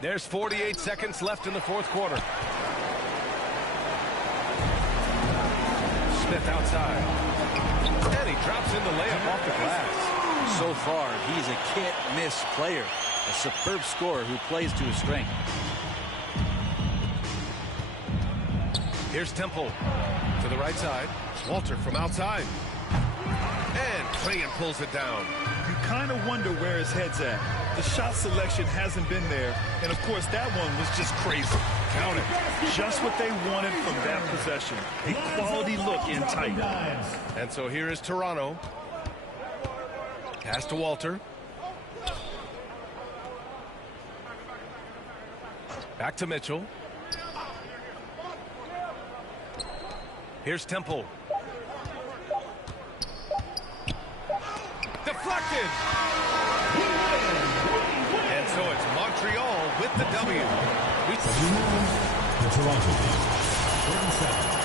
There's 48 seconds left in the fourth quarter. Smith outside. And he drops in the layup off the glass. So far, he's a can't-miss player. A superb scorer who plays to his strength. Here's Temple to the right side. Walter from outside. And Clayton pulls it down. You kind of wonder where his head's at. The shot selection hasn't been there. And, of course, that one was just crazy. Count it. Just what they wanted from that possession. A quality look in tight. And so here is Toronto. Pass to Walter. Back to Mitchell. Here's Temple. Deflected. And so it's Montreal with the W. The Toronto team. 37.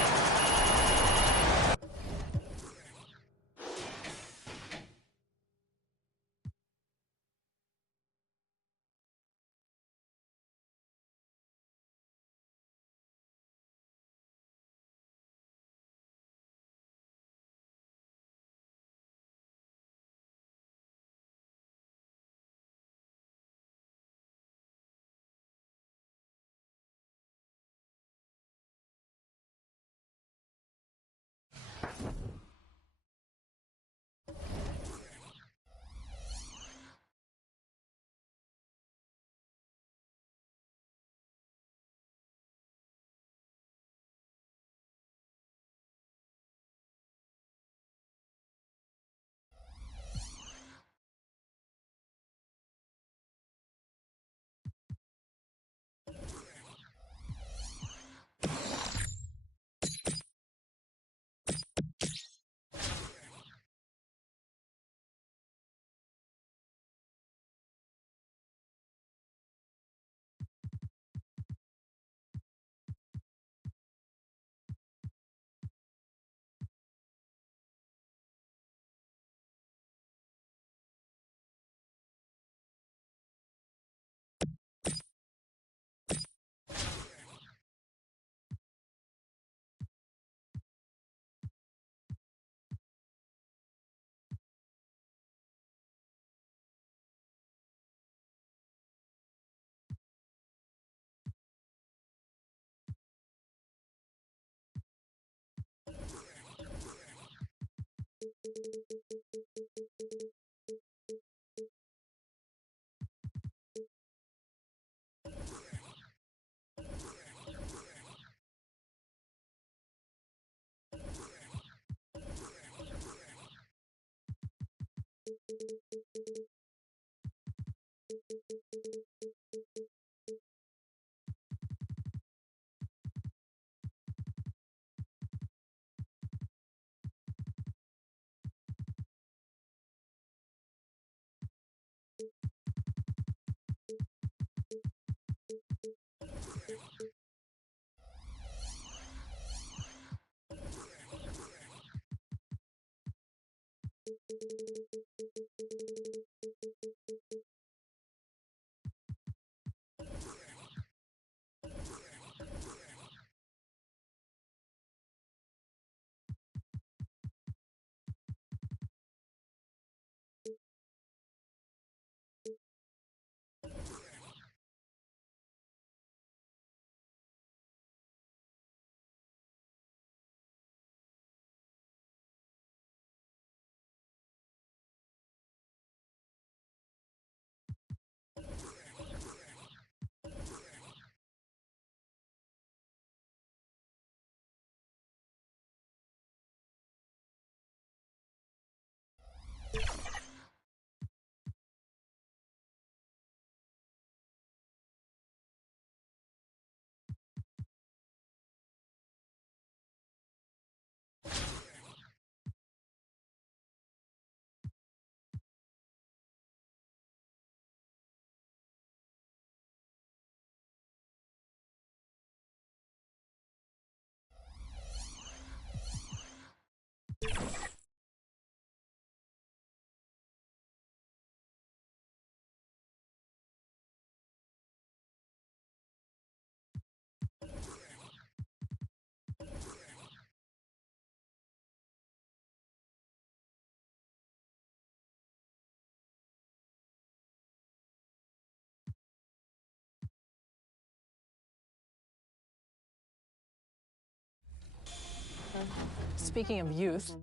Speaking of youth,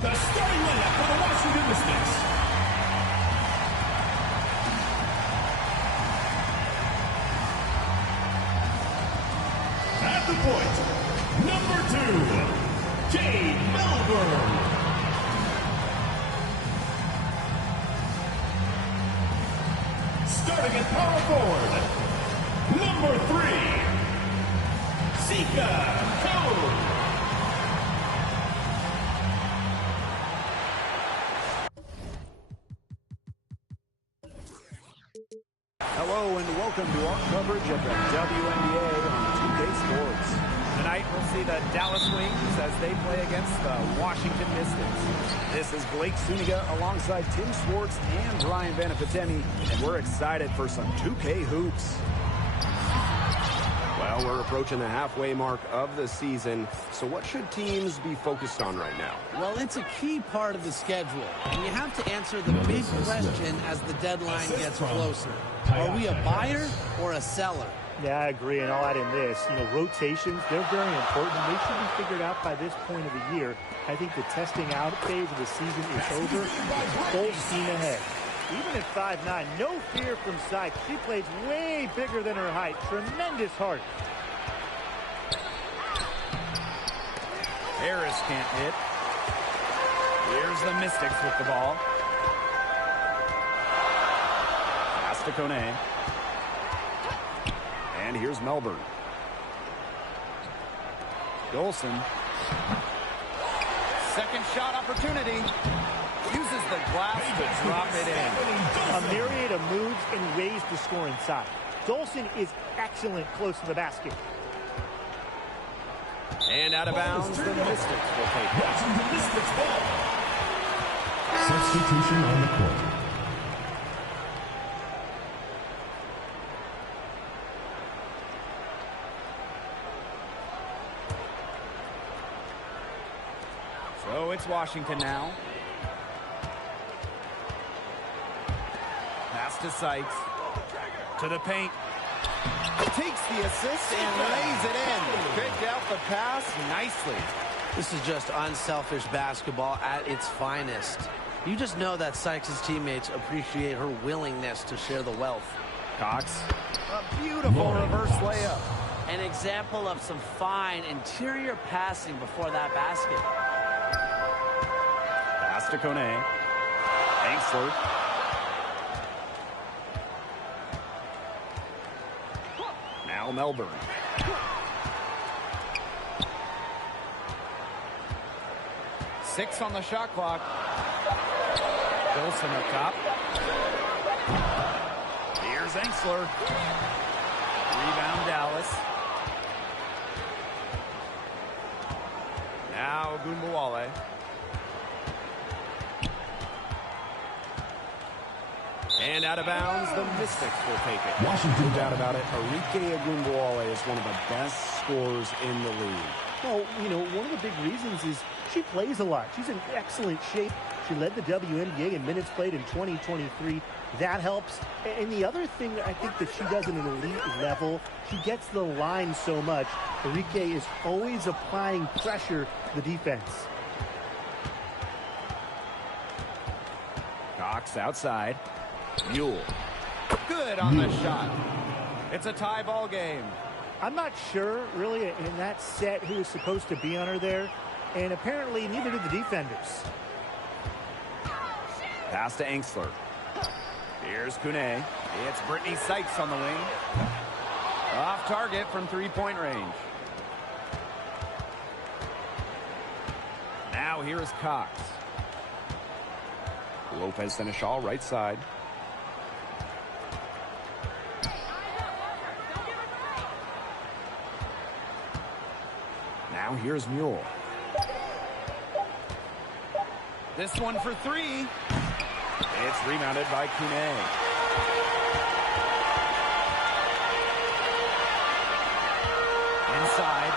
The starting lineup for the Washington Mystics. At the point, number 2, Jade Melbourne. Starting at power forward, number 3, Zika Code. Hello and welcome to our coverage of the WNBA on 2K Sports. Tonight we'll see the Dallas Wings as they play against the Washington Mystics. This is Blake Suniga alongside Tim Schwartz and Ryan Vanapatemi, and we're excited for some 2K hoops. Well, we're approaching the halfway mark of the season, so what should teams be focused on right now? Well, it's a key part of the schedule, and you have to answer the big question as the deadline gets closer. Are we a buyer or a seller? Yeah, I agree, and I'll add in this. Rotations, they're very important. They should be figured out by this point of the year. I think the testing out phase of the season is over. Full steam ahead. Even at 5'9", no fear from Sykes. She plays way bigger than her height. Tremendous heart. Harris can't hit. Here's the Mystics with the ball. Pass to Kone. And here's Melbourne. Dolson. Second shot opportunity. Uses the glass to drop it in. A myriad of moves and ways to score inside. Dolson is excellent close to the basket. And out of bounds, the Mystics will take it. Washington Mystics ball. Substitution on the court. So it's Washington now. Pass to Sykes. To the paint. Takes the assist and lays it in. Picked out the pass nicely. This is just unselfish basketball at its finest. You just know that Sykes' teammates appreciate her willingness to share the wealth. Cox. A beautiful reverse layup. An example of some fine interior passing before that basket. Pass to Kone. Angsler. Now Melbourne. Six on the shot clock. Wilson up top. Here's Angsler. Rebound Dallas. Now Gunbowale. And out of bounds, the Mystics will take it. Washington. No doubt about it, Arike Ogunbowale is one of the best scorers in the league. Well, one of the big reasons is she plays a lot. She's in excellent shape. She led the WNBA in minutes played in 2023. That helps. And the other thing that I think that she does at an elite level, she gets the line so much. Arike is always applying pressure to the defense. Cox outside. Mule. Good on the shot. It's a tie ball game. I'm not sure, really, in that set who was supposed to be on her there. And apparently neither did the defenders. Pass to Angsler. Here's Kune. It's Brittany Sykes on the wing. Off target from three-point range. Now here is Cox. Lopez Seneschal, right side. Now Now here's Mule. This one for three. It's rebounded by Kune. Inside.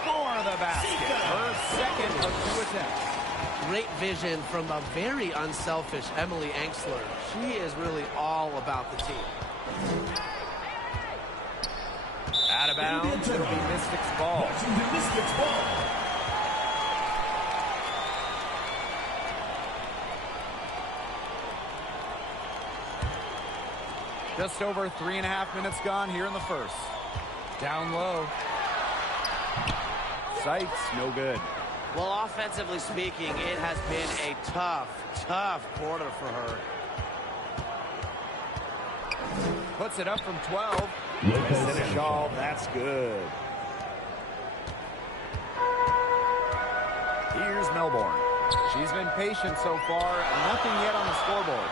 Score the basket. Her second of 2 attempts. Great vision from a very unselfish Emily Angsler. She is really all about the team. Out of bounds. It'll be Mystics ball. Mystics ball. Just over 3.5 minutes gone here in the first. Down low. Sykes, no good. Well, offensively speaking, it has been a tough quarter for her. Puts it up from 12. Finish all. That's good. Here's Melbourne. She's been patient so far. Nothing yet on the scoreboard.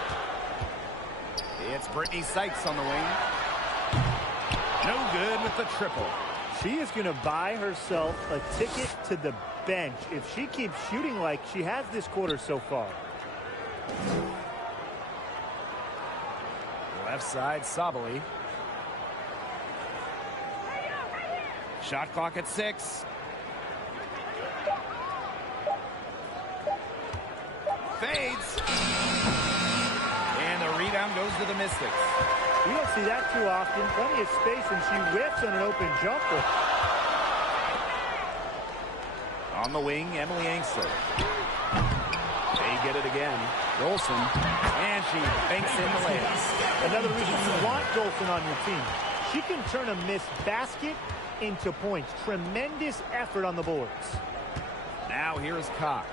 It's Brittany Sykes on the wing. No good with the triple. She is going to buy herself a ticket to the bench if she keeps shooting like she has this quarter so far. Left side, Sabali. Shot clock at 6. Fades. And the rebound goes to the Mystics. We don't see that too often. Plenty of space, and she whiffs on an open jumper. On the wing, Emily Angsler. They get it again. Dolson. And she banks in the layup. Another reason you want Dolson on your team. She can turn a missed basket into points. Tremendous effort on the boards. Now here's Cox.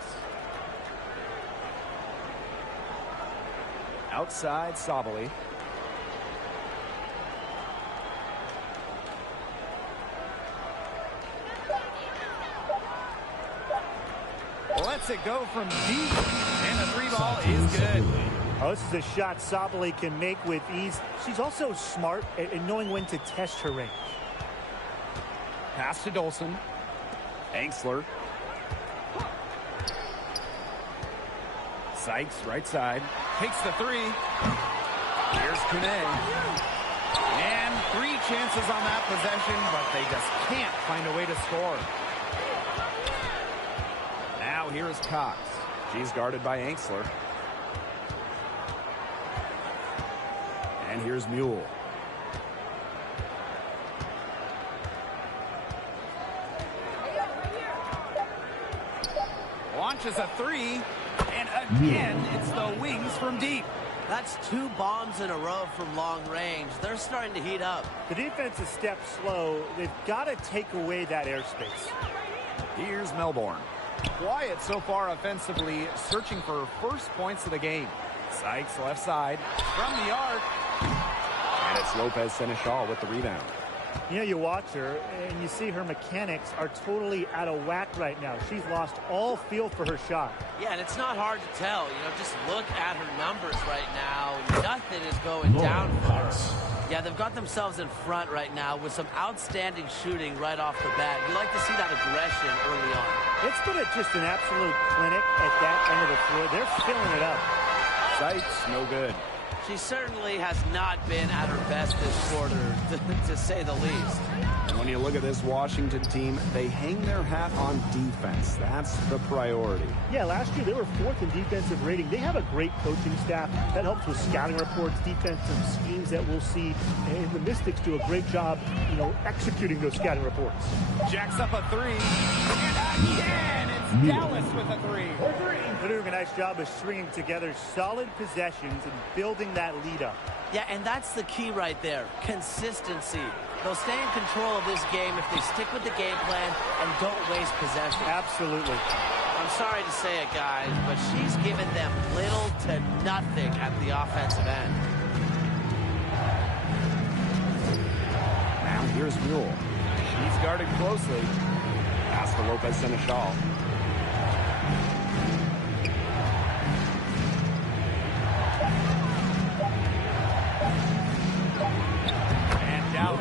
Outside, Sabali. Lets it go from deep. And the 3-ball is good. Oh, this is a shot Sabali can make with ease. She's also smart at knowing when to test her range. Pass to Dolson. Angsler. Sykes, right side. Takes the 3. Here's Kune. And 3 chances on that possession, but they just can't find a way to score. Now here's Cox. She's guarded by Angsler. And here's Mule. Launches a 3. And again, it's the wings from deep. That's 2 bombs in a row from long range. They're starting to heat up. The defense is stepped slow. They've got to take away that airspace. Here's Melbourne. Quiet so far offensively, searching for first points of the game. Sykes left side from the arc. And it's Lopez Seneschal with the rebound. You know, you watch her and you see her mechanics are totally out of whack right now. She's lost all feel for her shot. Yeah, and it's not hard to tell. You know, just look at her numbers right now. Nothing is going down for her. Yeah, they've got themselves in front right now with some outstanding shooting right off the bat. You like to see that aggression early on. It's been just an absolute clinic at that end of the floor. They're filling it up. Sykes, no good. She certainly has not been at her best this quarter, to say the least. And when you look at this Washington team, they hang their hat on defense. That's the priority. Yeah, last year they were 4th in defensive rating. They have a great coaching staff that helps with scouting reports, defensive schemes that we'll see. And the Mystics do a great job, you know, executing those scouting reports. Jacks up a 3. And again, it's Dallas with a 3. They're doing a nice job of stringing together solid possessions and building that lead up. Yeah, and that's the key right there. Consistency. They'll stay in control of this game if they stick with the game plan and don't waste possession. Absolutely. I'm sorry to say it, guys, but she's given them little to nothing at the offensive end. Now here's Mule. She's guarded closely. Pass to Lopez Seneschal.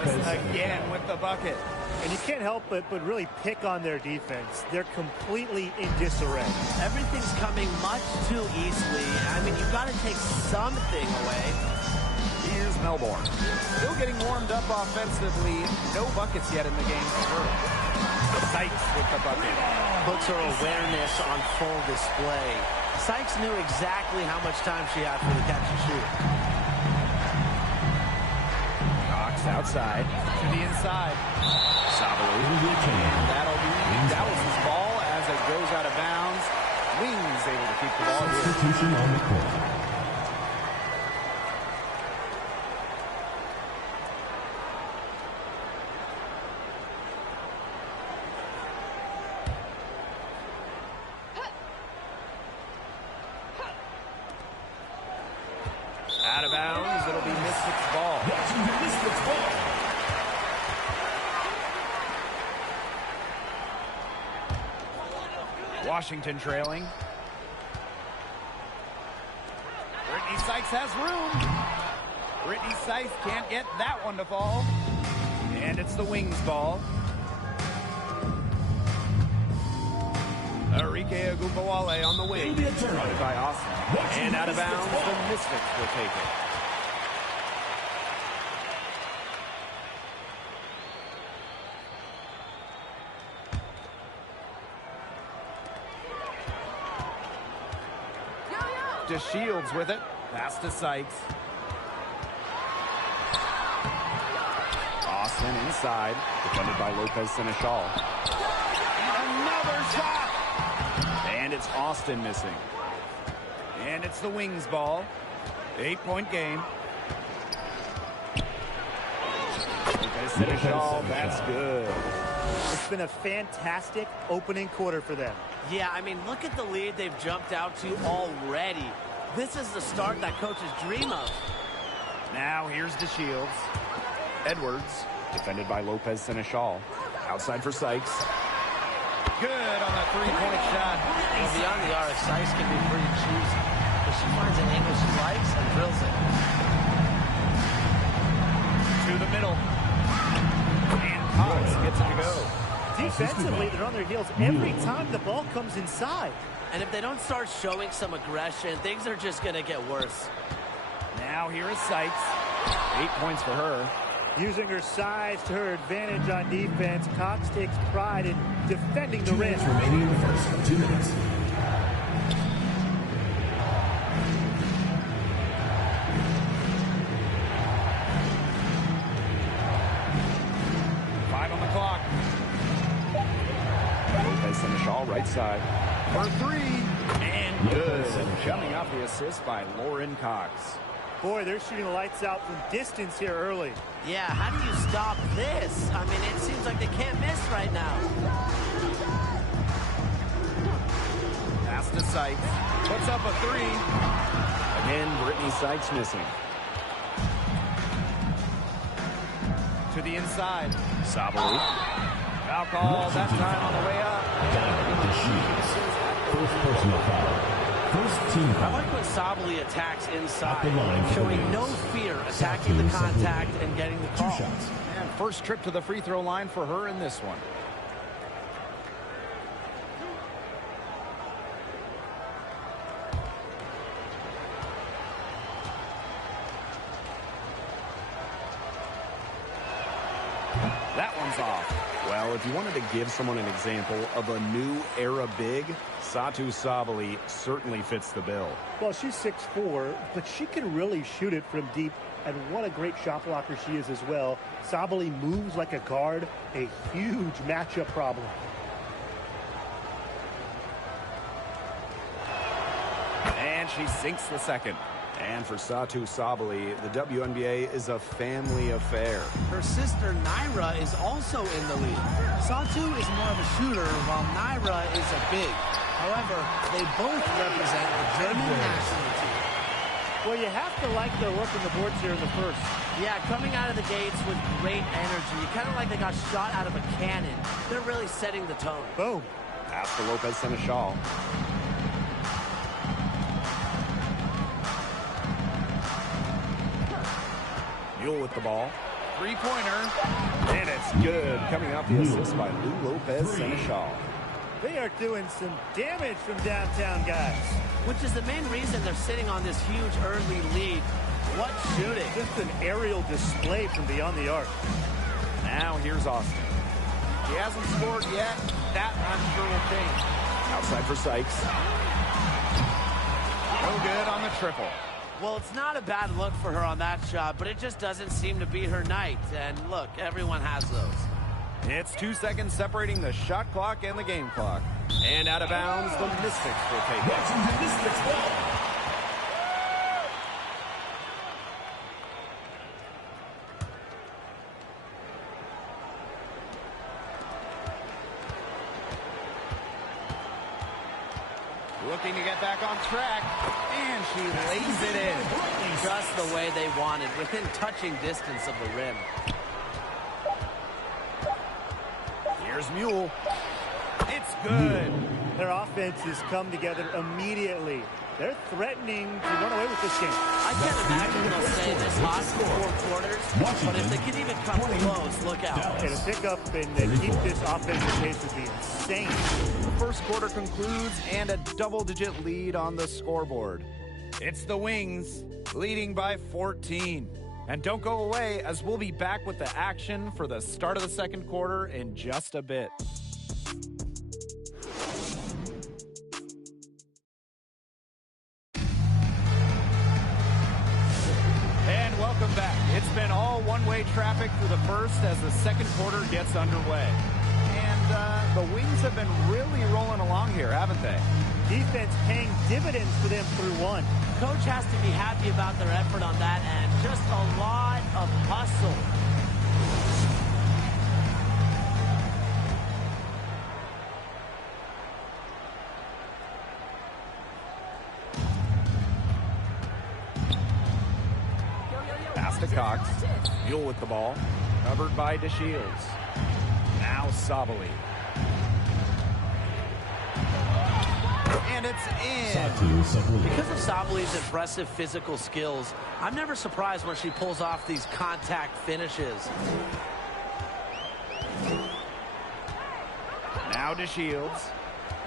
again with the bucket. And you can't help but really pick on their defense. They're completely in disarray. Everything's coming much too easily. I mean, you've got to take something away. Here's Melbourne. Still getting warmed up offensively. No buckets yet in the game for her. Sykes with the bucket. Puts her awareness on full display. Sykes knew exactly how much time she had for the catch and shoot. Cox outside to the inside. Sabali. That'll be Dallas's ball as it goes out of bounds. Wings able to keep the ball here. Substitution on the court. Out of bounds. It'll be Mystics ball. Washington trailing. Brittany Sykes has room. Brittany Sykes can't get that one to fall. And it's the Wings ball. Arike Agumbawale on the wing. Guarded by Austin. And out of bounds, the Mystics will take it. DeShields with it. Pass to Sykes. Austin inside. Defended by Lopez Seneschal. Another shot! And it's Austin missing. And it's the Wings ball. 8-point game. Lopez Seneschal, that's good. It's been a fantastic opening quarter for them. Yeah, I mean, look at the lead they've jumped out to already. This is the start that coaches dream of. Now here's DeShields. Edwards, defended by Lopez Seneschal. Outside for Sykes. Good on that three-point shot. Well, beyond the arc, Sykes can be pretty choosy. But she finds an angle she likes and drills it. To the middle. And Cox gets it to go. Defensively, they're on their heels every time the ball comes inside. And if they don't start showing some aggression, things are just going to get worse. Now here is Sykes. 8 points for her. Using her size to her advantage on defense, Cox takes pride in defending the rim. Remaining in the first 2 minutes. Lopez Seneschal, right side. For three. And good. Coming off the assist by Lauren Cox. Boy, they're shooting the lights out from distance here early. Yeah, how do you stop this? I mean, it seems like they can't miss right now. Pass to Sykes. Puts up a three. Again, Brittany Sykes missing. To the inside. Sabali. Foul call that time on the way up. First personal foul. First team I foul. like when Sabali attacks inside, At the line for showing the no Wings. fear, attacking the contact and getting the 2 call. shots. And first trip to the free throw line for her in this one. That one's off. Well, if you wanted to give someone an example of a new era big, Satu Sabali certainly fits the bill. Well, she's 6'4", but she can really shoot it from deep. And what a great shot blocker she is as well. Sabali moves like a guard, a huge matchup problem. And she sinks the second. And for Satu Sabali, the WNBA is a family affair. Her sister Naira is also in the league. Satu is more of a shooter, while Naira is a big. However, they both represent the German national team. Well, you have to like their work on the boards here in the first. Yeah, coming out of the gates with great energy, kind of like they got shot out of a cannon. They're really setting the tone. Boom. Pass to Lopez Seneschal. Mule with the ball. Three-pointer. And it's good. Coming out the assist by Lou Lopez Seneschal. They are doing some damage from downtown, guys. Which is the main reason they're sitting on this huge early lead. What shooting. Just an aerial display from beyond the arc. Now here's Austin. He hasn't scored yet. That I'm sure will change. Outside for Sykes. No good on the triple. Well, it's not a bad look for her on that shot, but it just doesn't seem to be her night. And look, everyone has those. It's 2 seconds separating the shot clock and the game clock. And out of bounds, the Mystics will take it. Looking to get back on track, and she lays it in. Just the way they wanted, within touching distance of the rim. Here's Mule. It's good. Their offense has come together immediately. They're threatening to run away with this game. I can't imagine they'll stay this hot for 4 quarters, but if they can even come close, look out. And to pick up and keep this offensive pace would be insane. The first quarter concludes, and a double-digit lead on the scoreboard. It's the Wings, leading by 14. And don't go away, as we'll be back with the action for the start of the second quarter in just a bit. And welcome back. It's been all one-way traffic through the first as the second quarter gets underway. And the Wings have been really rolling along here, haven't they? Defense paying dividends for them through one. Coach has to be happy about their effort on that end. Just a lot of hustle. Pass to Cox. Mule with the ball. Covered by DeShields. Now Sabali. And it's in. Because of Sabali's impressive physical skills, I'm never surprised when she pulls off these contact finishes. Now DeShields.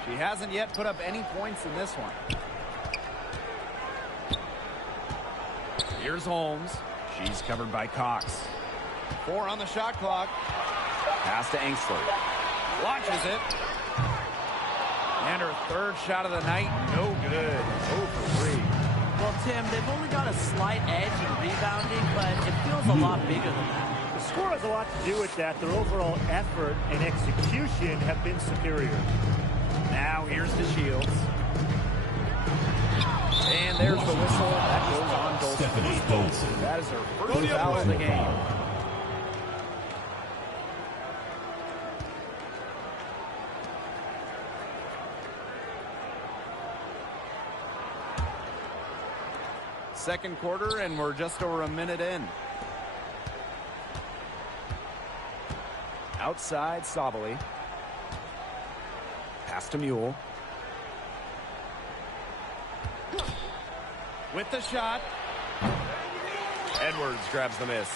She hasn't yet put up any points in this one. Here's Holmes. She's covered by Cox. 4 on the shot clock. Pass to Engstler. Launches it. And her third shot of the night, no good. 0 for 3. Well, Tim, they've only got a slight edge in rebounding, but it feels a lot bigger than that. The score has a lot to do with that. Their overall effort and execution have been superior. Now here's DeShields. And there's the whistle. That goes on Dolson. That is her first foul of the game. Second quarter, and we're just over a minute in. Outside, Sabali. Pass to Mule. With the shot. Edwards grabs the miss.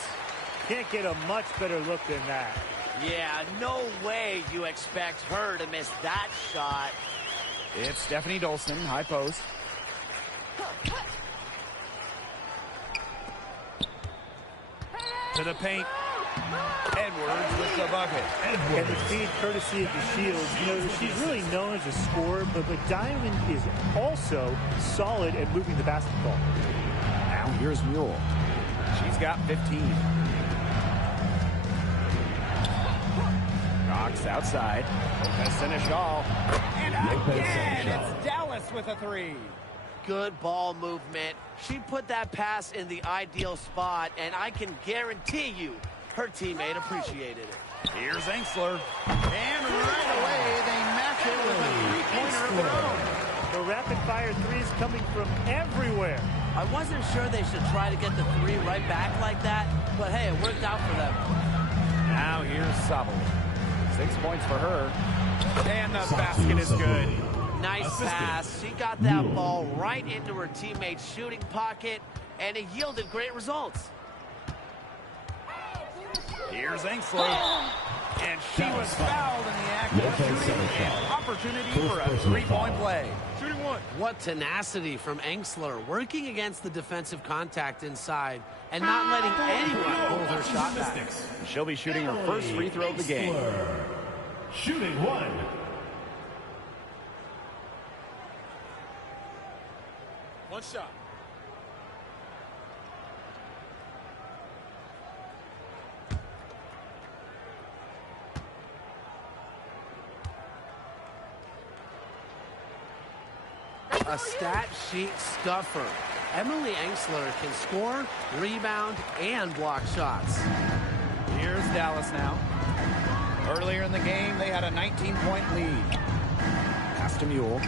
Can't get a much better look than that. Yeah, no way you expect her to miss that shot. It's Stephanie Dolson, high post. To the paint. Edwards with the bucket. And the feed courtesy of DeShields. You know, she's really known as a scorer, but Diamond is also solid at moving the basketball. Now here's Mule. She's got 15. Cox outside. Lopez Seneschal. And again, it's Dallas with a 3. Good ball movement. She put that pass in the ideal spot, and I can guarantee you her teammate appreciated it. Here's Engstler. And right away, they match it with a three-pointer of their own. The rapid-fire threes coming from everywhere. I wasn't sure they should try to get the 3 right back like that, but hey, it worked out for them. Now here's Sabali. 6 points for her. And the basket is good. Nice pass. She got that ball right into her teammate's shooting pocket, and it yielded great results. Here's Engsler. And she was fouled in the act of shooting. An opportunity for a three-point play. Shooting one. What tenacity from Engsler, working against the defensive contact inside and not letting anyone hold her shot back. She'll be shooting her first free throw of the game. Shooting one. One shot. A stat sheet stuffer. Emily Engsler can score, rebound, and block shots. Here's Dallas now. Earlier in the game, they had a 19-point lead. Pass to Mule.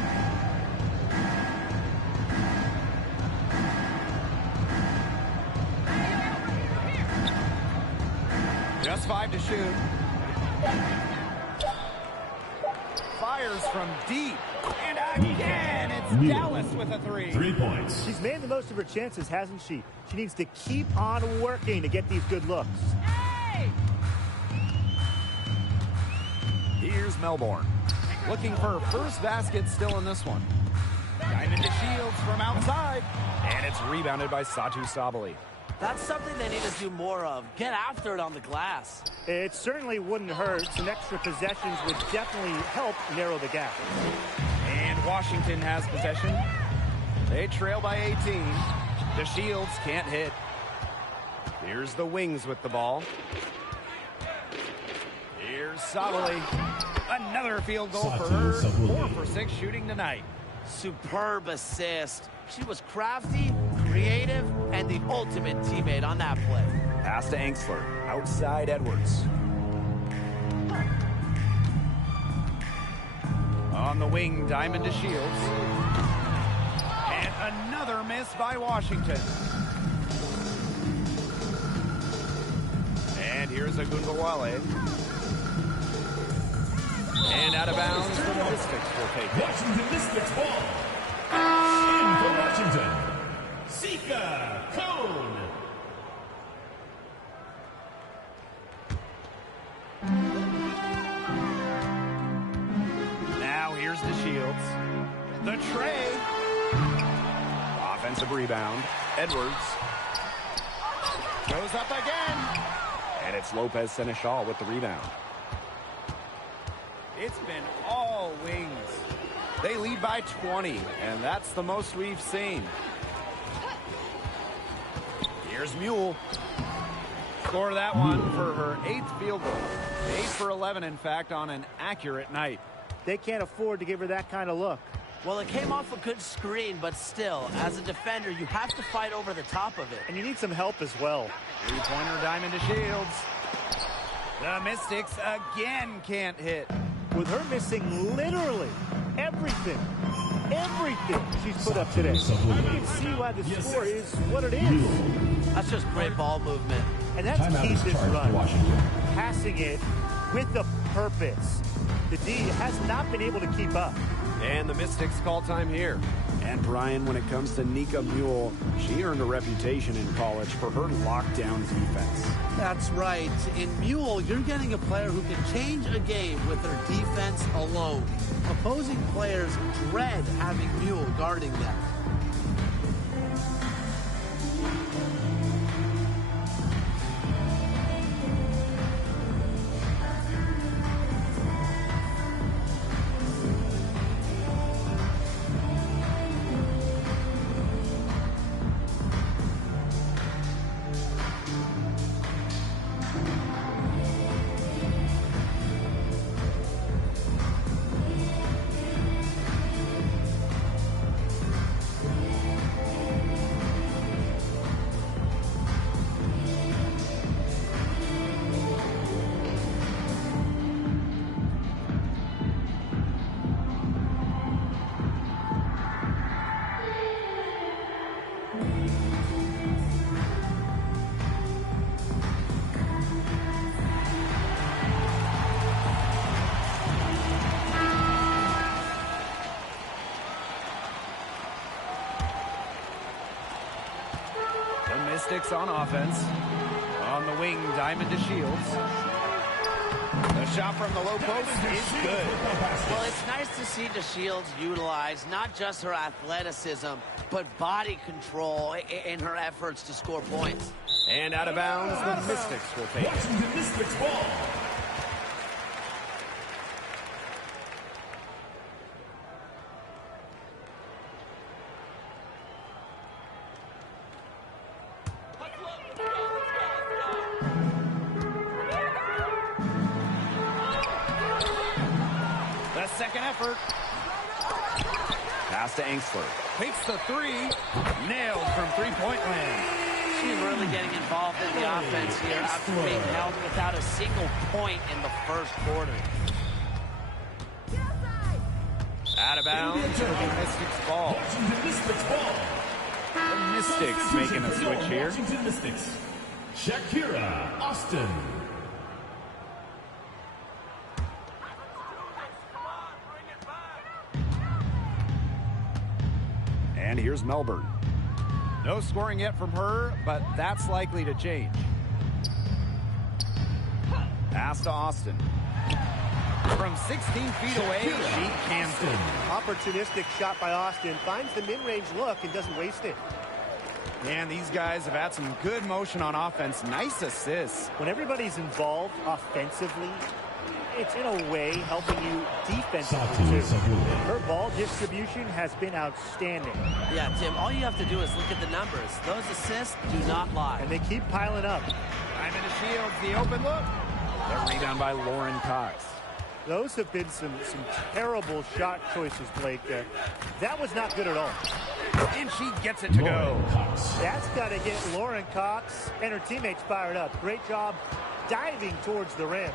Just 5 to shoot. Fires from deep. And again, it's Dallas with a three. 3 points. She's made the most of her chances, hasn't she? She needs to keep on working to get these good looks. Here's Melbourne. Looking for her first basket still in this one. Diamond to Shields from outside. And it's rebounded by Satu Sabali. That's something they need to do more of. Get after it on the glass. It certainly wouldn't hurt. Some extra possessions would definitely help narrow the gap. And Washington has possession. They trail by 18. The Shields can't hit. Here's the Wings with the ball. Here's Sabali. Another field goal for her. 4 for 6 shooting tonight. Superb assist. She was crafty, creative, and the ultimate teammate on that play. Pass to Engsler. Outside Edwards. On the wing, Diamond to Shields. And another miss by Washington. And here's Agundawale. And out of bounds for the Mystics will take it. Washington Mystics ball. In for Washington, Sika Cone. Now here's the Shields. The tray. Offensive rebound. Edwards. Goes up again. And it's Lopez Seneschal with the rebound. It's been all Wings. They lead by 20, and that's the most we've seen. Here's Mule. Score that one for her 8th field goal. 8 for 11, in fact, on an accurate night. They can't afford to give her that kind of look. Well, it came off a good screen, but still, as a defender, you have to fight over the top of it. And you need some help as well. Three-pointer Diamond to Shields. The Mystics again can't hit. With her missing literally everything she's put up today. You can see why the score is what it is. That's just great ball movement. And that's key to this run. Passing it with a purpose. The D has not been able to keep up. And the Mystics call time here. And Brian, when it comes to Nika Mule, she earned a reputation in college for her lockdown defense. That's right. In Mule, you're getting a player who can change a game with their defense alone. Opposing players dread having Mule guarding them. Mystics on offense. On the wing, Diamond to Shields. The shot from the low post is good. Well, it's nice to see DeShields utilize not just her athleticism, but body control in her efforts to score points. And out of bounds, the Mystics will take it. Washington Mystics ball. The second effort. Pass to Angsler. Takes the three. Nailed from three-point land. She's really getting involved in the offense here after being held without a single point in the first quarter. Out of bounds for the Mystics ball. Washington Mystics ball. The Mystics making a switch here. Washington Mystics. Shakira Austin. And here's Melbourne. No scoring yet from her, but that's likely to change. Pass to Austin. From 16 feet away, she cans it. Opportunistic shot by Austin. Finds the mid-range look and doesn't waste it. And these guys have had some good motion on offense. Nice assists. When everybody's involved offensively, it's in a way helping you defensively too. Her ball distribution has been outstanding. Yeah, Tim, all you have to do is look at the numbers. Those assists do not lie. And they keep piling up. Diamond to Shields, the open look. The rebound by Lauren Cox. Those have been some terrible shot choices, Blake. That was not good at all. And she gets it to go. That's got to get Lauren Cox and her teammates fired up. Great job diving towards the rim.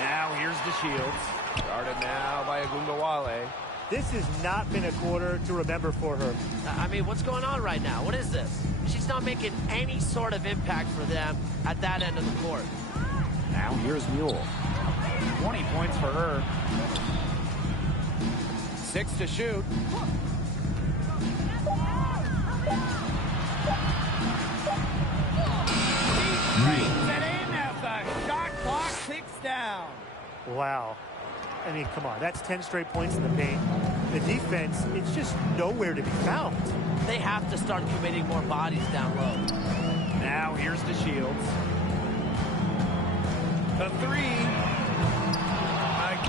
Now here's DeShields. Guarded now by Agundawale. This has not been a quarter to remember for her. I mean, what's going on right now? What is this? She's not making any sort of impact for them at that end of the court. Now here's Mule. 20 points for her. 6 to shoot. Shot clock ticks down. Wow. I mean, come on. That's 10 straight points in the paint. The defense, it's just nowhere to be found. They have to start committing more bodies down low. Now here's DeShields. The three.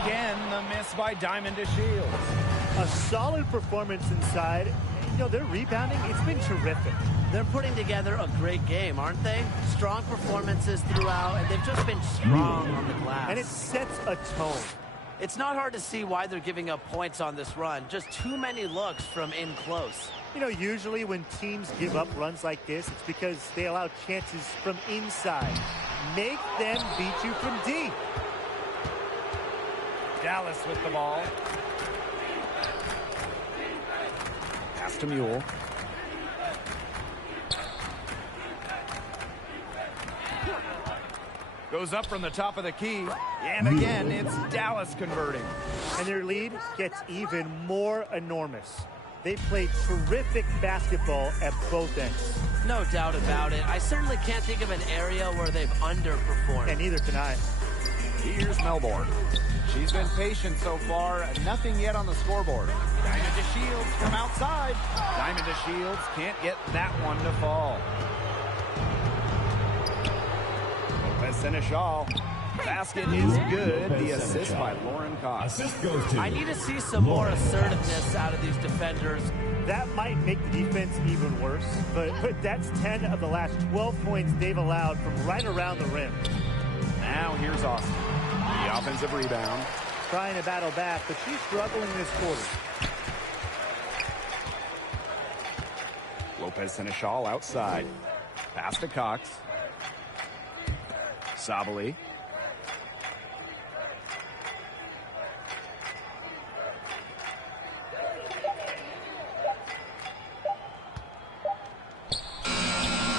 Again, the miss by Diamond DeShields. A solid performance inside. You know, their rebounding, it's been terrific. They're putting together a great game, aren't they? Strong performances throughout, and they've just been strong on the glass. And it sets a tone. It's not hard to see why they're giving up points on this run. Just too many looks from in close. You know, usually when teams give up runs like this, it's because they allow chances from inside. Make them beat you from deep. Dallas with the ball. Pass to Mule. Goes up from the top of the key. And again, it's Dallas converting. And their lead gets even more enormous. They played terrific basketball at both ends. No doubt about it. I certainly can't think of an area where they've underperformed. And neither can I. Here's Melbourne. She's been patient so far. Nothing yet on the scoreboard. Diamond DeShields from outside. Diamond DeShields can't get that one to fall. Lopez Seneschal. Basket is good. The assist by Lauren Cox. Assist goes to I need to see some more assertiveness out of these defenders. That might make the defense even worse, but that's 10 of the last 12 points they've allowed from right around the rim. Now here's Austin. The offensive rebound. Trying to battle back, but she's struggling this quarter. Lopez Seneschal outside. Pass to Cox. Sabali.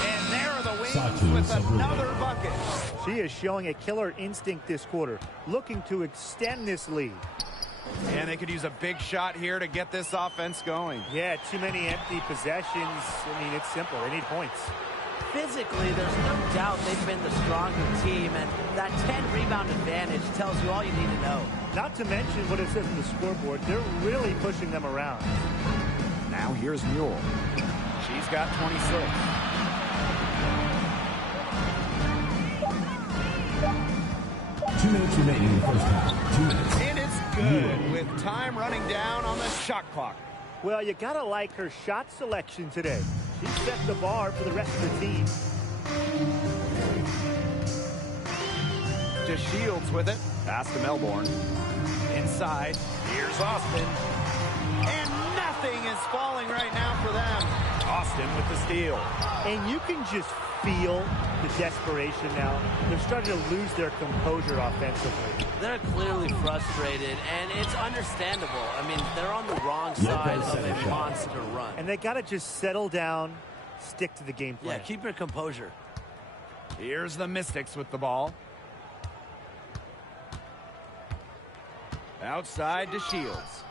And there are the Wings with another bucket. She is showing a killer instinct this quarter, looking to extend this lead. And they could use a big shot here to get this offense going. Yeah, too many empty possessions. I mean, it's simple. They need points. Physically, there's no doubt they've been the stronger team, and that 10-rebound advantage tells you all you need to know. Not to mention what it says on the scoreboard. They're really pushing them around. Now here's Mule. She's got 26. 2 minutes remaining in the first half. 2 minutes. And it's good with time running down on the shot clock. Well, you got to like her shot selection today. She set the bar for the rest of the team. To Shields with it. Pass to Melbourne. Inside. Here's Austin. And nothing is falling right now for them. Austin with the steal. And you can just feel the desperation now. They're starting to lose their composure offensively. They're clearly frustrated, and it's understandable. I mean, they're on the wrong side of a monster run. And they got to just settle down, stick to the game plan. Yeah, keep your composure. Here's the Mystics with the ball. Outside to Shields.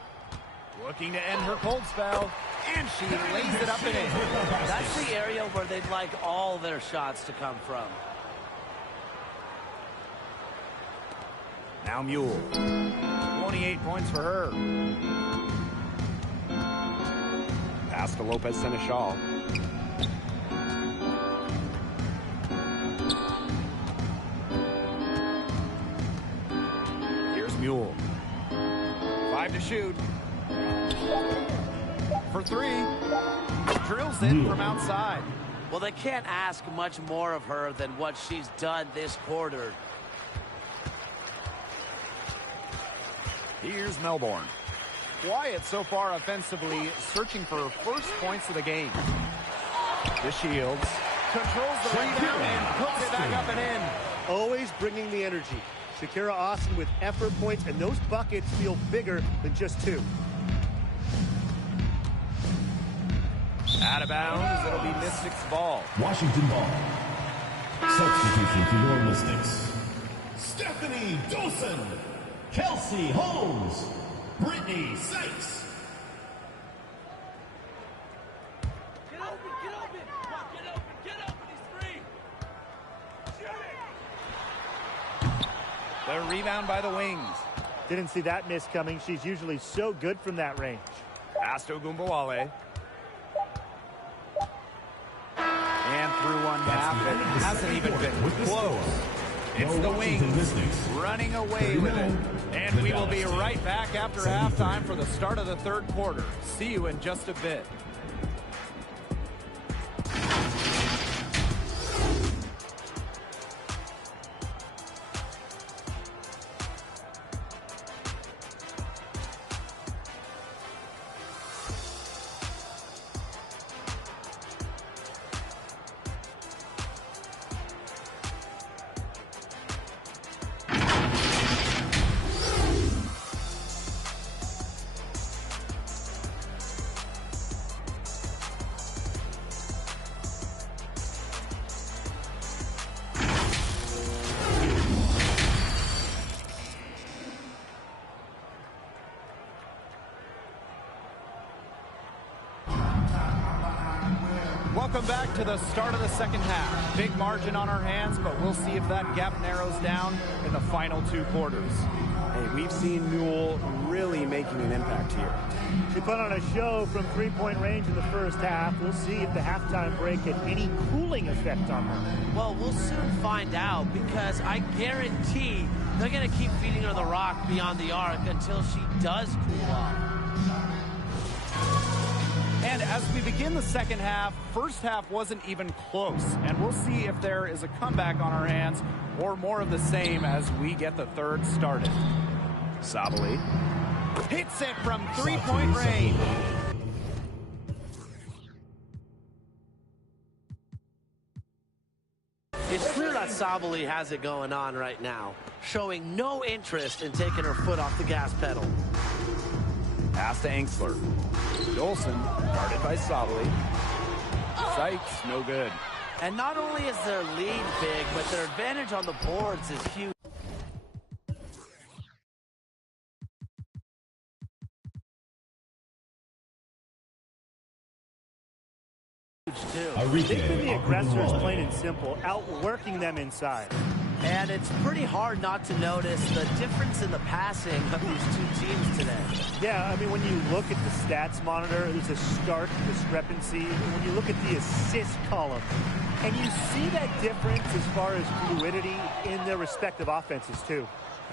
Looking to end her cold spell. And she lays it up and in. That's the area where they'd like all their shots to come from. Now Mule. 28 points for her. Pass to Lopez Seneschal. Here's Mule. 5 to shoot. For 3. Drills in from outside. Well, they can't ask much more of her than what she's done this quarter. Here's Melbourne. Quiet so far offensively, searching for first points of the game. The Shields. Controls the rebound and puts it back up and in. Always bringing the energy. Shakira Austin with effort points, and those buckets feel bigger than just 2. Out of bounds, it'll be Mystics ball. Washington ball. Substitution for your Mystics. Stephanie Dolson. Kelsey Holmes. Brittany Sykes. Get open, get open. Come on, get open, get open. He's free. The rebound by the Wings. Didn't see that miss coming. She's usually so good from that range. Pass to Gumbawale. And through one half, it hasn't even been close. It's the Wings running away with it. And we will be right back after halftime for the start of the third quarter. See you in just a bit. Welcome back to the start of the second half. Big margin on our hands, but we'll see if that gap narrows down in the final 2 quarters. Hey, we've seen Mule really making an impact here. She put on a show from 3-point range in the first half. We'll see if the halftime break had any cooling effect on her. Well, we'll soon find out, because I guarantee they're going to keep feeding her the rock beyond the arc until she does cool off. And as we begin the second half, first half wasn't even close. And we'll see if there is a comeback on our hands or more of the same as we get the third started. Sabali hits it from 3-point range. It's clear that Sabali has it going on right now, showing no interest in taking her foot off the gas pedal. Pass to Angsler. Dolson, guarded by Sabali. Sykes, no good. And not only is their lead big, but their advantage on the boards is huge. They've been the aggressors, plain and simple, outworking them inside. And it's pretty hard not to notice the difference in the passing of these two teams today. Yeah, I mean, when you look at the stats monitor, there's a stark discrepancy. When you look at the assist column, and you see that difference as far as fluidity in their respective offenses, too.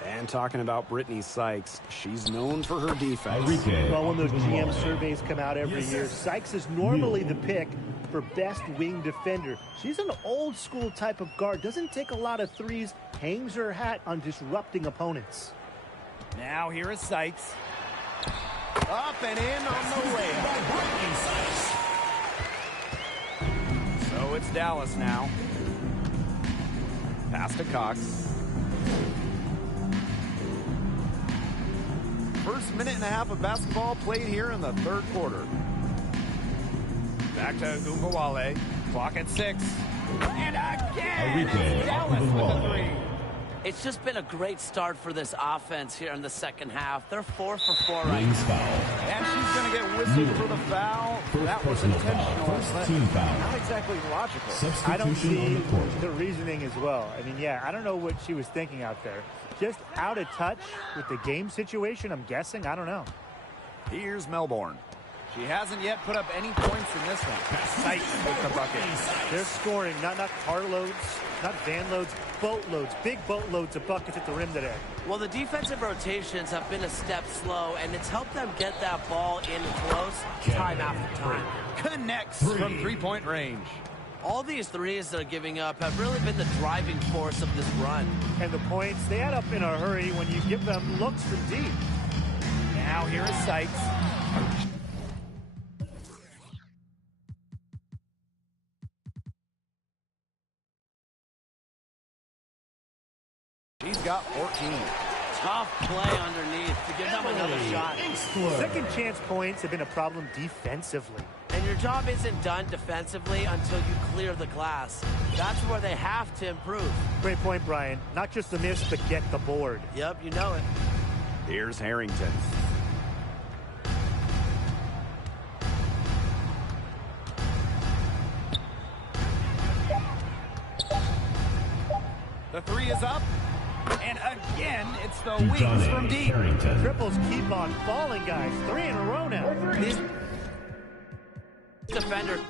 And talking about Brittany Sykes, she's known for her defense. Well, when those GM surveys come out every year, Sykes is normally the pick for best wing defender. She's an old school type of guard, doesn't take a lot of threes, hangs her hat on disrupting opponents. Now here is Sykes. Up and in on the layup. So it's Dallas now. Pass to Cox. First minute and a half of basketball played here in the third quarter. Back to Gungawale. Clock at 6. And again, Dallas with a 3. It's just been a great start for this offense here in the second half. They're 4 for 4 right now. And she's going to get whistled for the foul. That was intentional, but not exactly logical. I don't see the reasoning as well. I mean, yeah, I don't know what she was thinking out there. Just out of touch with the game situation, I'm guessing. I don't know. Here's Melbourne. She hasn't yet put up any points in this one. Sykes with the bucket. They're scoring, not carloads, not van loads, boatloads, big boatloads of buckets at the rim today. Well, the defensive rotations have been a step slow, and it's helped them get that ball in close time after time. Connects from three-point range. All these threes they're giving up have really been the driving force of this run. And the points, they add up in a hurry when you give them looks from deep. Now here is Sykes. She's got 14. Tough play underneath to give them another shot. Second chance points have been a problem defensively. And your job isn't done defensively until you clear the glass. That's where they have to improve. Great point, Brian. Not just the miss, but get the board. Yep, you know it. Here's Harrington. The 3 is up. And again, it's the wings from deep. Triples keep on falling, guys. 3 in a row now. These defenders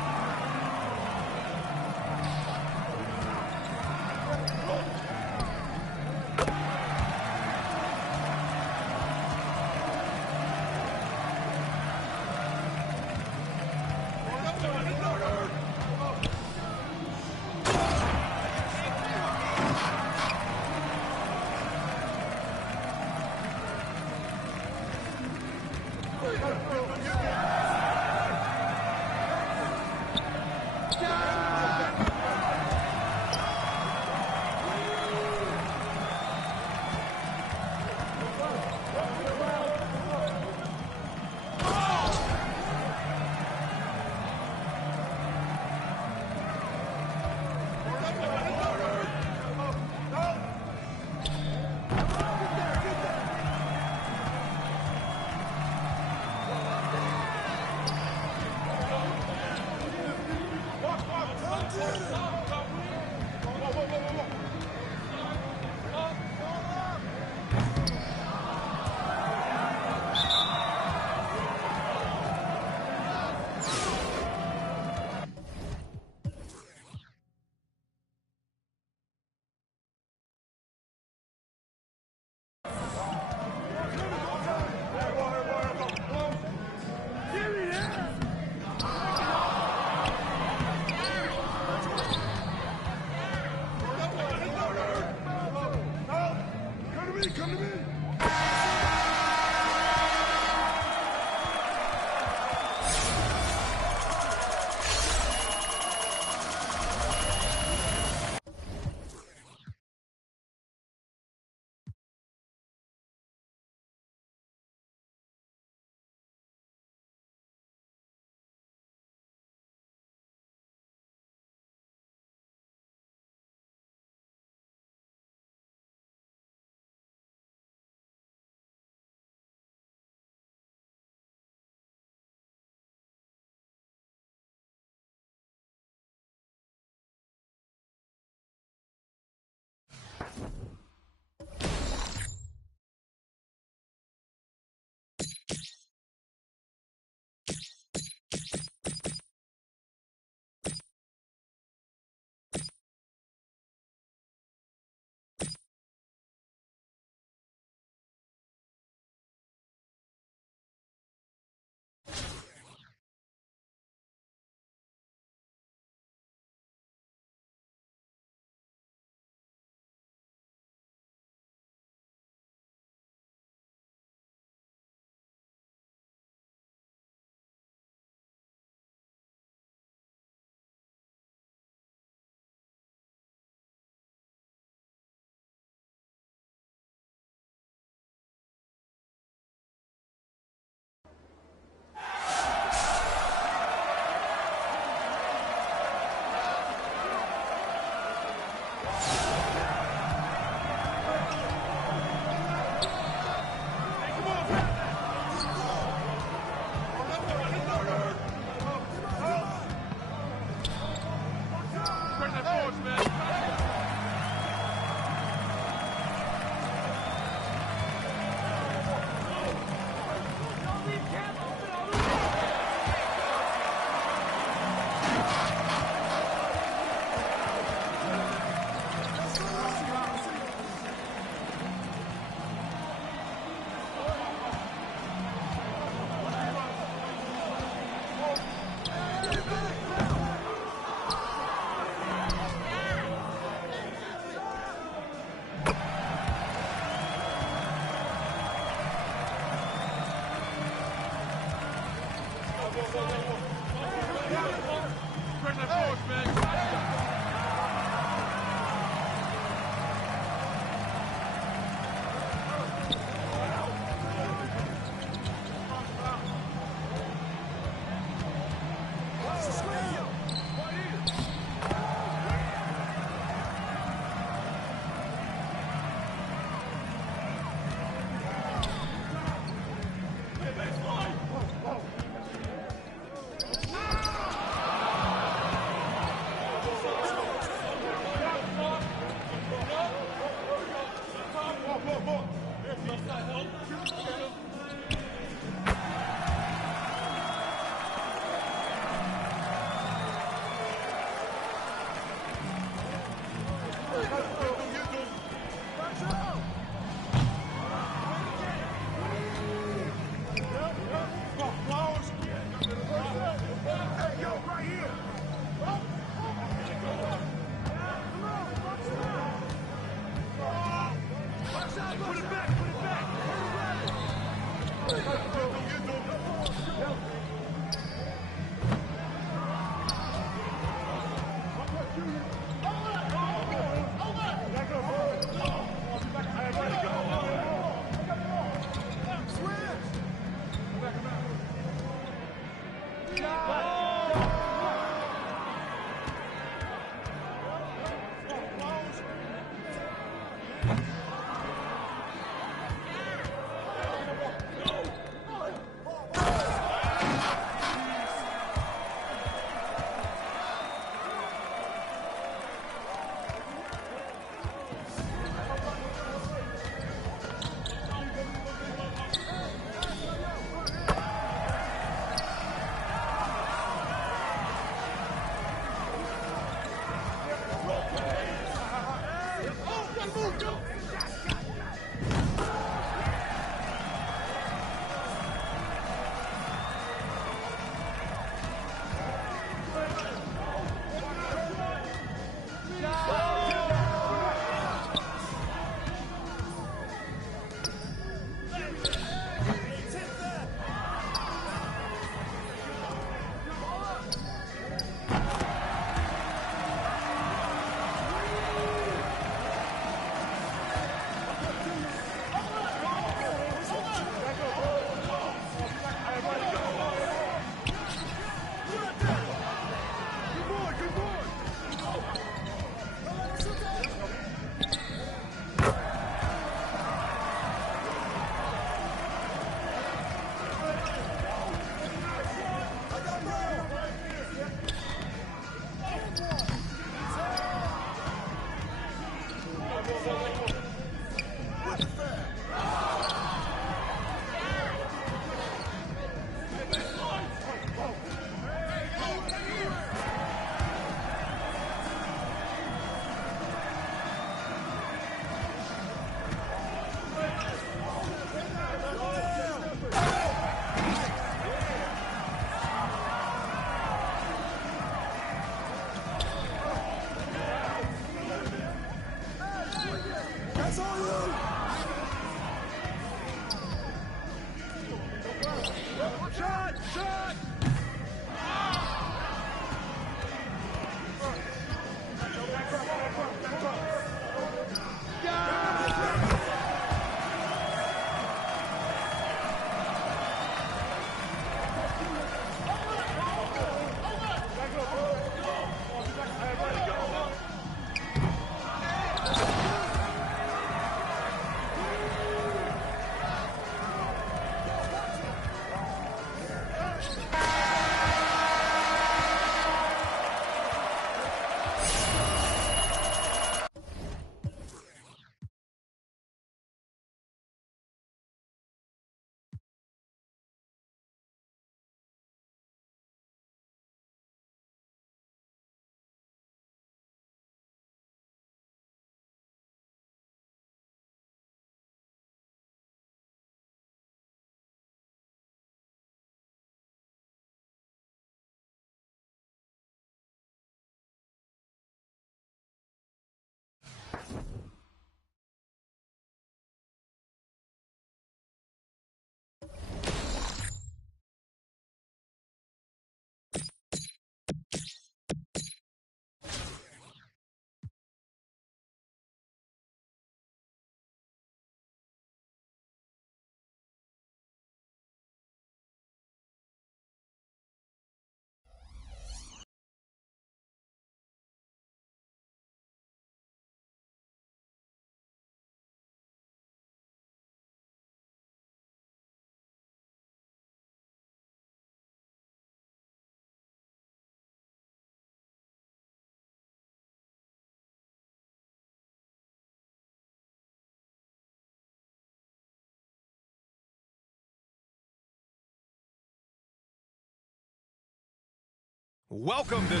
Welcome to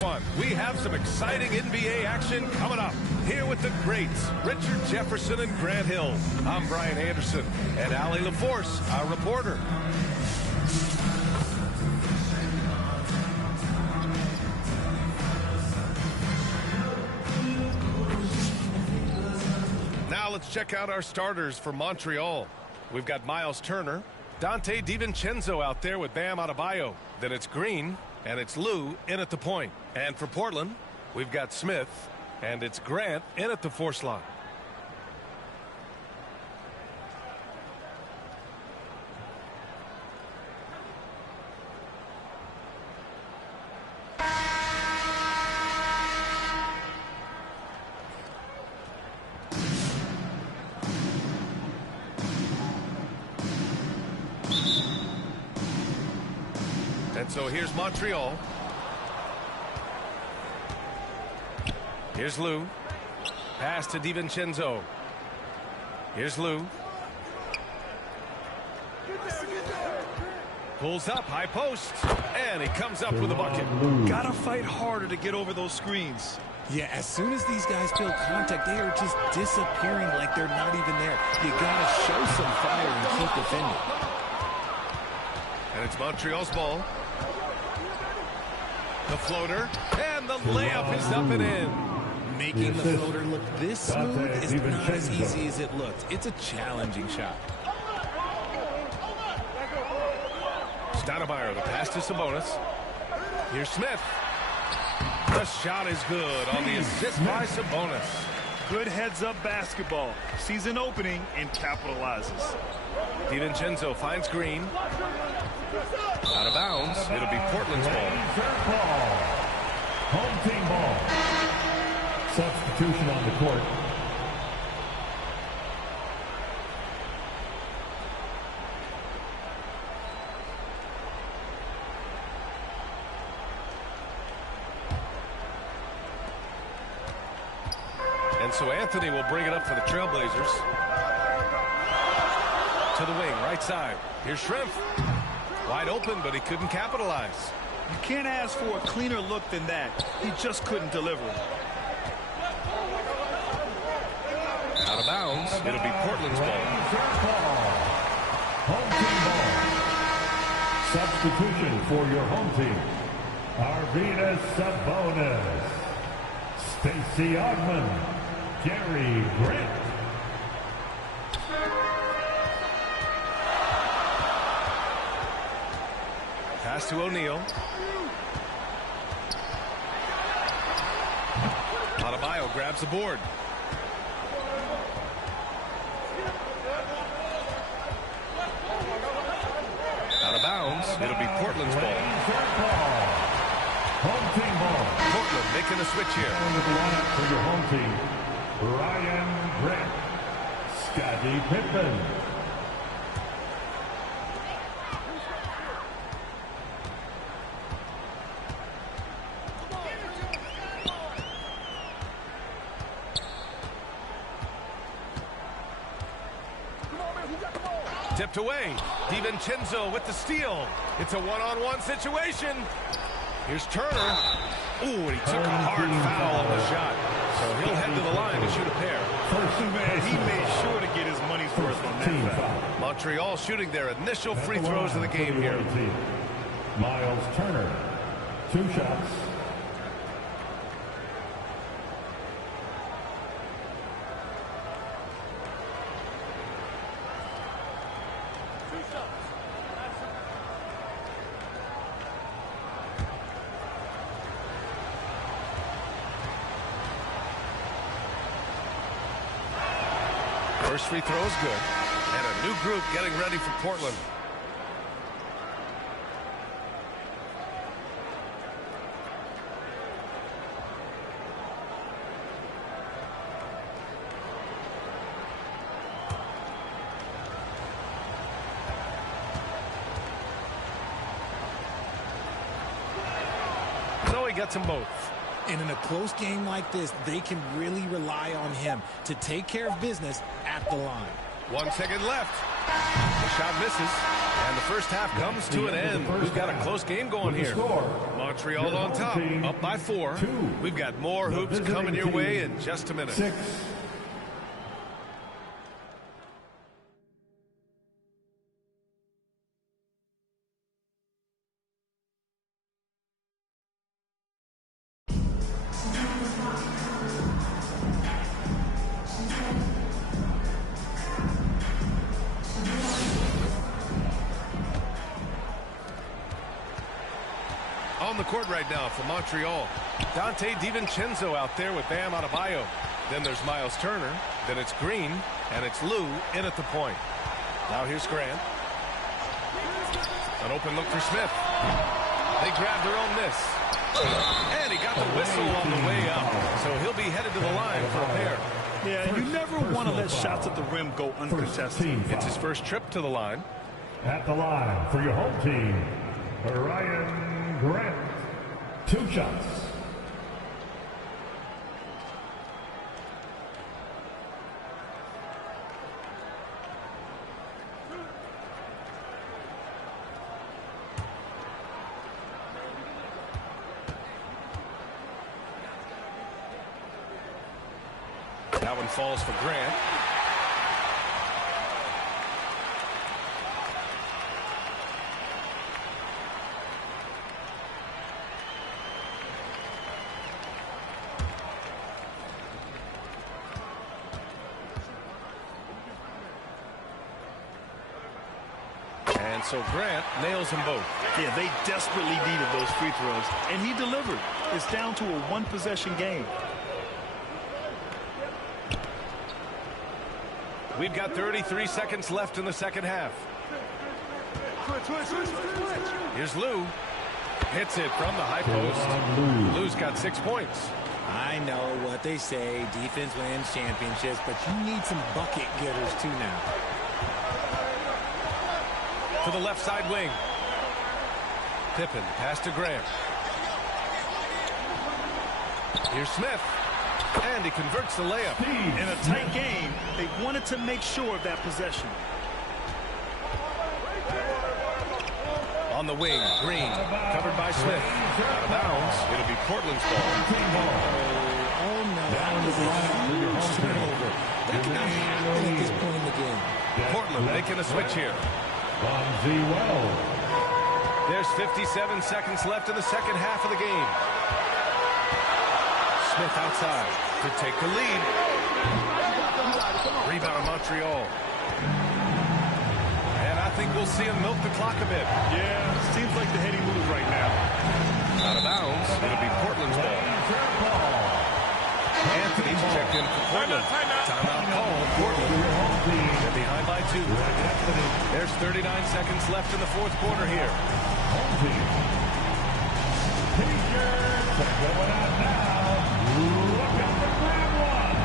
one. We have some exciting NBA action coming up. Here with the greats, Richard Jefferson and Grant Hill. I'm Brian Anderson, and Allie LaForce, our reporter. Now let's check out our starters for Montreal. We've got Miles Turner, Dante DiVincenzo out there with Bam Adebayo. Then it's Green, and it's Lou in at the point. And for Portland, we've got Smith, and it's Grant in at the force line. And so here's Montreal. Here's Lou. Pass to DiVincenzo. Here's Lou. Pulls up, high post, and he comes up with a bucket. Gotta fight harder to get over those screens. Yeah, as soon as these guys feel contact, they are just disappearing like they're not even there. You gotta show some fire and keep defending. And it's Montreal's ball. The floater, and the layup is up and in. Making the floater look this smooth is not as easy as it looked. It's a challenging shot. Stoudemire, the pass to Sabonis. Here's Smith. The shot is good on the assist by Sabonis. Good heads-up basketball. Sees an opening and capitalizes. DiVincenzo finds Green. Out of bounds. It'll be Portland's ball. Home team ball. Substitution on the court. And so Anthony will bring it up for the Trailblazers. To the wing, right side. Here's Shrimp. Wide open, but he couldn't capitalize. You can't ask for a cleaner look than that. He just couldn't deliver. Out of bounds. It'll be Portland's ball. Home team ball. Substitution for your home team. Arvydas Sabonis. Stacey Augmon. Gary Grant. Pass to O'Neal. Adebayo grabs the board. Out of bounds. It'll be Portland's ball. Home team ball. Portland making a switch here. With the lineup for your home team, Ryan Grant, Scottie Pippen. Tipped away. DiVincenzo with the steal. It's a one-on-one situation. Here's Turner. Ooh, and he took a hard foul on the shot. So he'll head to the line to shoot a pair. Man, he made sure to get his money's worth on that foul. Montreal shooting their initial free throws of the game here. Miles Turner, 2 shots. First free throw is good. And a new group getting ready for Portland. So he gets them both. And in a close game like this, they can really rely on him to take care of business at the line. 1 second left. Shot misses. And the first half comes to an end. We've got a close game going here. Montreal on top, up by 4. We've got more hoops coming your way in just a minute. 6. On the court right now for Montreal. Dante DiVincenzo out there with Bam Adebayo. Then there's Miles Turner. Then it's Green. And it's Lou in at the point. Now here's Grant. An open look for Smith. They grabbed their own miss. And he got the whistle on the way up. So he'll be headed to the line for a pair. Yeah, you never want to let shots at the rim go uncontested. It's his first trip to the line. At the line for your home team, Ryan Grant. 2 shots. That one falls for Grant. And so Grant nails them both. Yeah, they desperately needed those free throws, and he delivered. It's down to a one-possession game. We've got 33 seconds left in the second half. Here's Lou. Hits it from the high post. Lou's got 6 points. I know what they say, defense wins championships, but you need some bucket getters too now. To the left side wing. Pippen, pass to Grant. Here's Smith. And he converts the layup. In a tight game, they wanted to make sure of that possession. On the wing, Green, covered by Smith. Out of bounds. It'll be Portland's ball. Oh, no. That was a huge turnover. That cannot happen at this point in the game. Portland making a switch here. There's 57 seconds left in the second half of the game. Smith outside to take the lead. Rebound Montreal. And I think we'll see him milk the clock a bit. Yeah, seems like the heady move right now. Out of bounds. It'll be Portland's ball. Anthony's checked in for Portland. Timeout call. Portland. They're behind by 2. There's 39 seconds left in the fourth quarter here. T-shirts are going out now. Look out for grab one.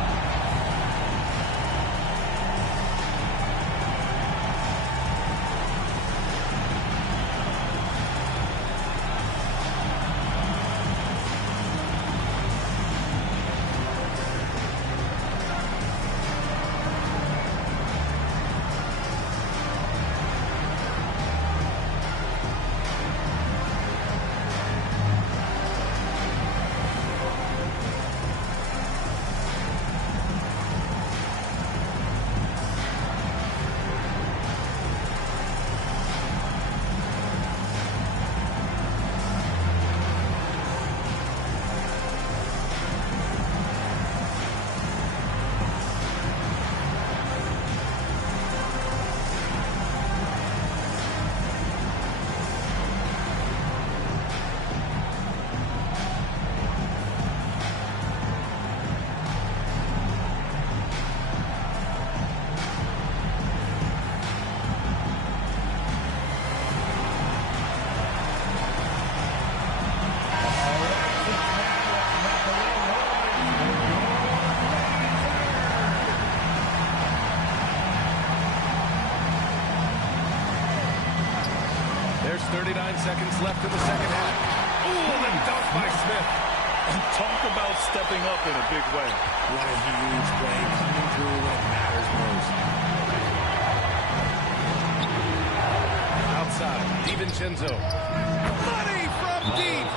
There's 39 seconds left in the second half. Ooh, the dunk by Smith. And talk about stepping up in a big way. What a huge play coming through when it matters most. side. DiVincenzo. Money from deep.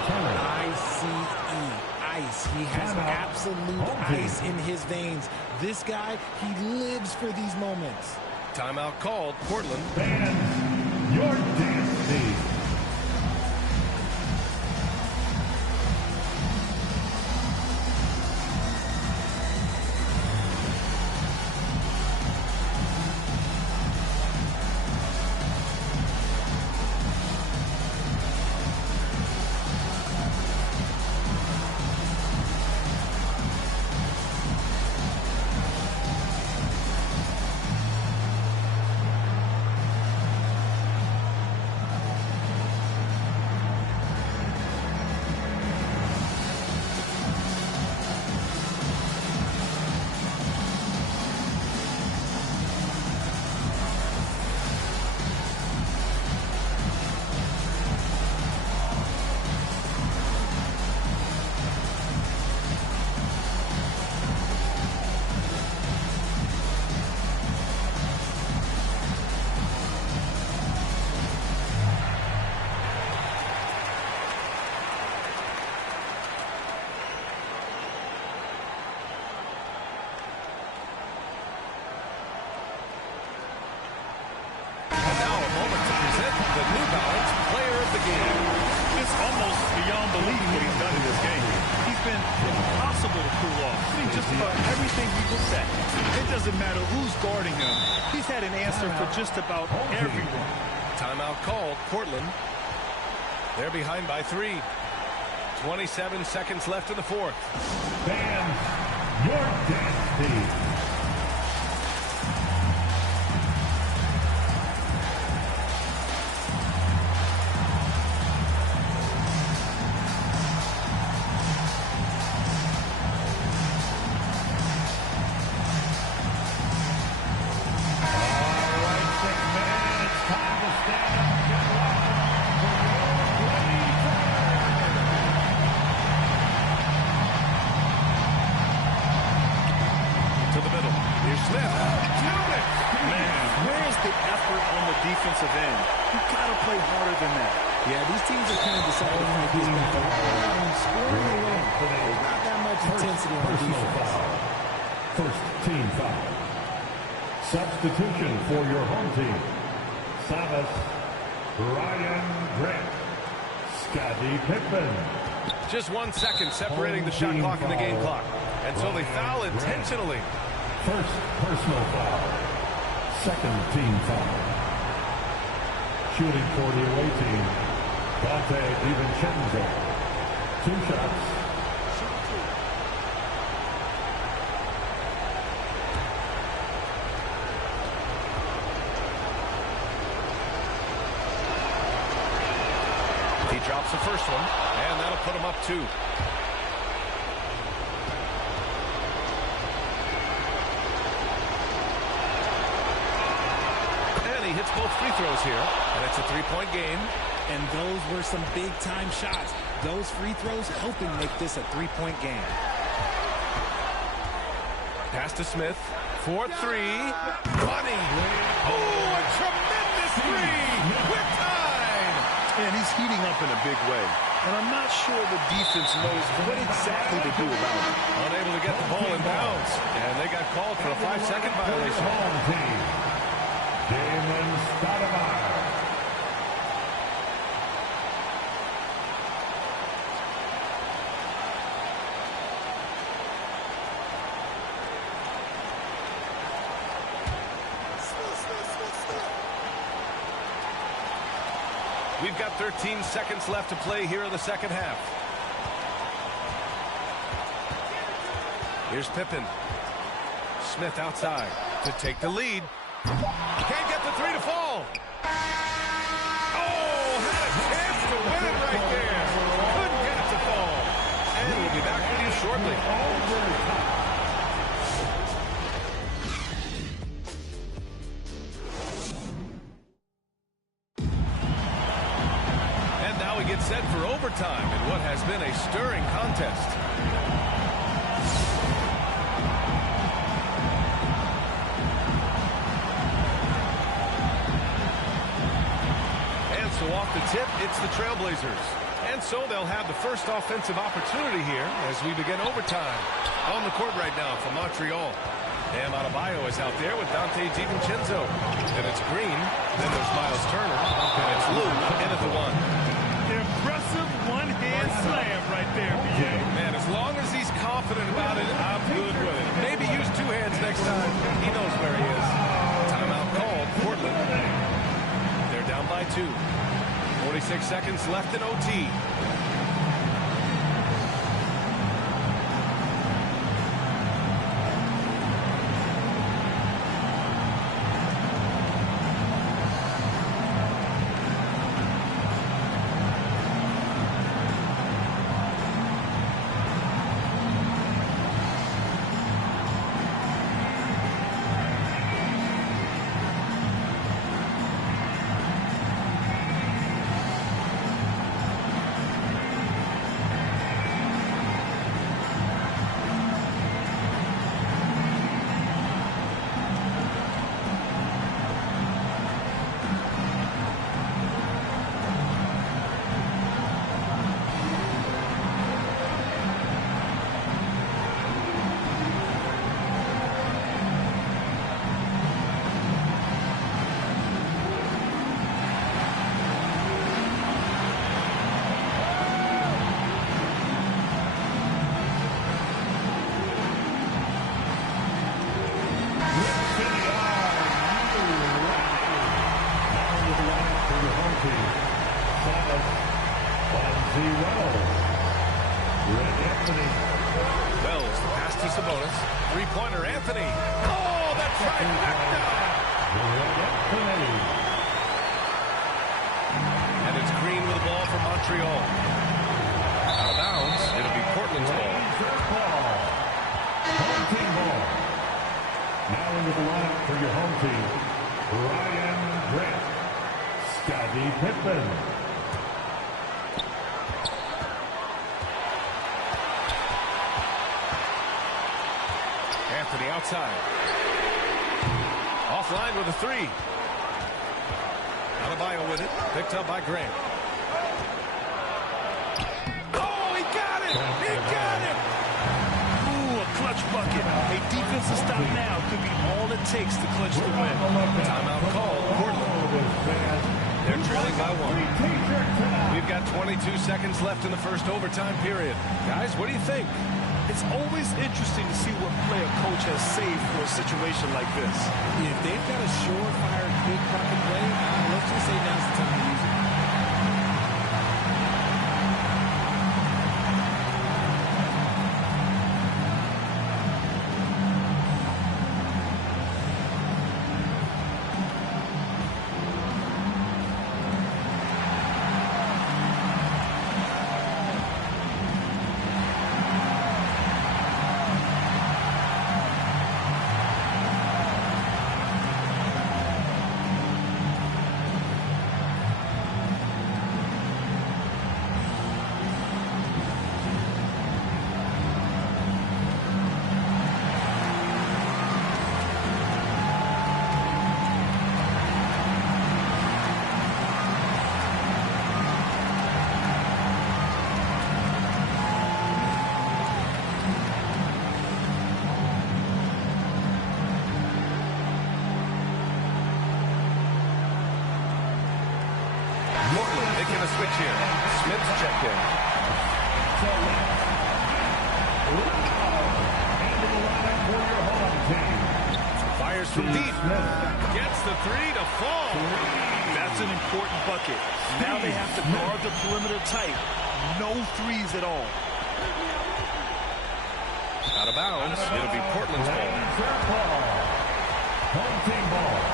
Ice. He has absolute ice in his veins. This guy, he lives for these moments. Timeout called. Portland. Fans, your dance team. Just about everyone. Timeout called. Portland. They're behind by 3. 27 seconds left in the fourth. Fans, your dance team. Substitution for your home team. Savas, Ryan Grant, Scottie Pippen. Just 1 second separating the shot clock and the game clock. And so they foul intentionally. First personal foul. Second team foul. Shooting for the away team, Donte DiVincenzo. 2 shots. Drops the first one, and that'll put him up 2. And he hits both free throws here, and it's a 3-point game. And those were some big-time shots. Those free throws helping make this a 3-point game. Pass to Smith. 4-3. Money. Oh, a tremendous 3 with time. And he's heating up in a big way. And I'm not sure the defense knows what exactly to do about it. Unable to get the ball in bounds. And they got called for a 5-second violation. Home team, Damon Stoudemire. We've got 13 seconds left to play here in the second half. Here's Pippen. Smith outside to take the lead. Can't get the 3 to fall. Oh, had a chance to win it right there. Couldn't get it to fall. And we'll be back with you shortly. Set for overtime in what has been a stirring contest. tip, it's the Trailblazers. And so they'll have the first offensive opportunity here as we begin overtime. On the court right now for Montreal. Bam Adebayo is out there with Dante DiVincenzo. And it's Green. Then there's Miles Turner. And it's Lou in at the one. Impressive one-hand slam right there, BA. Man, as long as he's confident about it, I'm good with it. Maybe use two hands next time. He knows where he is. Timeout called. Portland. They're down by 2. 46 seconds left in OT. Wells, the pass to Sabonis. Three-pointer, Anthony. Oh, that trifecta! And it's Green with the ball for Montreal. Out of bounds, it'll be Portland's ball. Home team ball. Now into the lineup for your home team, Ryan Grant, Scottie Pippen. Anthony outside. Offline with a 3. Adebayo with it. Picked up by Grant. Oh, he got it! He got it! Ooh, a clutch bucket. A defensive stop now could be all it takes to clutch the win. Timeout call. Portland. They're trailing by 1. We've got 22 seconds left in the first overtime period. Guys, what do you think? It's always interesting to see what play a coach has saved for a situation like this. If they've got a surefire, quick pocket play, let's just say now's the time to use it. Portland making a switch here. Smith's checked in. Fires from deep. Gets the 3 to fall. That's an important bucket. Now they have to guard the perimeter tight. No threes at all. Out of bounds. It'll be Portland's ball. Home team ball.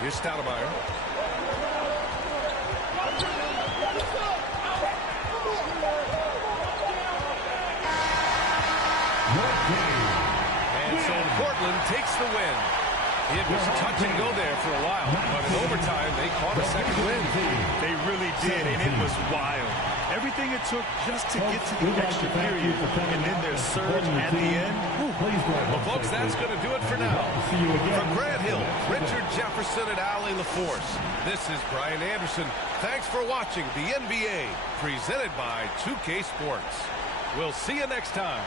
Here's Stoudemire. And so Portland takes the win. It was touch and go there for a while, but in overtime, they caught a second win. They really did, and it was wild. Everything it took just to get to the extra period, and then their surge at the end. Well, folks, that's going to do it for now. From Grant Hill, Richard Jefferson, and Allie LaForce, this is Brian Anderson. Thanks for watching the NBA, presented by 2K Sports. We'll see you next time.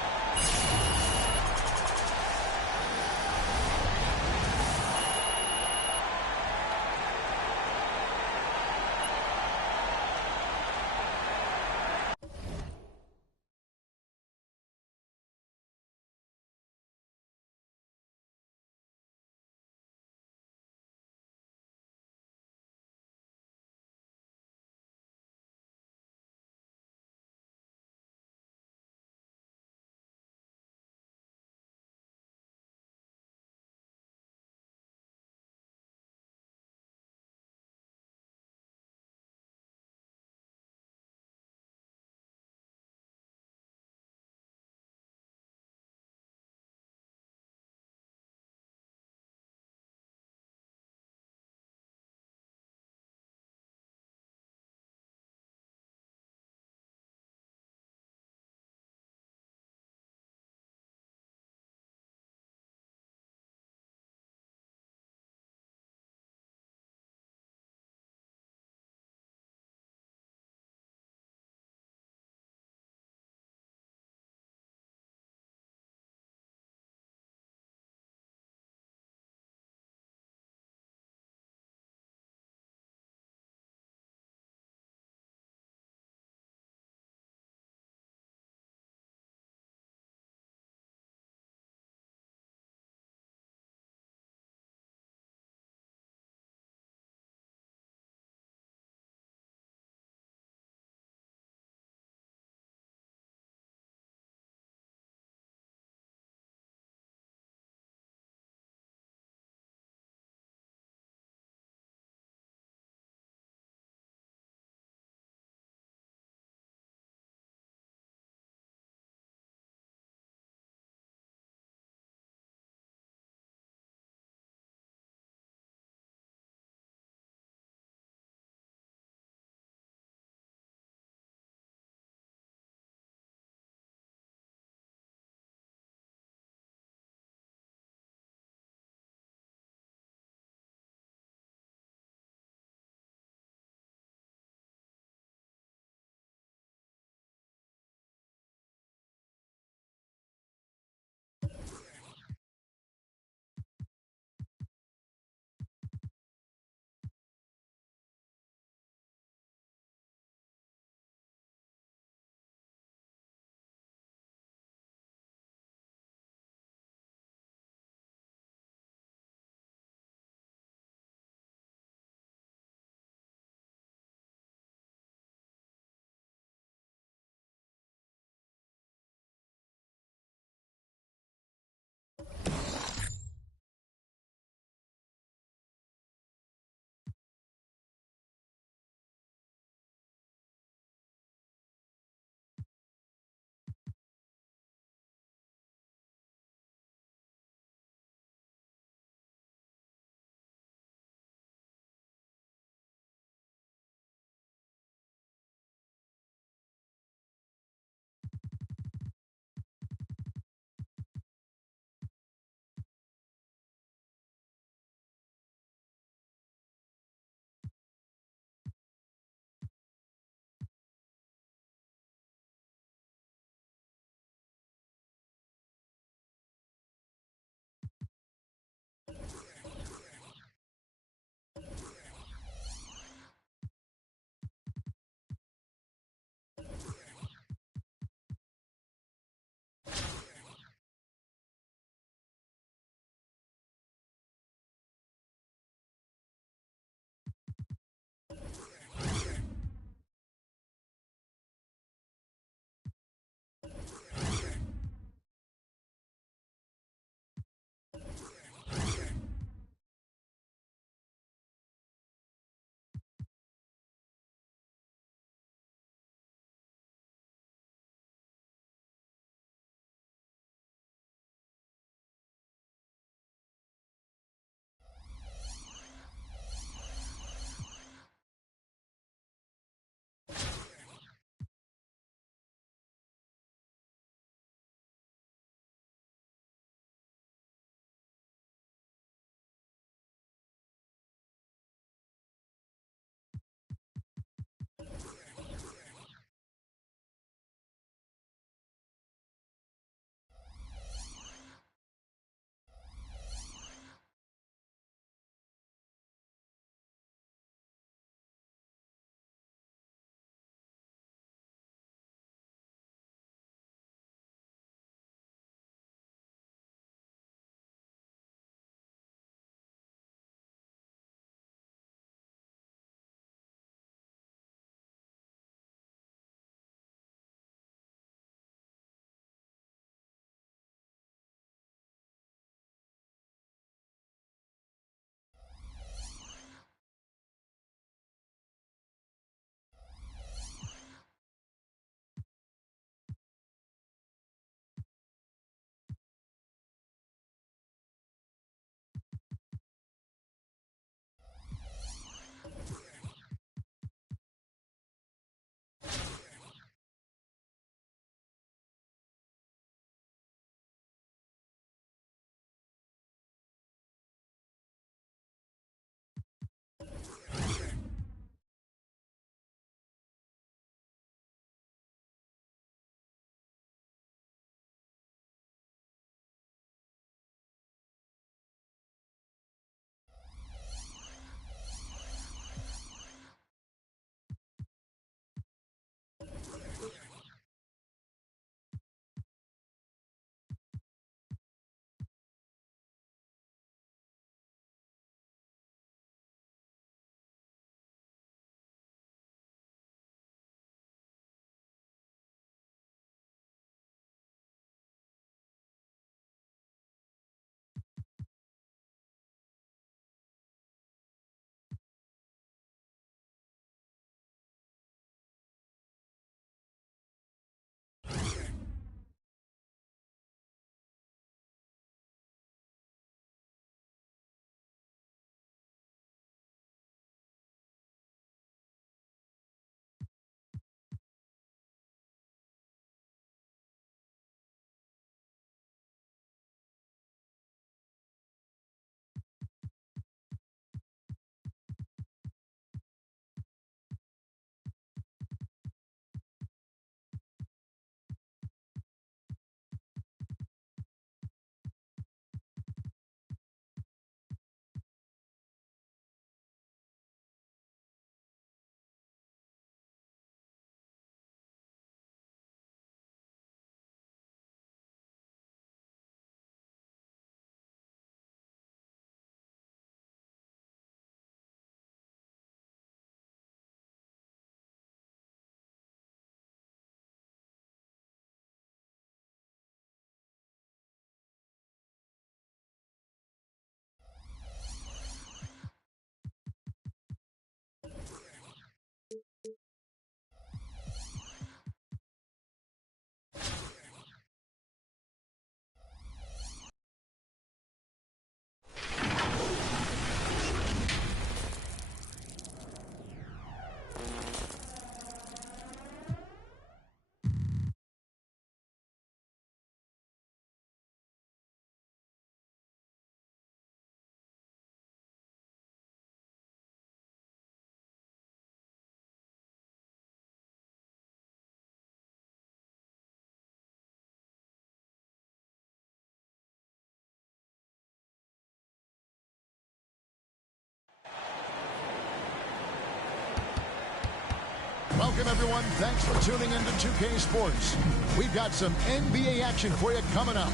Welcome, everyone. Thanks for tuning in to 2K Sports. We've got some NBA action for you coming up.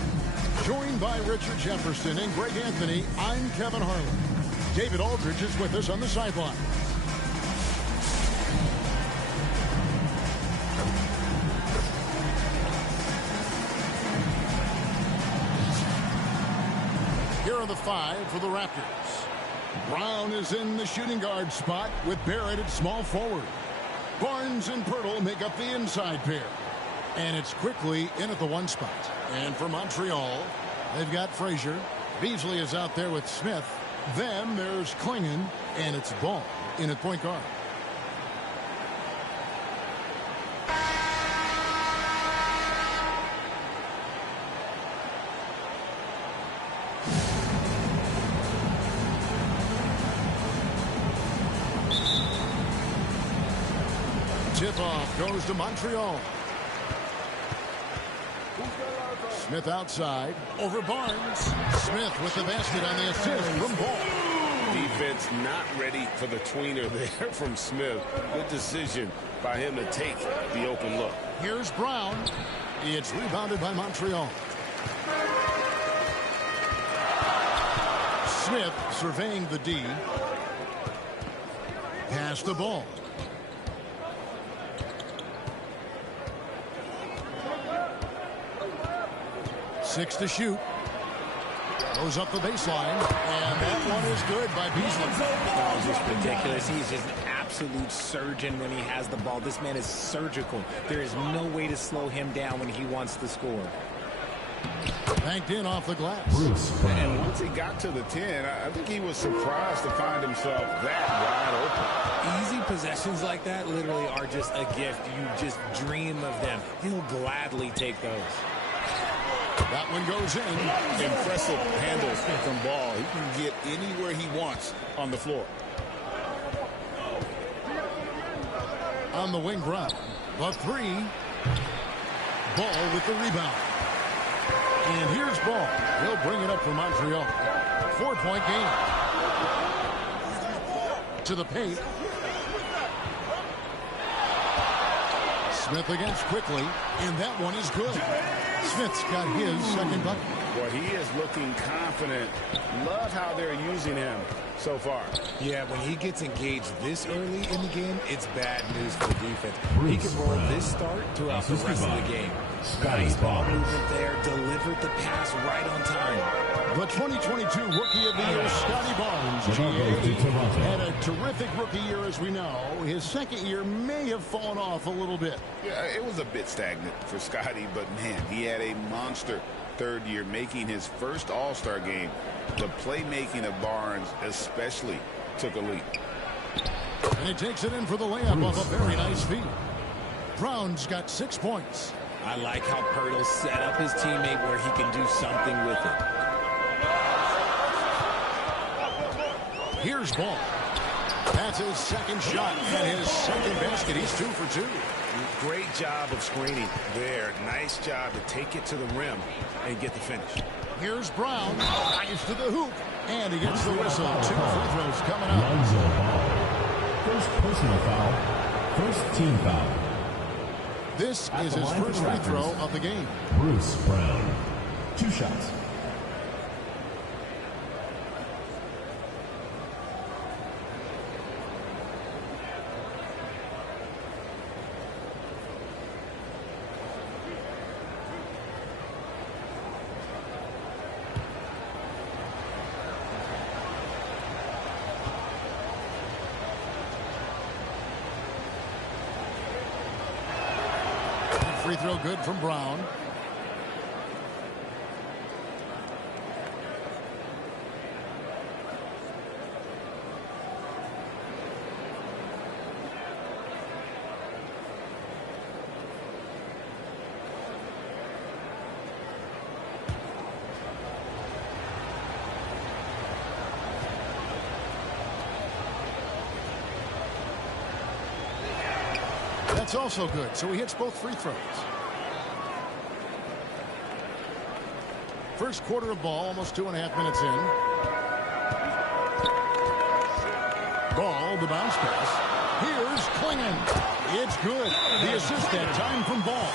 Joined by Richard Jefferson and Greg Anthony, I'm Kevin Harlan. David Aldridge is with us on the sideline. Here are the five for the Raptors. Brown is in the shooting guard spot with Barrett at small forward. Barnes and Pirtle make up the inside pair. And it's quickly in at the one spot. And for Montreal, they've got Frazier. Beasley is out there with Smith. Then there's Klingon, and it's Ball in at point guard. Tip-off goes to Montreal. Smith outside, over Barnes. Smith with the basket on the assist from Ball. Defense not ready for the tweener there from Smith. Good decision by him to take the open look. Here's Brown. It's rebounded by Montreal. Smith surveying the D. Pass the ball. 6 to shoot. Goes up the baseline, and that one is good by Beasley. Oh, just ridiculous. He's just an absolute surgeon when he has the ball. This man is surgical. There is no way to slow him down when he wants to score. Banked in off the glass. And once he got to the 10, I think he was surprised to find himself that wide open. Easy possessions like that literally are just a gift. You just dream of them. He'll gladly take those. That one goes in. Impressive handles from Ball. He can get anywhere he wants on the floor. On the wing, Brown. The three. Ball with the rebound. And here's Ball. He'll bring it up for Montreal. 4-point game. To the paint. Smith against quickly, and that one is good. Smith's got his second bucket. Boy, he is looking confident. Love how they're using him so far. Yeah, when he gets engaged this early in the game, it's bad news for the defense. He can roll this start throughout the rest of the game. Nice ball movement there, delivered the pass right on time. The 2022 Rookie of the Year, Scotty Barnes, had a terrific rookie year, as we know. His second year may have fallen off a little bit. Yeah, it was a bit stagnant for Scotty, but man, he had a monster third year, making his first All-Star game. The playmaking of Barnes especially took a leap. And he takes it in for the layup off a very nice feed. Brown's got 6 points. I like how Pirtle set up his teammate where he can do something with it. Here's Ball. That's his second shot and his second basket. He's 2 for 2. Great job of screening there. Nice job to take it to the rim and get the finish. Here's Brown. Drives to the hoop. And he gets the whistle. 2 free throws coming up. Lonzo Ball. First personal foul. First team foul. This is his first free throw of the game. Bruce Brown. 2 shots. Free throw good from Brown. That's also good. So he hits both free throws. First quarter of ball, almost 2.5 minutes in. Ball, the bounce pass. Here's Klingon. It's good. The assist that time from Ball.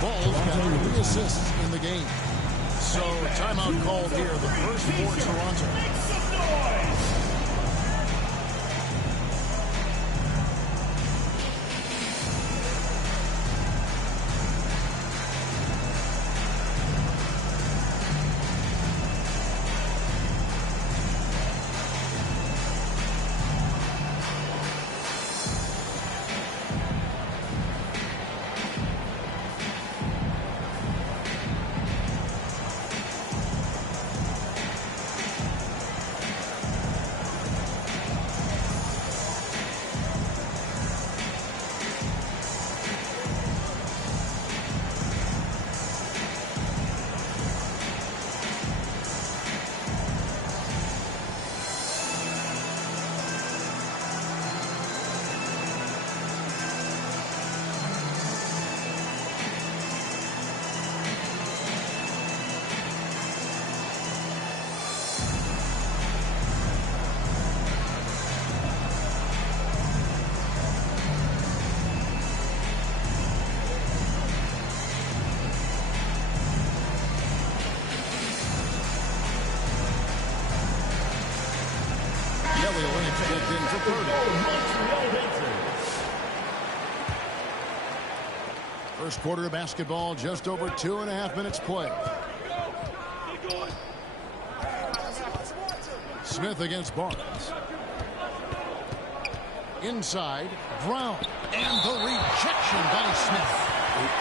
Ball's got 3 assists in the game. So timeout called here. The first for Toronto. First quarter of basketball, just over 2.5 minutes played. Smith against Barnes. Inside, Brown. And the rejection by Smith.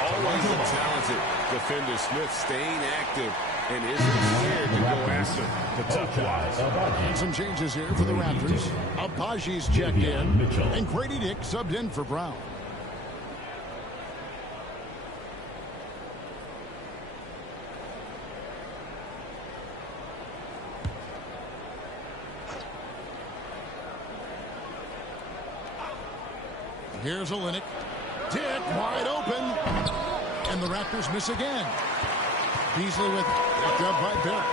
Always a talented defender. Smith staying active and isn't scared to go after the tough guys. Some changes here for the Raptors. Abaji's checked in, and Grady Dick subbed in for Brown. Here's Olynyk. Dick wide open. And the Raptors miss again. Beasley with picked up by Barrett.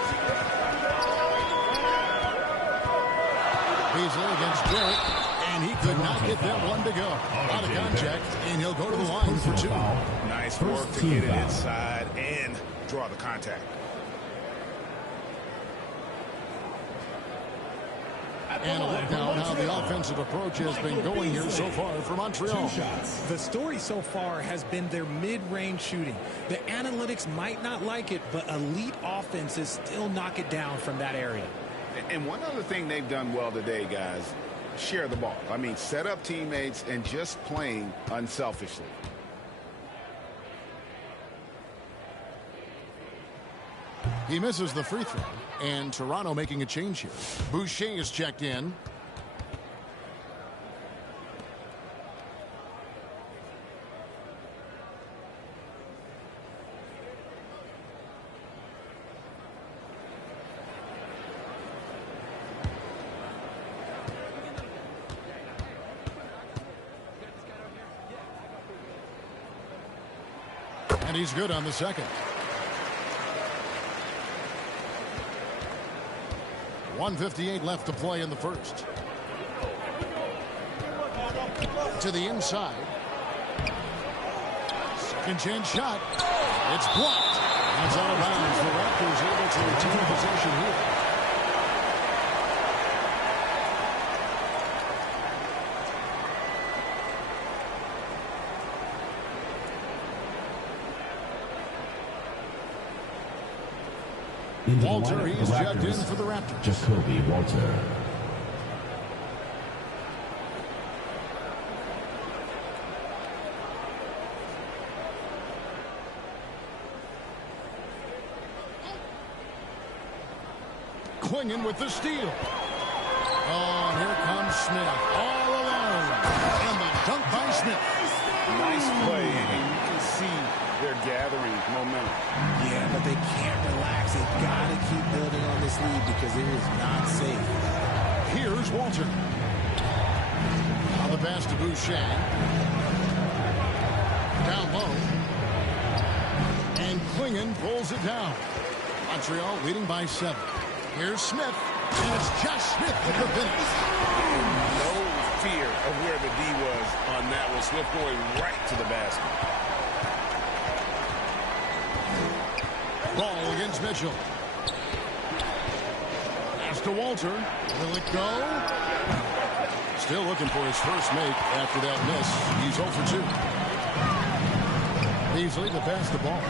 Beasley against Barrett. And he could not get that one to go. Out of contact. And he'll go to the line for 2. Nice work to get it inside and draw the contact. And a look now at how the offensive approach has been going here so far for Montreal. The story so far has been their mid-range shooting. The analytics might not like it, but elite offenses still knock it down from that area. And one other thing they've done well today, guys, share the ball. I mean, set up teammates and just playing unselfishly. He misses the free throw. And Toronto making a change here. Boucher is checked in. And he's good on the second. 1:58 left to play in the first. To the inside. Second chance shot. It's blocked. And it's out of bounds. The Raptors able to retain possession here. Walter, he's checked in for the Raptors. Jacoby Walter. Klingon with the steal. Oh, here comes Smith. All alone. And the dunk by Smith. Nice play, and you can see they're gathering momentum. Yeah, but they can't relax. They've got to keep building on this lead because it is not safe. Here's Walter. On the pass to Boucher. Down low. And Klingon pulls it down. Montreal leading by 7. Here's Smith. And it's just Smith with the finish. Knows fear of where the D was on that one. Swift going right to the basket. Ball against Mitchell. Pass to Walter. Will it go? Still looking for his first make after that miss. He's 0 for 2. Beasley to pass the ball.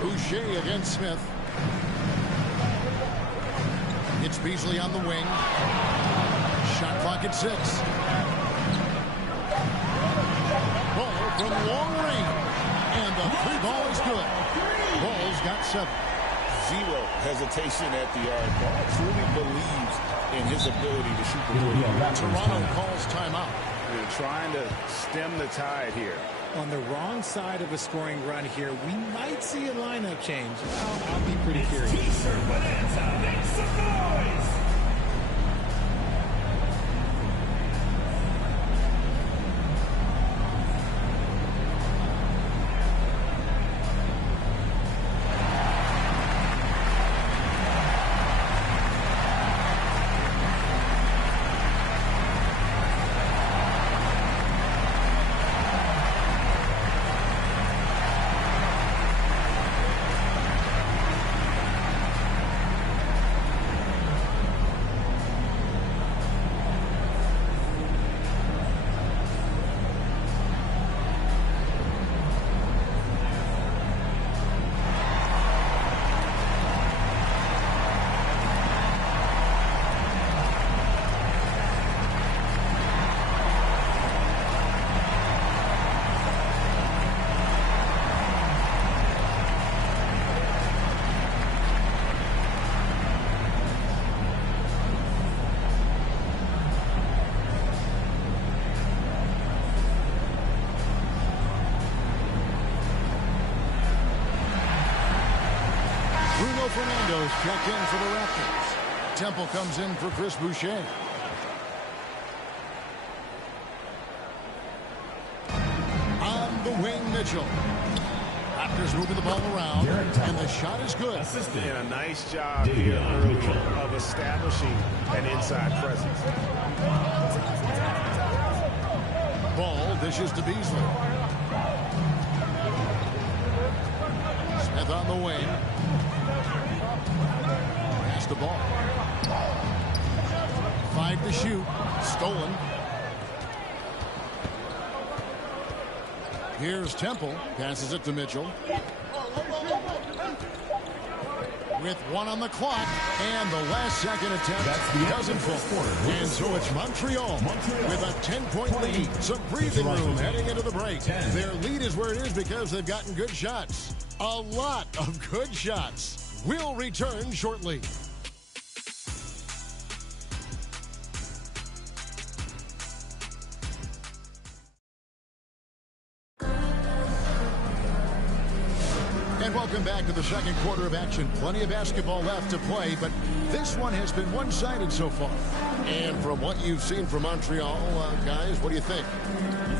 Boucher against Smith. It's Beasley on the wing. Shot clock at 6. Ball from long range. And the 3 ball is good. Ball's got 7. Zero hesitation at the arc. Ball truly believes in his ability to shoot the three. Toronto calls timeout. They're trying to stem the tide here. On the wrong side of a scoring run here, we might see a lineup change. I'll be pretty curious. T-shirt bonanza, make some noise! Fernando's checked in for the Raptors. Temple comes in for Chris Boucher. On the wing, Mitchell. Raptors moving the ball around, and the shot is good. And a nice job here early of establishing an inside presence. Ball dishes to Beasley. Smith on the wing. Pass the ball. 5 to shoot. Stolen. Here's Temple. Passes it to Mitchell. With 1 on the clock. And the last second attempt doesn't fall. And so it's Montreal with a 10-point lead. Some breathing room heading into the break. Their lead is where it is because they've gotten good shots. A lot of good shots. We'll return shortly. And welcome back to the second quarter of action. Plenty of basketball left to play, but this one has been one-sided so far. And from what you've seen from Montreal, guys, what do you think?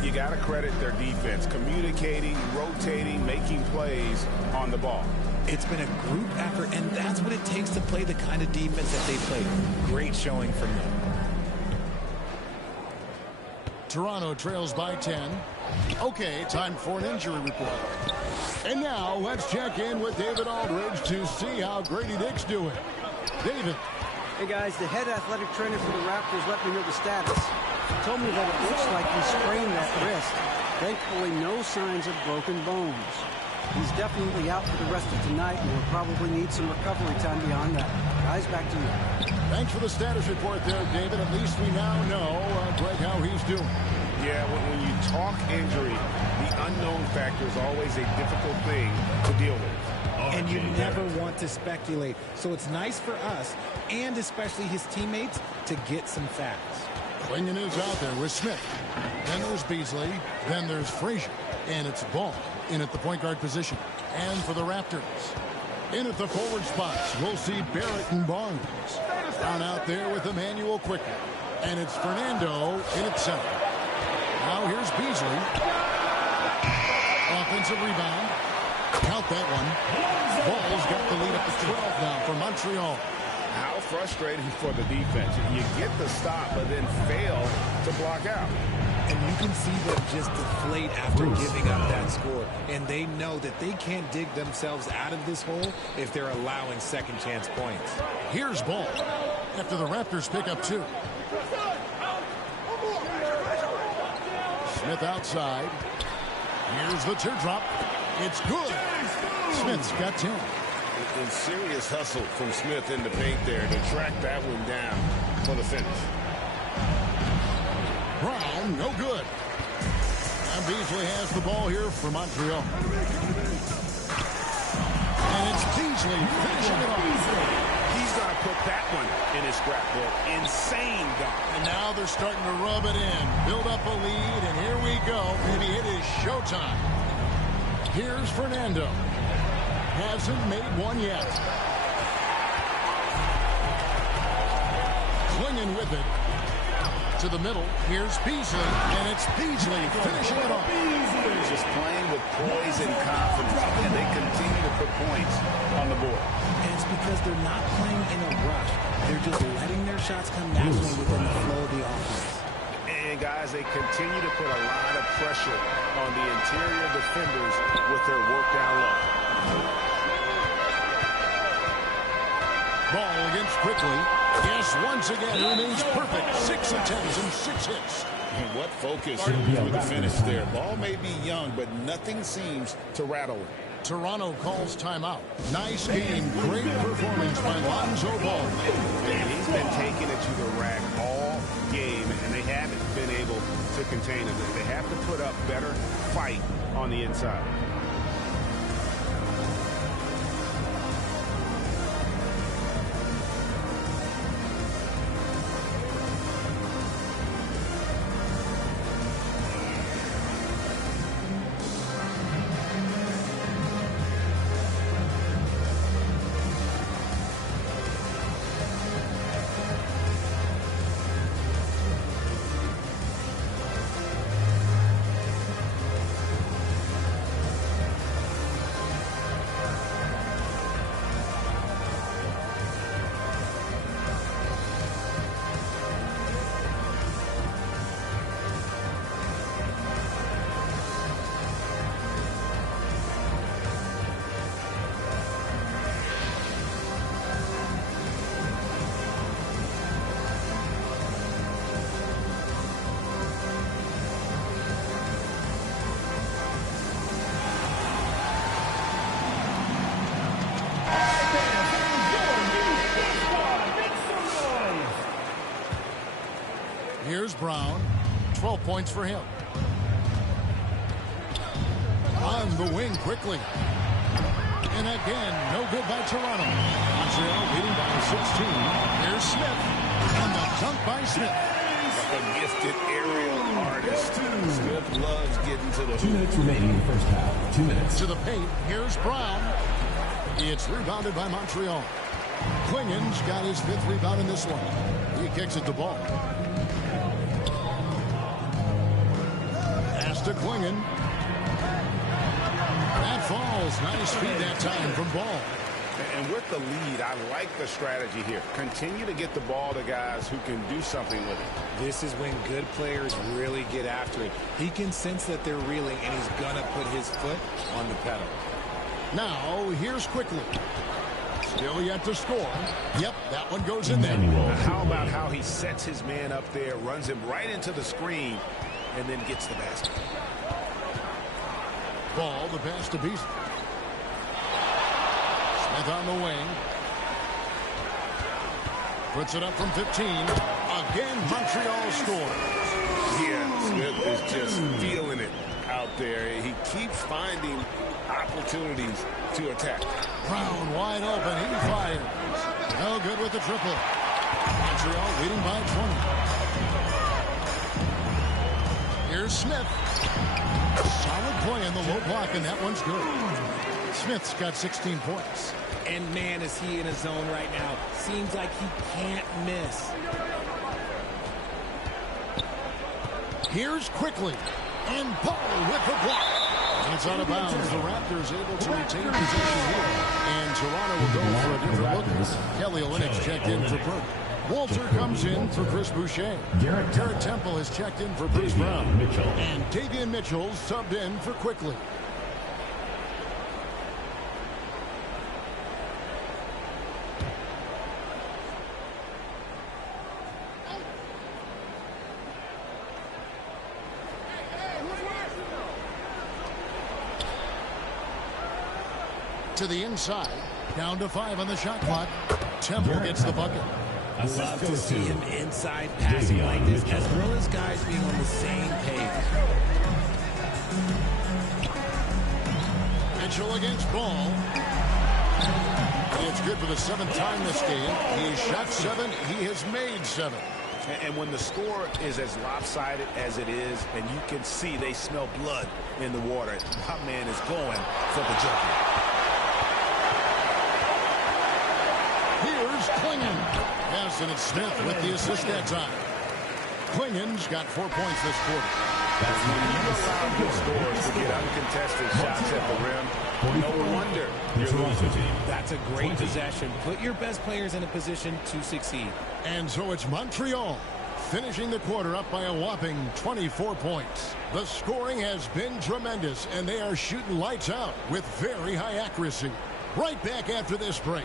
You got to credit their defense, communicating, rotating, making plays on the ball. It's been a group effort, and that's what it takes to play the kind of defense that they play. Great showing from them. Toronto trails by 10. Okay, time for an injury report. And now let's check in with David Aldridge to see how Grady Dick's doing. David. Hey guys, the head athletic trainer for the Raptors let me know the status. He told me that it looks like he sprained that wrist. Thankfully, no signs of broken bones. He's definitely out for the rest of tonight and will probably need some recovery time beyond that. Guys, back to you. Thanks for the status report there, David. At least we now know, Greg, how he's doing. Yeah, when you talk injury, the unknown factor is always a difficult thing to deal with. And you never want to speculate. So it's nice for us, and especially his teammates, to get some facts. Clingan is out there with Smith. Then there's Beasley. Then there's Frazier. And it's Ball in at the point guard position. And for the Raptors, in at the forward spots, we'll see Barrett and Barnes. Down out there with Emmanuel Quickly. And it's Fernando in at center. Now here's Beasley. Offensive rebound. Count that one. Ball's got the lead up to 12 now for Montreal. How frustrating for the defense. You get the stop, but then fail to block out. And you can see them just deflate after giving up that score. And they know that they can't dig themselves out of this hole if they're allowing second chance points. Here's ball after the Raptors pick up 2. Smith outside. Here's the teardrop. It's good. Smith's got 10. And serious hustle from Smith in the paint there to track that one down for the finish. Brown, no good. And Beasley has the ball here for Montreal. And it's Beasley finishing it off. He's going to put that one in his scrapbook. Insane dunk. And now they're starting to rub it in. Build up a lead, and here we go. Maybe it is showtime. Here's Fernando. Hasn't made one yet. Clinging with it. To the middle. Here's Beasley. And it's Beasley finishing it off. They're just playing with poise and confidence. And they continue to put points on the board. And it's because they're not playing in a rush. They're just letting their shots come naturally within the flow of the offense. And guys, they continue to put a lot of pressure on the interior defenders with their work down low. Ball against Quickly. Yes, once again, remains perfect. 6 attempts and 6 hits. And what focus for the finish there. Ball may be young, but nothing seems to rattle it. Toronto calls timeout. Nice game. Great performance by Lonzo Ball. And he's been taking it to the rack all game, and they haven't been able to contain him. They have to put up better fight on the inside. Here's Brown. 12 points for him. On the wing quickly. And again, no good by Toronto. Montreal leading by 16. Here's Smith. And the dunk by Smith. A gifted aerial artist. Smith loves getting to the hoop. 2 minutes remaining in the first half. 2 minutes. To the paint. Here's Brown. It's rebounded by Montreal. Klingen's got his 5th rebound in this one. He kicks it to Ball. Pass to Klingen. That falls. Nice feed that time from Ball. And with the lead, I like the strategy here. Continue to get the ball to guys who can do something with it. This is when good players really get after it. He can sense that they're reeling, and he's going to put his foot on the pedal. Now, here's Quickly. Still yet to score. Yep, that one goes in there. How about how he sets his man up there, runs him right into the screen, and then gets the basket. Ball, the pass to Beasley. Smith on the wing. Puts it up from 15. Again, Montreal scores. Yeah, Smith is just feeling it out there. He keeps finding opportunities to attack. Brown wide open. He fires. No good with the triple. Montreal leading by 20. Here's Smith. Solid play in the low block, and that one's good. Smith's got 16 points. And man, is he in a zone right now. Seems like he can't miss. Here's Quickly. And Paul with the block. And it's out of bounds. The Raptors able to retain possession here. And Toronto will go for a different look. Kelly Olynyk's checked in for Burke. Walter comes in for Chris Boucher. Garrett Temple has checked in for Bruce Brown. And Davian Mitchell subbed in for Quickly. To the inside. Down to 5 on the shot clock. Temple gets the bucket. I love to see him inside passing like this, as well as guys being on the same page. Mitchell against Ball. It's good for the 7th time this game. He shot 7. He has made 7. And when the score is as lopsided as it is, and you can see they smell blood in the water, my man is going for the jumper. Here's Klingon. Yes, and it's Smith with the assist that time. Klingon's got 4 points this quarter. When you allow your scores to get uncontested shots at the rim, no wonder you're losing. That's a great possession. Put your best players in a position to succeed. And so it's Montreal finishing the quarter up by a whopping 24 points. The scoring has been tremendous, and they are shooting lights out with very high accuracy. Right back after this break.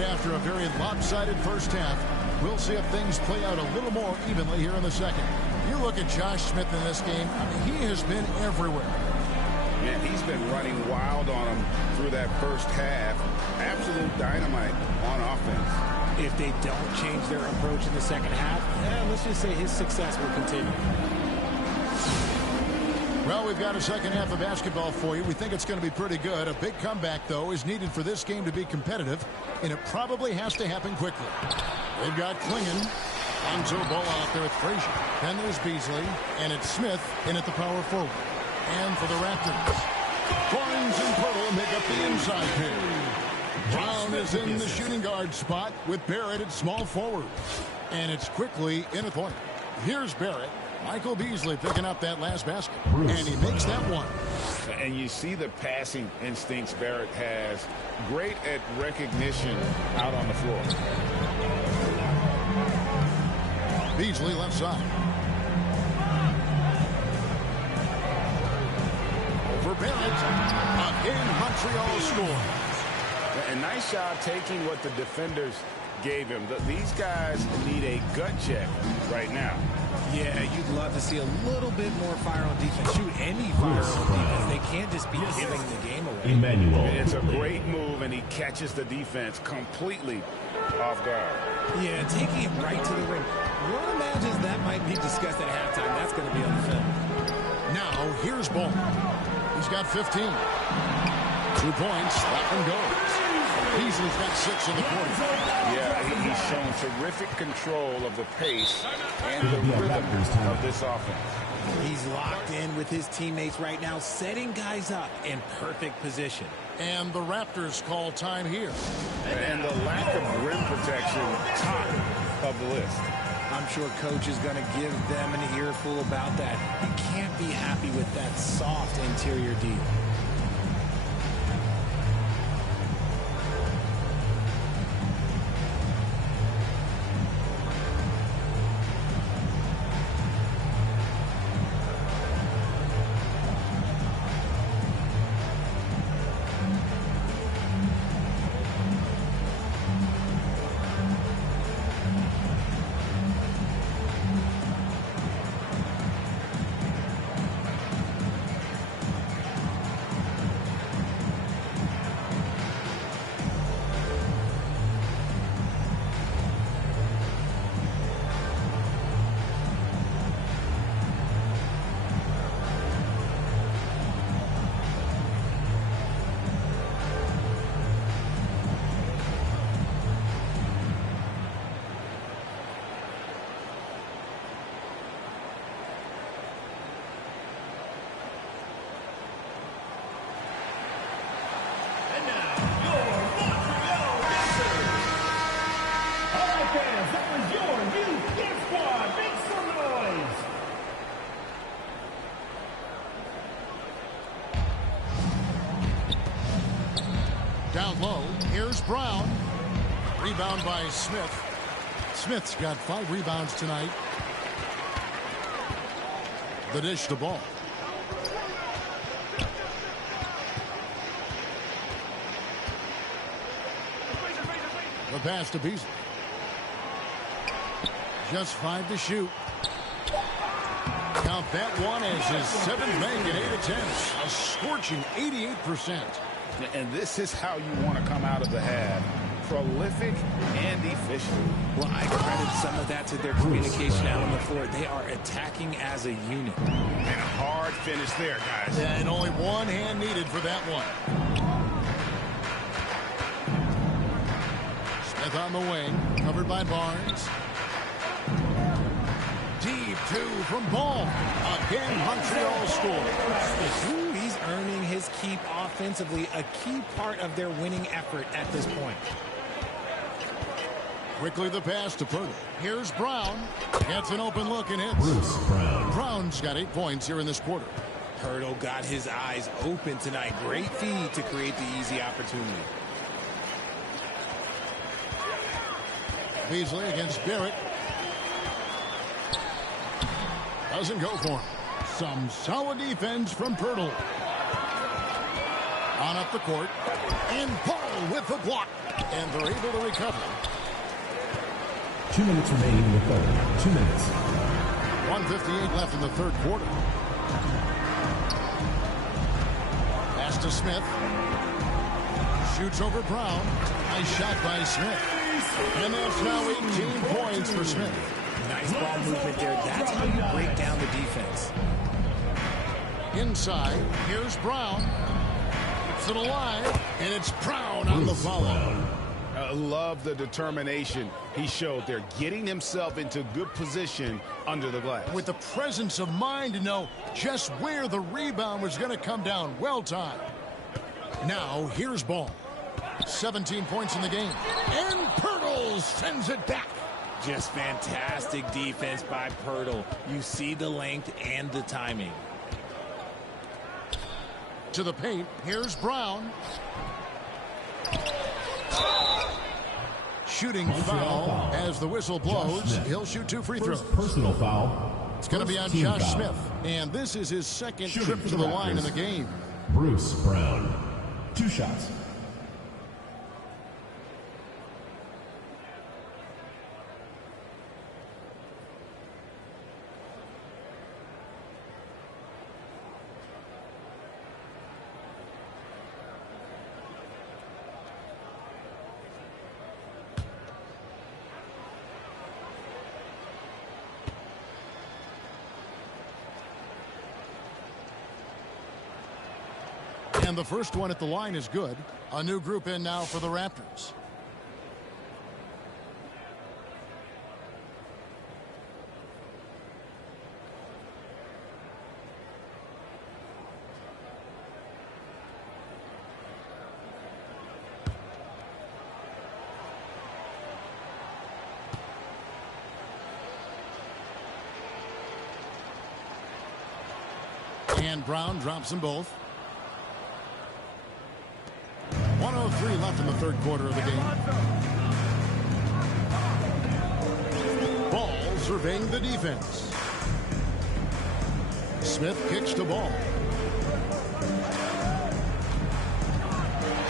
After a very lopsided first half, we'll see if things play out a little more evenly here in the second. You look at Josh Smith in this game, I mean, he has been everywhere. Man, he's been running wild on him through that first half. Absolute dynamite on offense. If they don't change their approach in the second half, let's just say his success will continue. Well, we've got a second half of basketball for you. We think it's going to be pretty good. A big comeback, though, is needed for this game to be competitive, and it probably has to happen quickly. They've got Klingon. Lonzo Ball out there with Frazier. Then there's Beasley, and it's Smith in at the power forward. And for the Raptors, Barnes and Pirtle make up the inside pair. Brown is in the shooting guard spot with Barrett at small forward. And it's Quickly in at point. Here's Barrett. Michael Beasley picking up that last basket. And he makes that one. And you see the passing instincts Barrett has. Great at recognition out on the floor. Beasley left side. Over Barrett. Again, Montreal scores. A nice job taking what the defenders gave him. These guys need a gut check right now. Yeah, you'd love to see a little bit more fire on defense. Shoot any fire on defense. They can't just be giving the game away. Emmanuel. It's a great move, and he catches the defense completely off guard. Yeah, taking it right to the rim. One imagines that might be discussed at halftime. That's going to be on the film. Now, here's Ball. He's got 15. 2 points. That one goes. Beasley's got 6 in the quarter. Yeah, he's shown terrific control of the pace and the rhythm of this offense. He's locked in with his teammates right now, setting guys up in perfect position. And the Raptors call time here. And the lack of rim protection, top of the list. I'm sure coach is going to give them an earful about that. You can't be happy with that soft interior D. Here's Brown. Rebound by Smith. Smith's got 5 rebounds tonight. The dish to Ball. The pass to Beasley. Just 5 to shoot. Count that one as his 7th make and 8 attempts. A scorching 88%. And this is how you want to come out of the half. Prolific and efficient. Well, I credit some of that to their communication out on the floor. They are attacking as a unit. And a hard finish there, guys. And only one hand needed for that one. Smith on the wing, covered by Barnes. Deep 2 from Ball. Again, Montreal scores. Ooh, he's earning his keep offensively, a key part of their winning effort at this point. Quickly the pass to Purtle. Here's Brown. Gets an open look and hits. Bruce Brown. Brown's got 8 points here in this quarter. Hurdle got his eyes open tonight. Great feed to create the easy opportunity. Beasley against Barrett. Doesn't go for him. Some solid defense from Purtle. On up the court. And Paul with the block. And they're able to recover. 2 minutes remaining in the third. 2 minutes. 1:58 left in the third quarter. Pass to Smith. Shoots over Brown. Nice shot by Smith. And that's now 18 points for Smith. Nice ball movement there. That's how you break down the defense. Inside, here's Brown. It's it alive, and it's Brown on the follow. I love the determination he showed there, getting himself into good position under the glass. With the presence of mind to know just where the rebound was going to come down. Well timed. Now, here's Ball. 17 points in the game. And Purtle sends it back. Just fantastic defense by Purtle. You see the length and the timing. To the paint, here's Brown. Shooting foul as the whistle blows. He'll shoot 2 free throws. Personal foul. It's going to be on Josh Smith. And this is his second trip to the line in the game. Bruce Brown. 2 shots. And the first one at the line is good. A new group in now for the Raptors. And Brown drops them both. 1:03 left in the third quarter of the game. Ball surveying the defense. Smith kicks to Ball.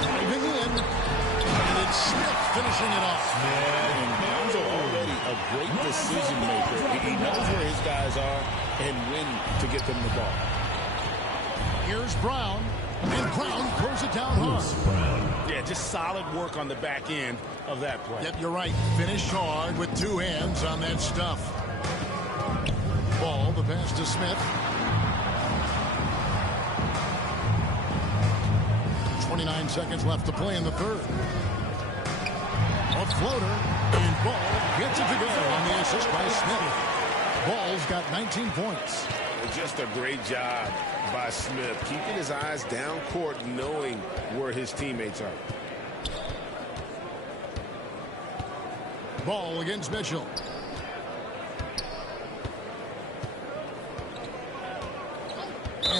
Driving in. And it's Smith finishing it off. Yeah, and Brown's already a great decision maker. He knows where his guys are and when to get them the ball. Here's Brown. And Brown throws it down hard. Yeah, just solid work on the back end of that play. Yep, you're right. Finish hard with 2 hands on that stuff. Ball, the pass to Smith. 29 seconds left to play in the third. A floater, and Ball gets it to go on the assist by Smith. Ball's got 19 points. Just a great job by Smith, keeping his eyes down court, knowing where his teammates are. Ball against Mitchell.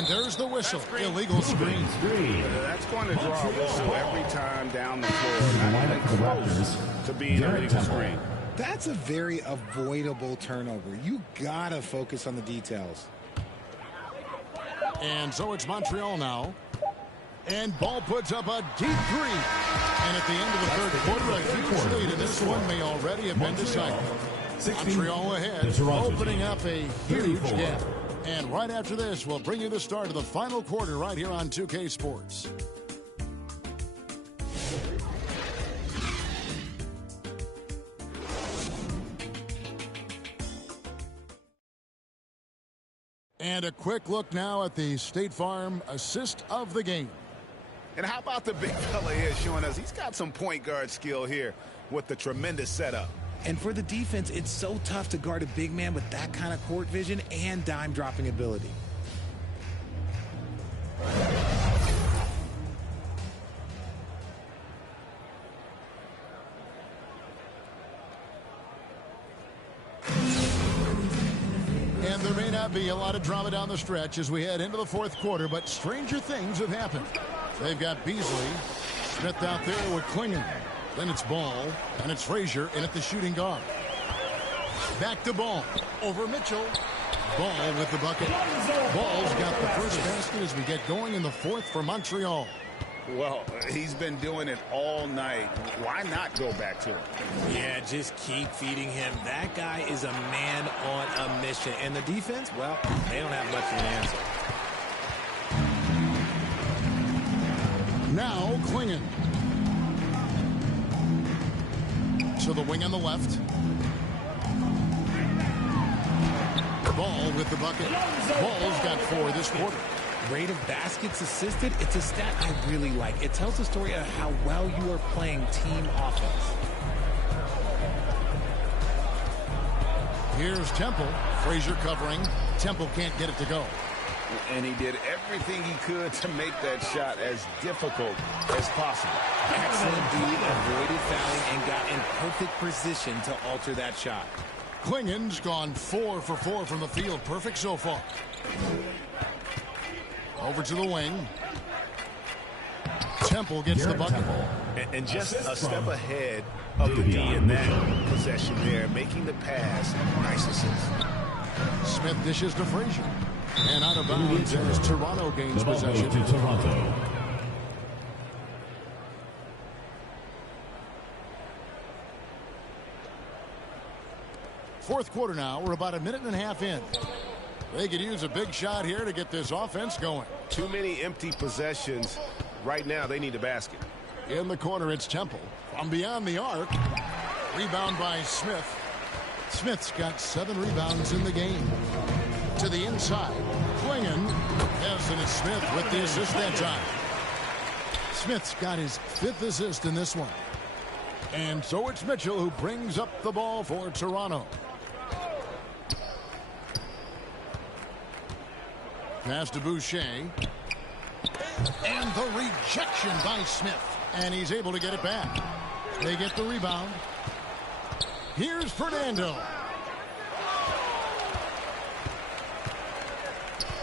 And there's the whistle. Illegal screen. That's going to draw a whistle every time down the floor. Not even close to being a legal screen. That's a very avoidable turnover. You got to focus on the details. And so it's Montreal now. And ball puts up a deep three. And at the end of the third quarter, a huge lead, and this one may already have been decided. Montreal ahead, opening up a huge gap. And right after this, we'll bring you the start of the final quarter right here on 2K Sports. And a quick look now at the State Farm assist of the game. And how about the big fella here showing us he's got some point guard skill here with the tremendous setup. And for the defense, it's so tough to guard a big man with that kind of court vision and dime dropping ability. And there may not be a lot of drama down the stretch as we head into the fourth quarter, but stranger things have happened. They've got Beasley, Smith out there with Klingon. Then it's Ball, and it's Frazier in at the shooting guard. Back to Ball, over Mitchell. Ball with the bucket. Ball's got the first basket as we get going in the fourth for Montreal. Well, he's been doing it all night. Why not go back to him? Yeah, just keep feeding him. That guy is a man on a mission. And the defense, well, they don't have much of an answer. Now Klingon. To the wing on the left. Ball with the bucket. Ball's got 4 this quarter. Rate of baskets assisted, it's a stat I really like. It tells the story of how well you are playing team offense. Here's Temple. Frazier covering. Temple can't get it to go. And he did everything he could to make that shot as difficult as possible. Excellent D, avoided fouling, and got in perfect position to alter that shot. Klingon's gone 4 for 4 from the field. Perfect so far. Over to the wing. Temple gets the bucket. And just a step ahead of the D in that possession there, making the pass. Nice assist. Smith dishes to Frazier. And out of bounds as Toronto gains possession. To Toronto. Fourth quarter now. We're about a minute and a half in. They could use a big shot here to get this offense going. Too many empty possessions. Right now, they need a basket. In the corner, it's Temple. From beyond the arc. Rebound by Smith. Smith's got 7 rebounds in the game. To the inside. Klingon. Yes, and it's Smith with the assist that time. Smith's got his 5th assist in this one. And so it's Mitchell who brings up the ball for Toronto. Pass to Boucher. And the rejection by Smith. And he's able to get it back. They get the rebound. Here's Fernando.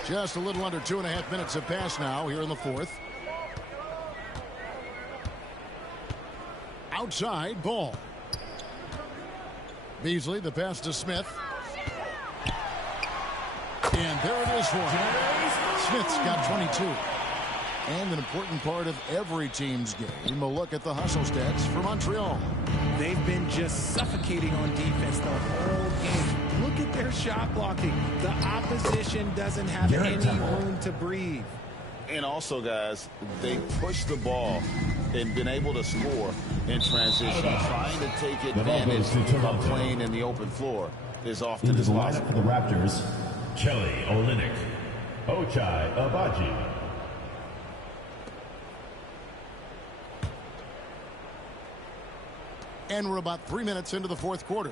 Just a little under 2.5 minutes have passed now here in the fourth. Outside, Ball. Beasley, the pass to Smith. And there it is for him. Smith's got 22. And an important part of every team's game, a look at the hustle stats for Montreal. They've been just suffocating on defense the whole game. Look at their shot blocking. The opposition doesn't have any room to breathe. And also, guys, they pushed the ball and been able to score in transition. Trying to take advantage of playing in the open floor is often as possible. For the Raptors, Kelly Olynyk, Ochai Agbaji. And we're about 3 minutes into the fourth quarter.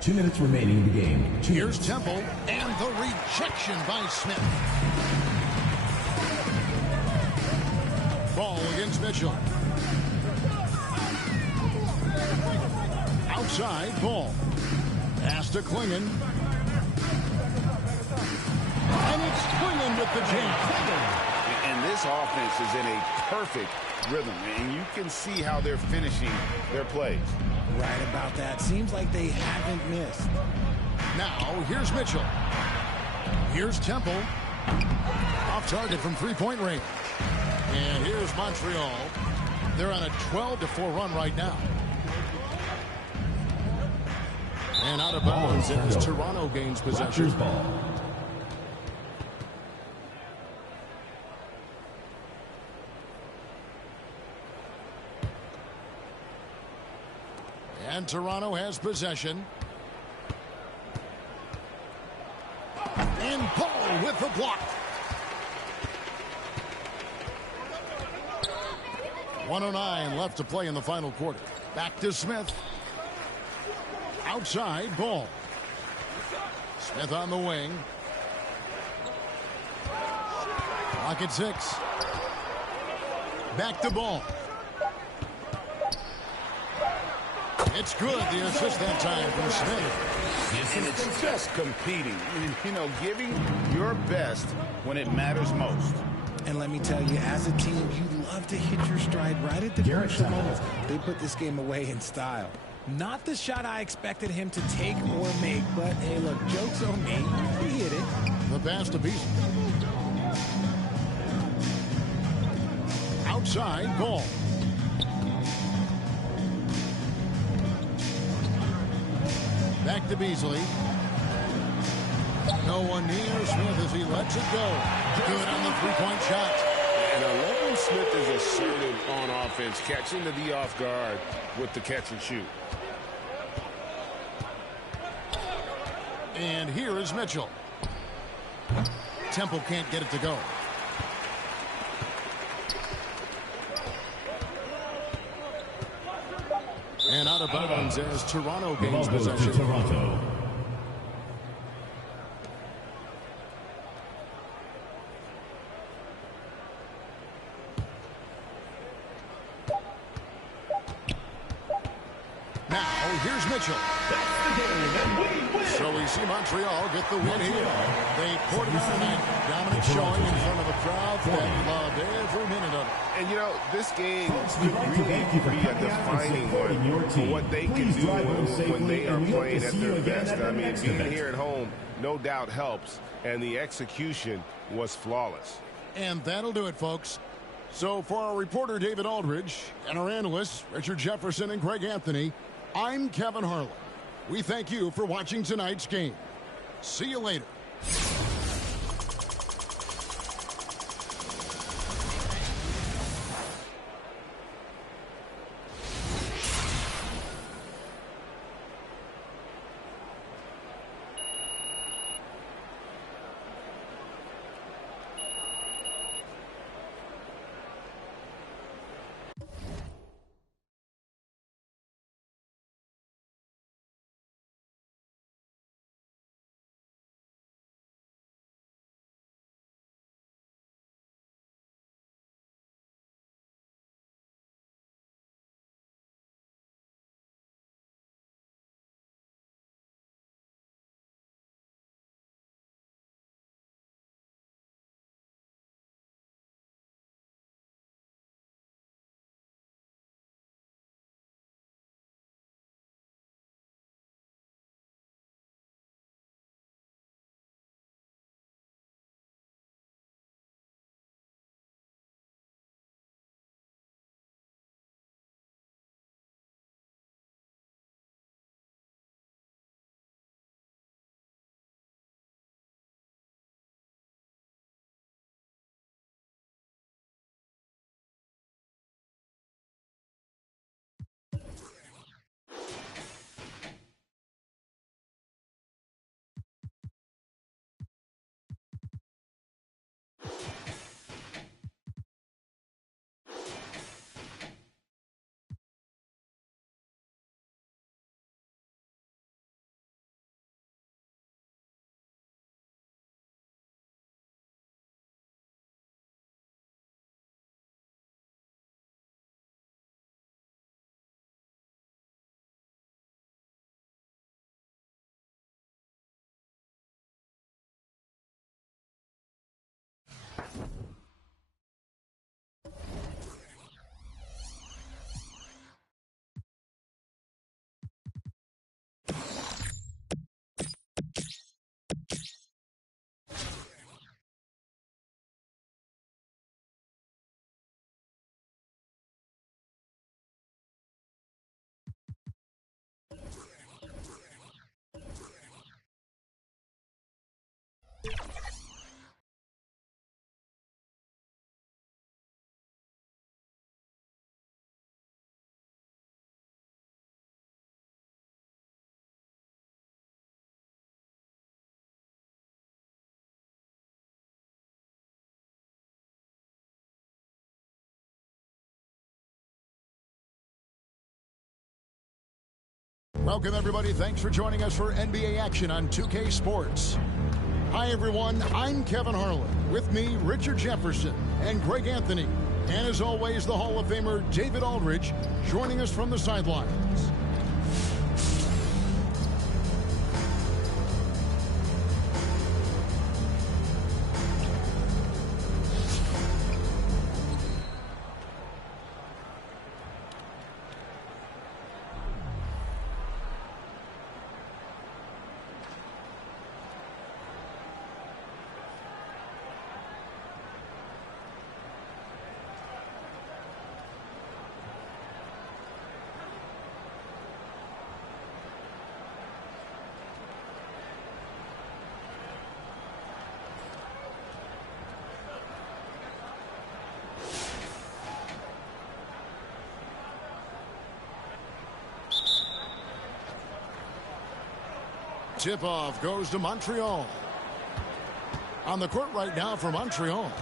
2 minutes remaining in the game. Here's Temple, and the rejection by Smith. Ball against Mitchell. Outside, Ball. Pass to Klingon. And Springing with the jam. And this offense is in a perfect rhythm, and you can see how they're finishing their plays. Right about that. Seems like they haven't missed. Now, here's Mitchell. Here's Temple. Off target from three-point range. And here's Montreal. They're on a 12-4 run right now. And out of bounds as Toronto gains possession. And Toronto has possession. And Paul with the block. 1:09 left to play in the final quarter. Back to Smith. Outside, Ball. Smith on the wing. Clock at 6. Back to Ball. It's good. The assist that time from Smith. And it's just competing. You know, giving your best when it matters most. And let me tell you, as a team, you love to hit your stride right at the crucial moments. They put this game away in style. Not the shot I expected him to take or make, but hey, look, joke's on me. He hit it. The pass to Beasley. Outside, Ball. Back to Beasley. No one near Smith as he lets it go. Good on the three-point shot. And I love when Smith is assertive on offense, catching the D off guard with the catch and shoot. And here is Mitchell. Temple can't get it to go. And out of bounds as Toronto gains possession. Toronto. Now, here's Mitchell. So we see Montreal get the win here. They poured it on tonight. Dominant showing in front of a crowd that loved every minute of it. And, you know, this game could really be a defining one for what they can do when they are playing at their best. I mean, being here at home no doubt helps, and the execution was flawless. And that'll do it, folks. So for our reporter, David Aldridge, and our analysts, Richard Jefferson and Greg Anthony, I'm Kevin Harlan. We thank you for watching tonight's game. See you later. Welcome, everybody. Thanks for joining us for NBA action on 2K Sports. Hi, everyone. I'm Kevin Harlan. With me, Richard Jefferson and Greg Anthony. And as always, the Hall of Famer David Aldridge joining us from the sidelines. Tip-off goes to Montreal. On the court right now for Montreal.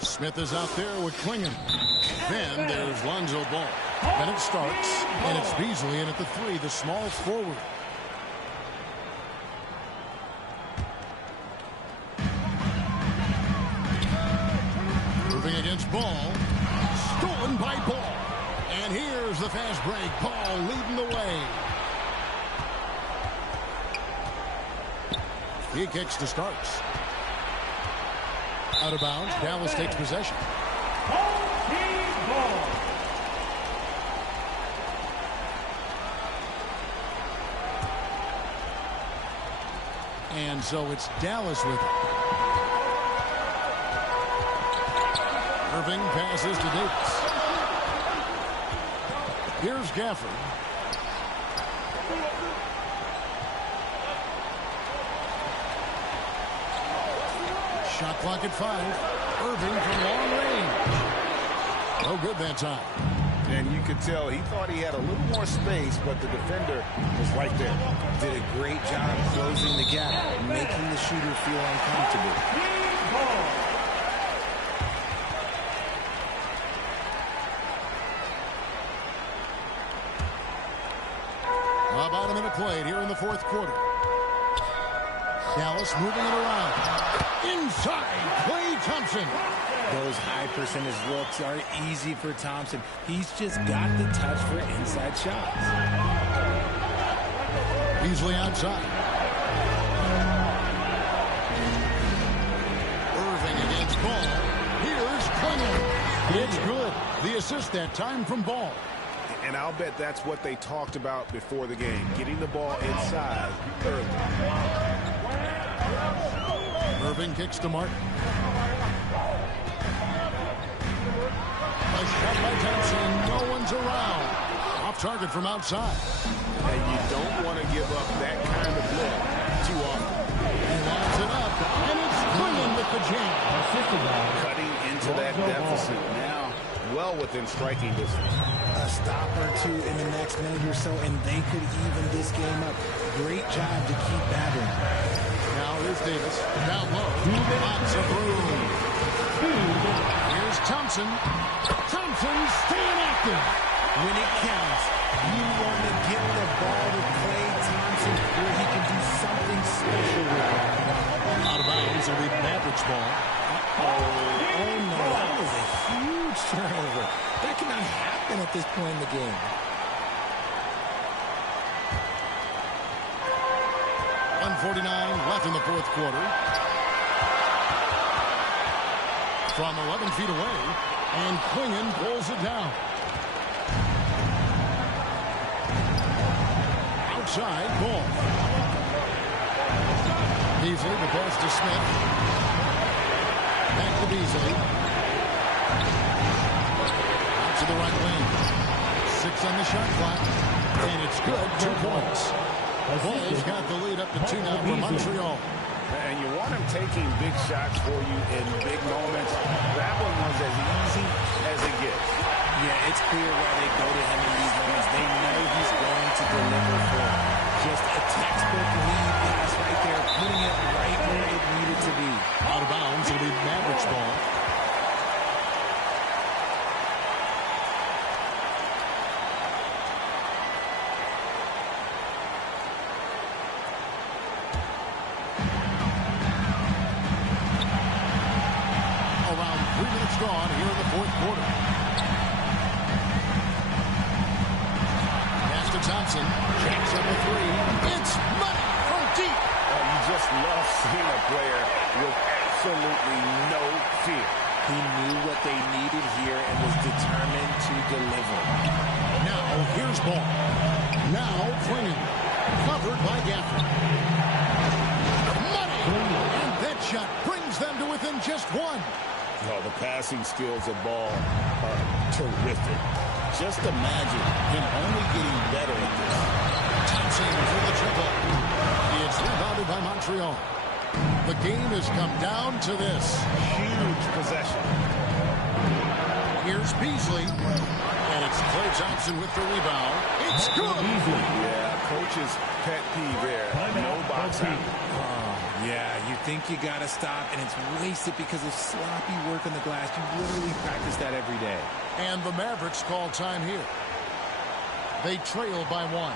Smith is out there with Klingon. Then there's Lonzo Ball. Then it starts, and it's Beasley in at the 3, the small forward. Moving against Ball. Stolen by Ball. And here's the fast break. Ball leading the way. He kicks to starts. Out of bounds. Dallas takes possession. And so it's Dallas with it. Irving passes to Davis. Here's Gafford. Shot clock at 5. Irving from long range. No good that time. And you could tell he thought he had a little more space, but the defender was right there. Did a great job closing the gap, making the shooter feel uncomfortable. About a minute played here in the fourth quarter. Dallas moving it around. Inside, Klay Thompson. Those high percentage looks are easy for Thompson. He's just got the touch for inside shots. Beasley outside. Irving against Ball. Here's Klingon. It's good. The assist that time from Ball. And I'll bet that's what they talked about before the game, getting the ball inside early. Irving kicks to Martin. A shot by Thompson. No one's around. Off target from outside. And you don't want to give up that kind of look too often. He lines it up. And it's Klingon with the jam. Cutting into that deficit now, well within striking distance. A stop or two in the next minute or so, and they could even this game up. Great job to keep battling. Now here's Davis. Down low. Lots of room. Here's Thompson. Thompson staying active. When it counts, you want to get the ball to Klay Thompson where he can do something special with it. Out of bounds, it'll be Mavericks ball. Oh no, that was a huge turnover. That cannot happen at this point in the game. .149 left in the fourth quarter. From 11 feet away, and Klingon pulls it down. Outside, Ball. Beasley, the pass to Smith. Back to Beasley. Out to the right wing. 6 on the shot clock. And it's good. 2 points. Ball's got the lead up to 2 now for Montreal. And you want him taking big shots for you in big moments. That one was as easy as it gets. Yeah, it's clear why they go to him in these moments. They know he's going to deliver for them. Just a textbook lead pass right there, putting it right where it needed to be. Out of bounds, it'll be Mavericks ball. fourth quarter. Pass to Thompson. Jacks up a three. It's money from deep. You just love seeing a player with absolutely no fear. He knew what they needed here and was determined to deliver. Now here's ball. Now Klingon. Covered by Gafford. Money! And that shot brings them to within just one. Oh, the passing skills of Ball are terrific. Just imagine him only getting better at this. Thompson for the triple. It's rebounded by Montreal. The game has come down to this. Huge possession. Here's Beasley. And it's Clay Thompson with the rebound. It's good. Yeah, coach's pet peeve there. No box out. Yeah, you think you got to stop, and it's wasted because of sloppy work on the glass. You literally practice that every day. And the Mavericks call time here. They trail by 1.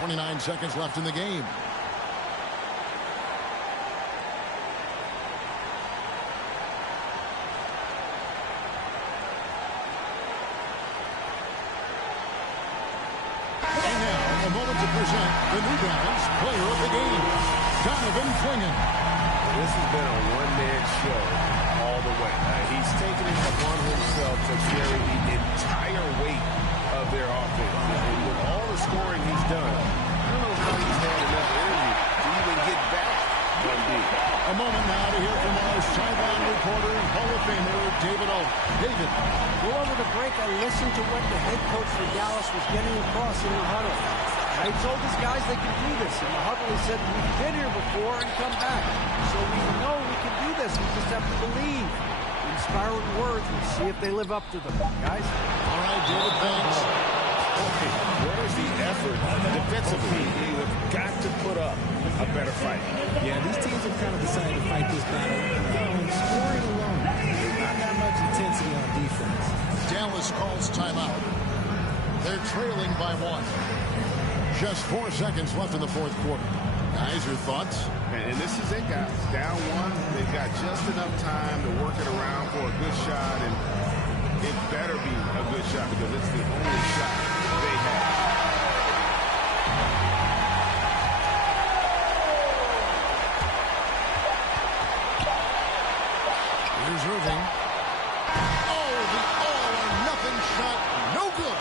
29 seconds left in the game. And now, a moment to present the New Balance Player of the Game, Donovan Klingon. This has been a one-man show all the way. He's taken it upon himself to carry the entire weight of their offense. And with all the scoring he's done, I don't know how he's had enough energy to even get back on deep. A moment now to hear from our sideline reporter, Hall of Famer David O. David. Go over the break. I listened to what the head coach for Dallas was getting across in the huddle. I told his guys they can do this. In the huddle, he said, we've been here before and come back. So we know we can do this. We just have to believe. Inspiring words. We'll see if they live up to them. Guys? All right, David, thanks. Okay, where's the effort defensively? You have got to put up a better fight. Yeah, these teams have kind of decided to fight this battle on scoring alone. There's not that much intensity on defense. Dallas calls timeout. They're trailing by 1. Just 4 seconds left in the fourth quarter. Guys, your thoughts? And this is it, guys. Down 1. They've got just enough time to work it around for a good shot, and it better be a good shot because it's the only shot they have. Here's Irving. Oh, the all-or-nothing shot. No good.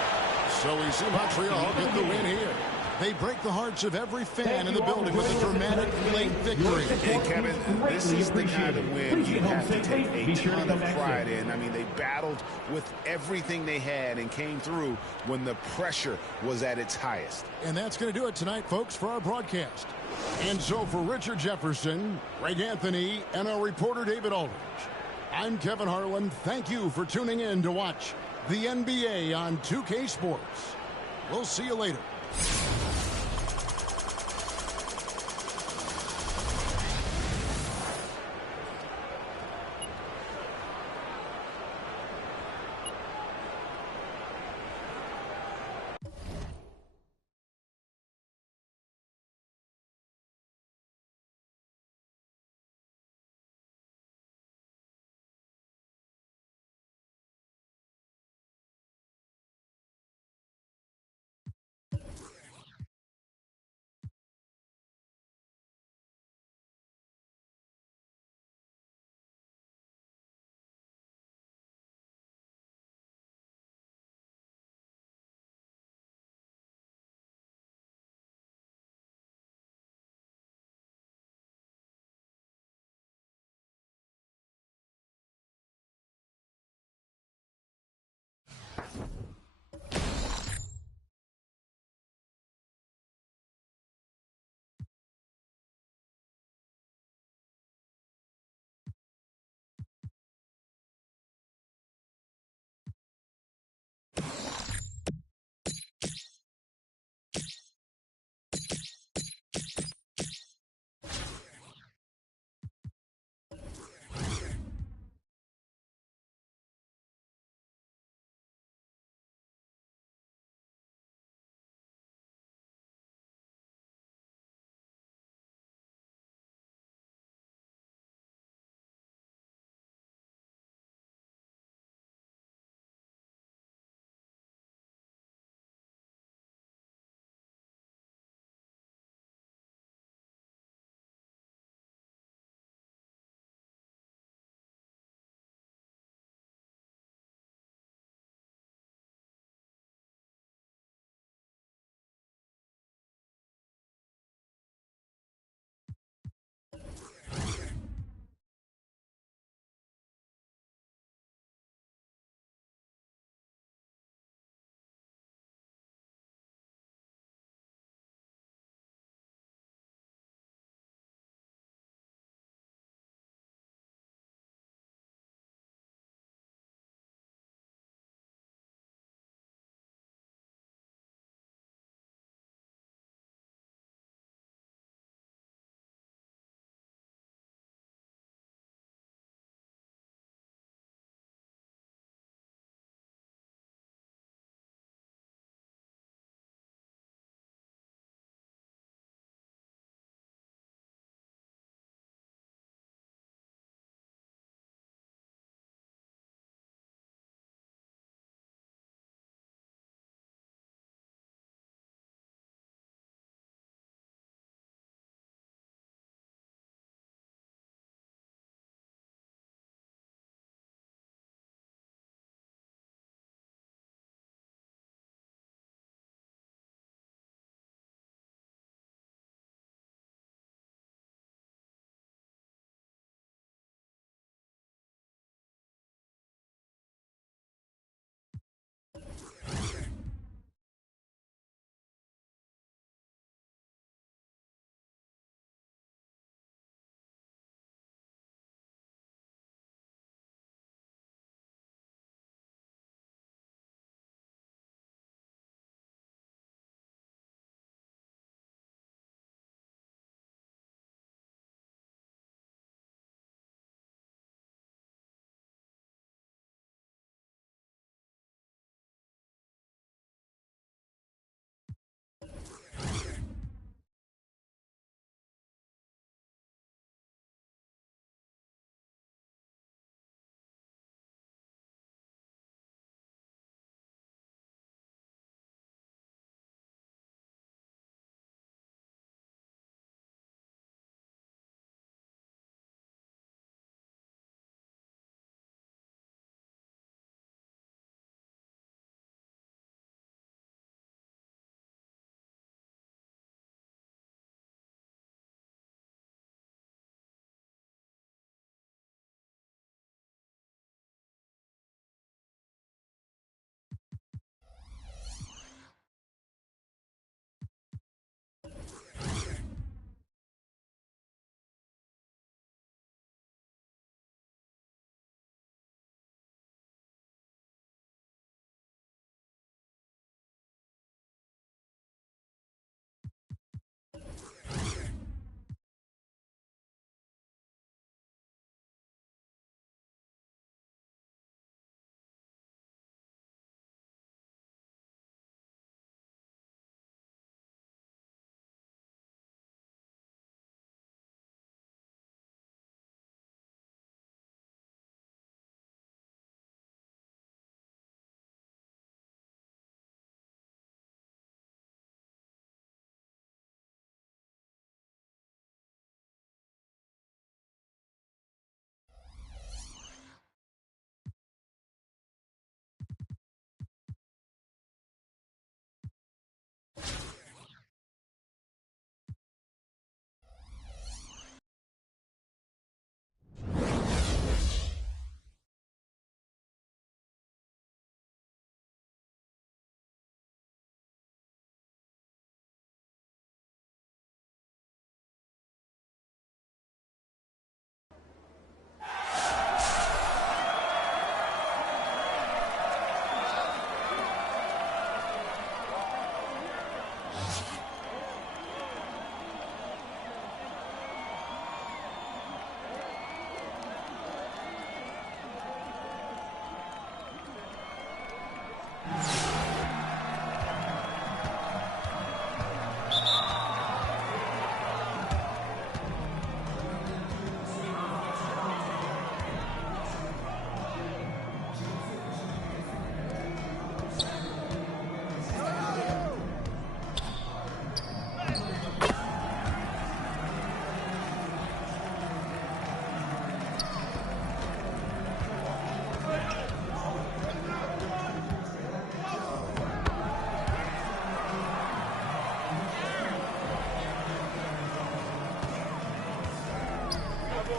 So we see Montreal get the win here. They break the hearts of every fan in the building with a dramatic late victory. And Kevin, this is the kind of win you have to take a ton of pride in. I mean, they battled with everything they had and came through when the pressure was at its highest. And that's going to do it tonight, folks, for our broadcast. And so for Richard Jefferson, Greg Anthony, and our reporter David Aldridge, I'm Kevin Harlan. Thank you for tuning in to watch the NBA on 2K Sports. We'll see you later.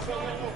Come on.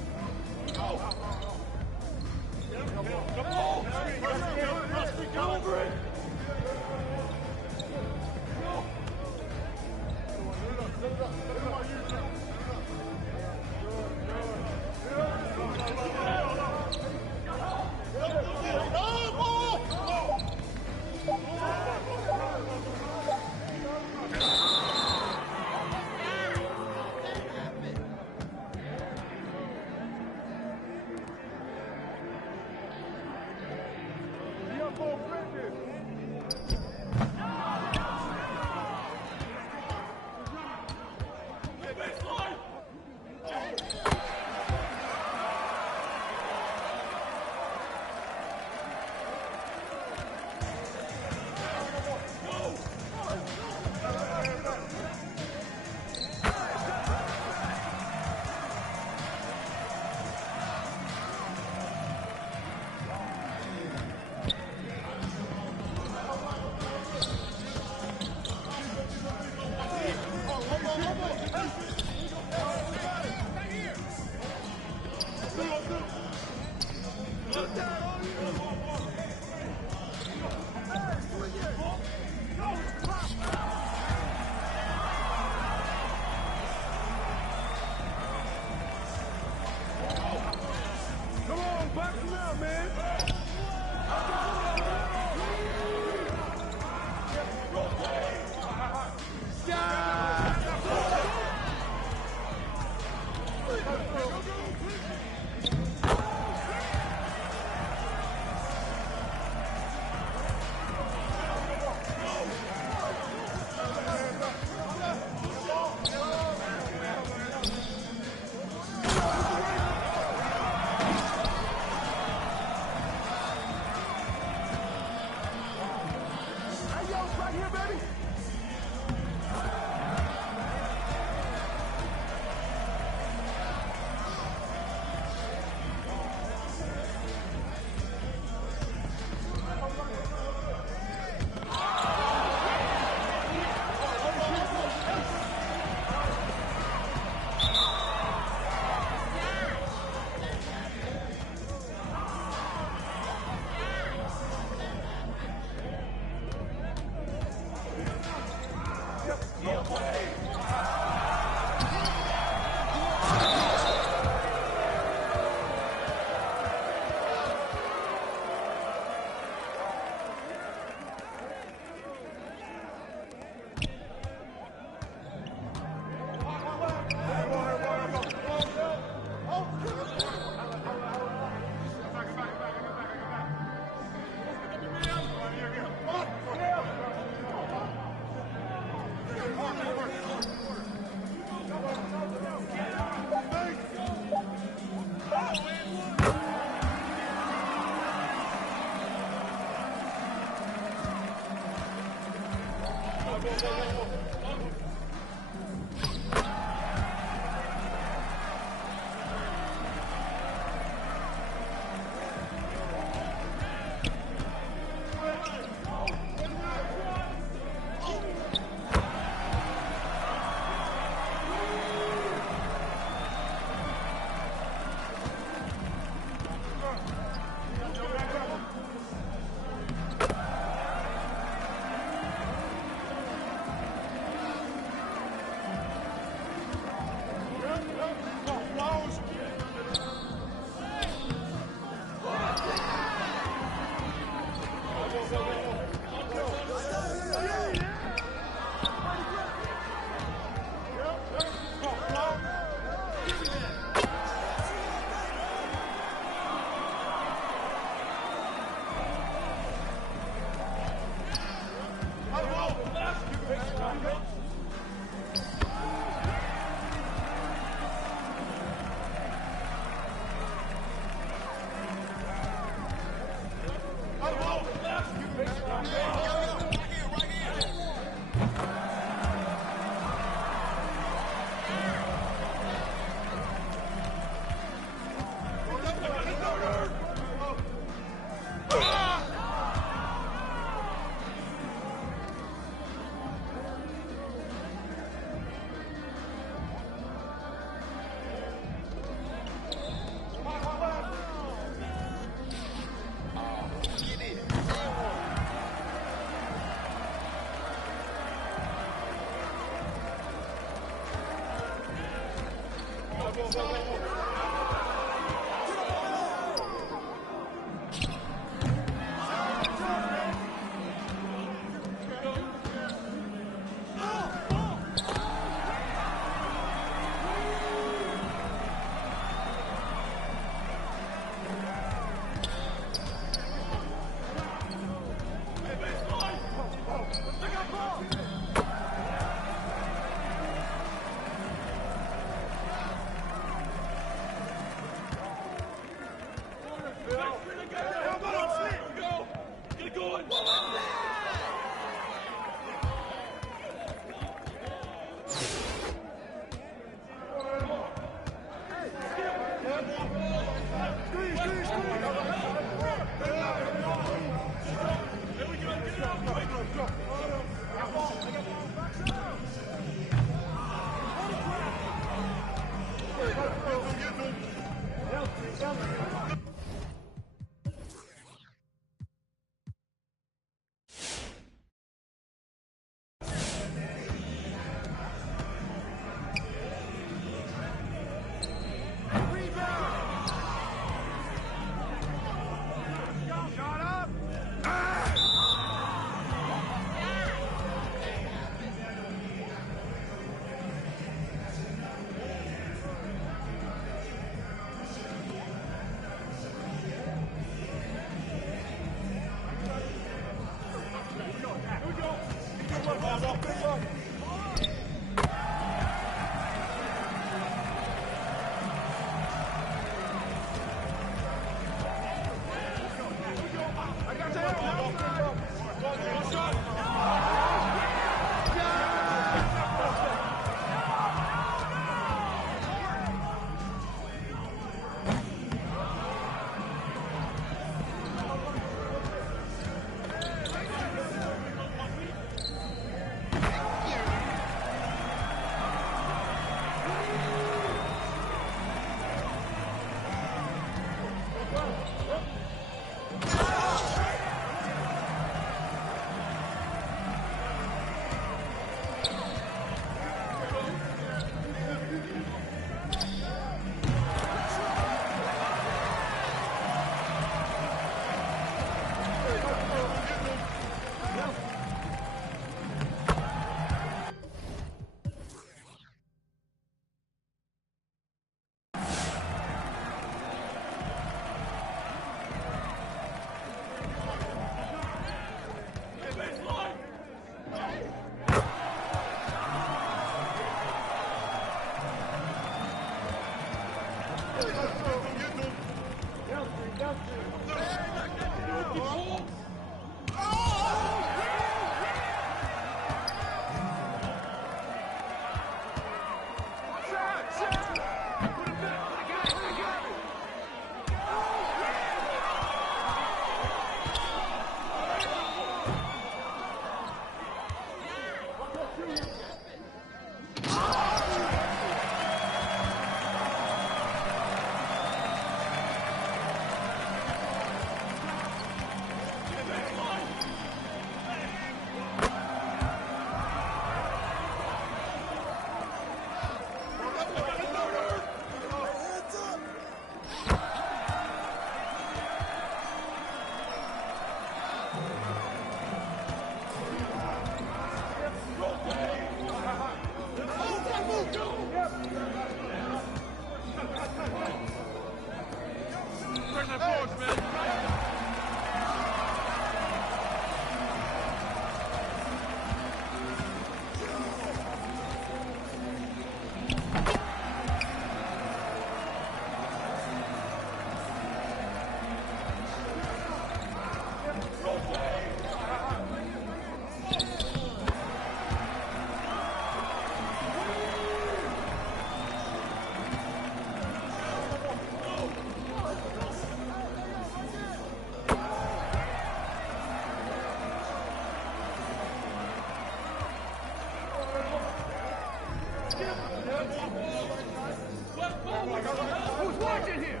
Who's watching here?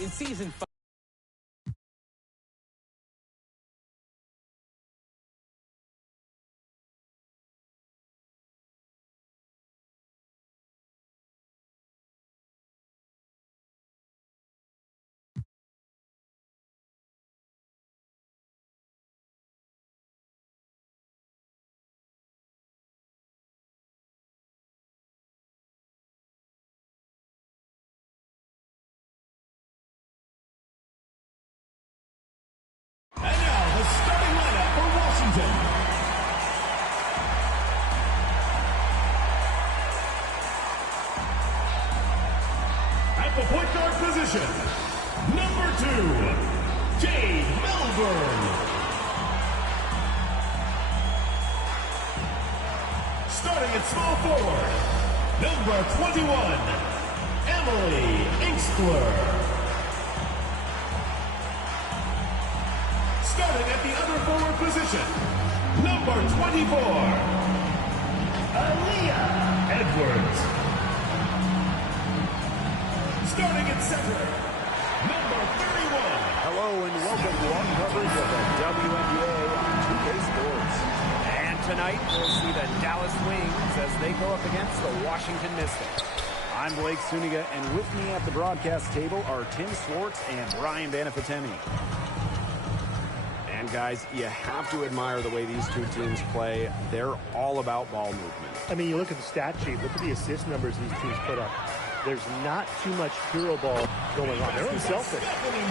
in season 5. And now, the starting lineup for Washington. At the point guard position, number 2, Jade Melbourne. Starting at small forward, number 21, Emily Inkstler. Starting at the other forward position, number 24, Aaliyah Edwards. Starting at center, number 31. Hello and welcome to our coverage of the WNBA on 2K Sports. And tonight we'll see the Dallas Wings as they go up against the Washington Mystics. I'm Blake Suniga, and with me at the broadcast table are Tim Swartz and Brian Banafitemi. And guys, you have to admire the way these two teams play. They're all about ball movement. I mean, you look at the stat sheet, look at the assist numbers these teams put up. There's not too much hero ball going on. They're unselfish.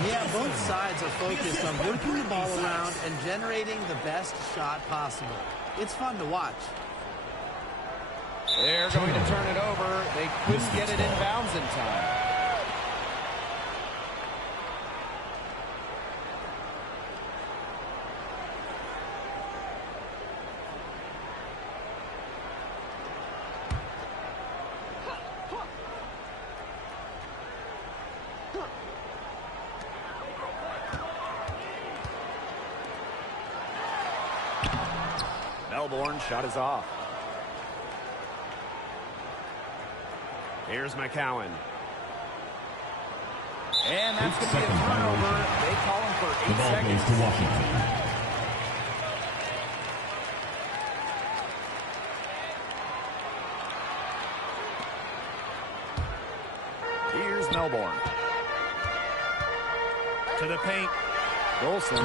Yeah, both sides are focused on working the ball around and generating the best shot possible. It's fun to watch. They're going to turn it over. They couldn't get it inbounds in time. Melbourne shot is off. Here's McCowan. And that's going to be a turnover. They call him for 8 seconds. To Washington. Here's Melbourne. To the paint. Golson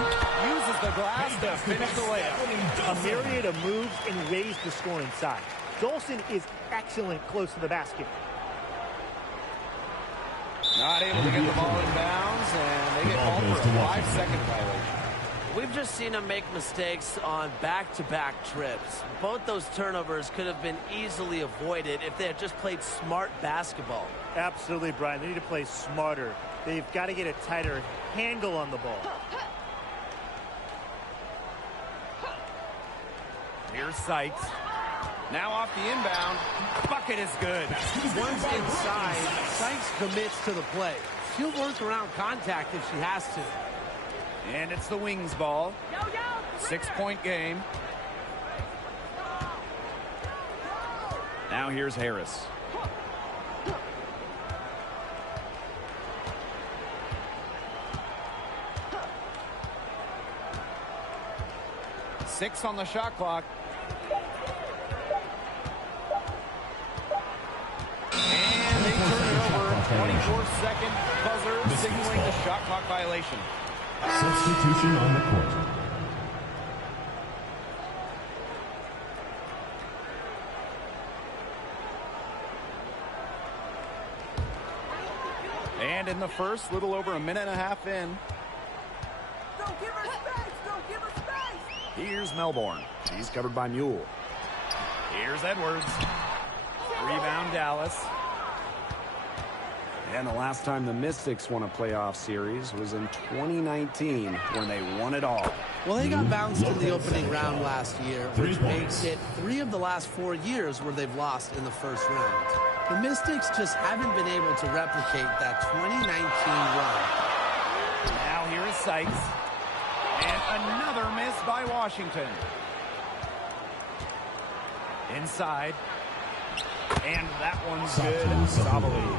uses the glass to finish the layup. A myriad of moves and ways to score inside. Golson is excellent close to the basket. Not able to get the ball in bounds, and they get called for a 5-second violation. We've just seen him make mistakes on back-to-back trips. Both those turnovers could have been easily avoided if they had just played smart basketball. Absolutely, Brian. They need to play smarter. They've got to get a tighter handle on the ball. Here's Sykes. Now off the inbound. Bucket is good. Once inside, Sykes commits to the play. She'll work around contact if she has to. And it's the Wings ball. 6-point game. Now here's Harris. Six on the shot clock. And they turn it over. 24-second buzzer signaling the shot clock violation. Substitution on the court. And in the first, little over a minute and a half in. Don't give her space! Don't give her space! Here's Melbourne. He's covered by Mule. Here's Edwards. Rebound Dallas. And the last time the Mystics won a playoff series was in 2019 when they won it all. Well, they got bounced in the opening round last year, which makes it 3 of the last 4 years where they've lost in the first round. The Mystics just haven't been able to replicate that 2019 run. Now here is Sykes. And another miss by Washington. Inside. And that one's good. Sabali.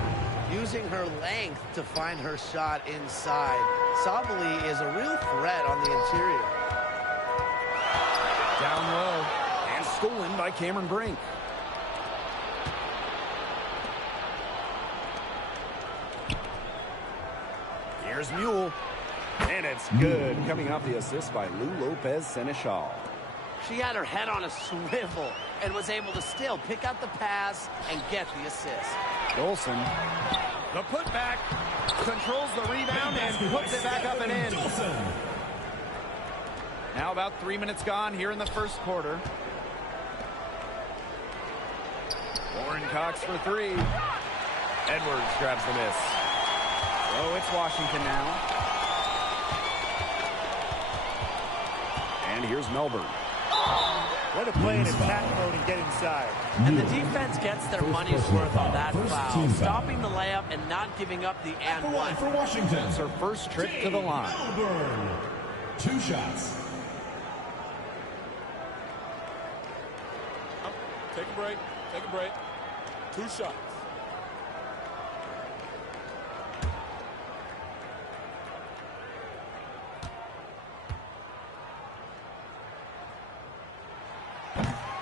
using her length to find her shot inside. Sabali is a real threat on the interior. Down low and stolen by Cameron Brink. Here's Mule. And it's good. Coming off the assist by Lou Lopez Seneschal. She had her head on a swivel and was able to still pick out the pass and get the assist. Dolson. The putback. Controls the rebound and puts it back up and in. Now about 3 minutes gone here in the first quarter. Warren Cox for three. Edwards grabs the miss. So it's Washington now. And here's Melbourne. What a play in attack mode and get inside. And the defense gets their money's worth on that foul. Stopping the layup and not giving up the and one. For Washington. That's her first trip to the line. Melbourne. 2 shots. Take a break. Take a break. 2 shots.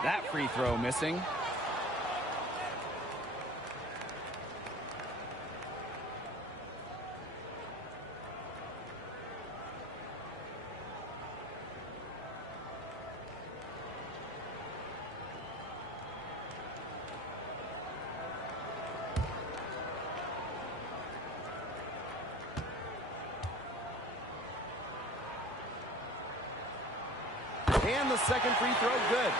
That free throw missing. And the second free throw good.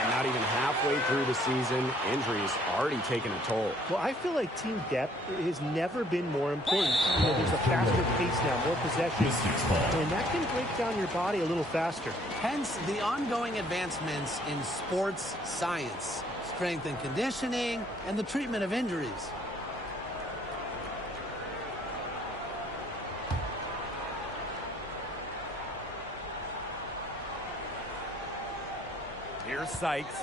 And not even halfway through the season, injuries already taken a toll. Well, I feel like team depth has never been more important. You know, there's a faster pace now, more possessions, and that can break down your body a little faster. Hence the ongoing advancements in sports science, strength and conditioning, and the treatment of injuries. Here's Sykes.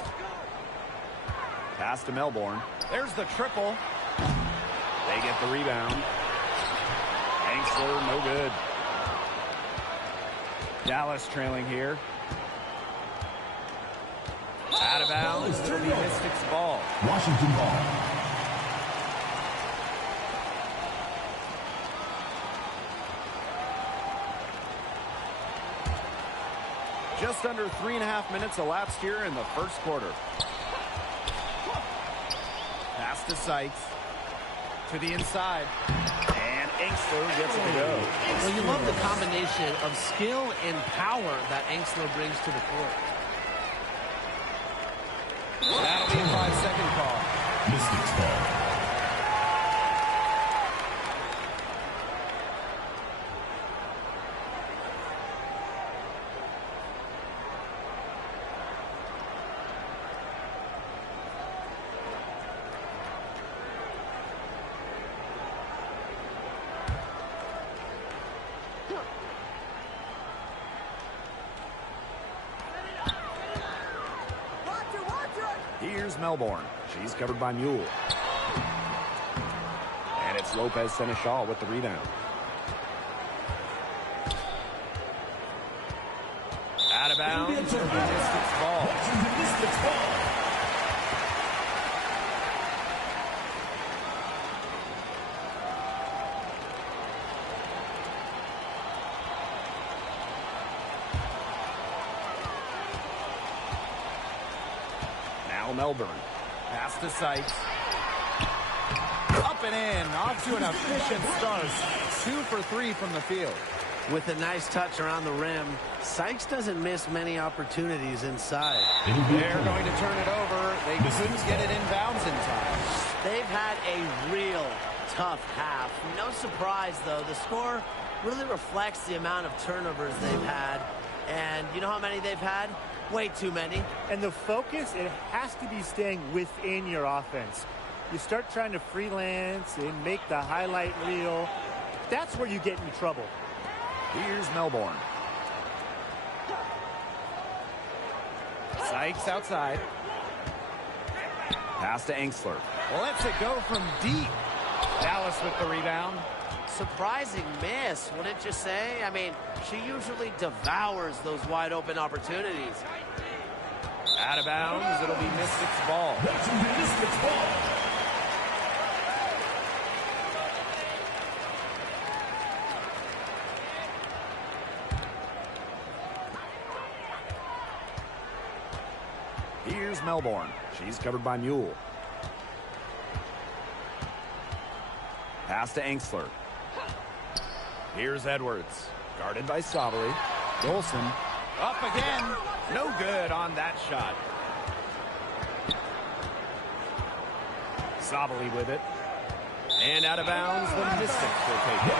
Pass to Melbourne. There's the triple. They get the rebound. Angsler, no good. Dallas trailing here. Out of bounds. It'll be Mystics ball. Washington ball. Just under 3.5 minutes elapsed here in the first quarter. Pass to Sykes. To the inside. And Angsler gets it to go. Well, you love the combination of skill and power that Angsler brings to the court. That'll be a 5-second call. Mystics ball. Here's Melbourne. She's covered by Mule. And it's Lopez Seneschal with the rebound. Out of bounds. Mystics ball. Melbourne. Pass to Sykes. Up and in. Off to an efficient start. 2 for 3 from the field. With a nice touch around the rim, Sykes doesn't miss many opportunities inside. They're going to turn it over. They couldn't get it inbounds in time. They've had a real tough half. No surprise, though. The score really reflects the amount of turnovers they've had. And you know how many they've had? Way too many. And the focus, it has to be staying within your offense. You start trying to freelance and make the highlight reel. That's where you get in trouble. Here's Melbourne. Sykes outside. Pass to Angsler. Lets it go from deep. Dallas with the rebound. Surprising miss, wouldn't you say? I mean, she usually devours those wide open opportunities. Out of bounds, it'll be Mystics ball. Washington Mystics ball. Here's Melbourne. She's covered by Mule. Pass to Angsler. Here's Edwards. Guarded by Sabali. Dolson. Up again. No good on that shot. Sabali with it. And out of bounds, the Mystics will take it.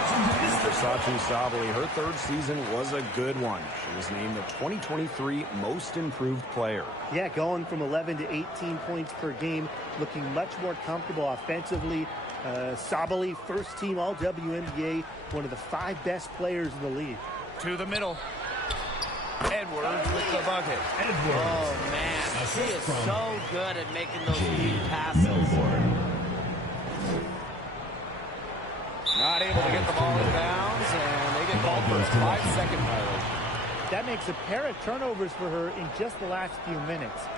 For Satu Sabali, her third season was a good one. She was named the 2023 Most Improved Player. Yeah, going from 11 to 18 points per game, looking much more comfortable offensively. Sabali, first team All-WNBA, one of the 5 best players in the league. To the middle. Edwards with the bucket. Oh, man. She is so good at making those deep passes. Not able to get the ball in bounds, and they get called for a 5-second violation. That makes a pair of turnovers for her in just the last few minutes.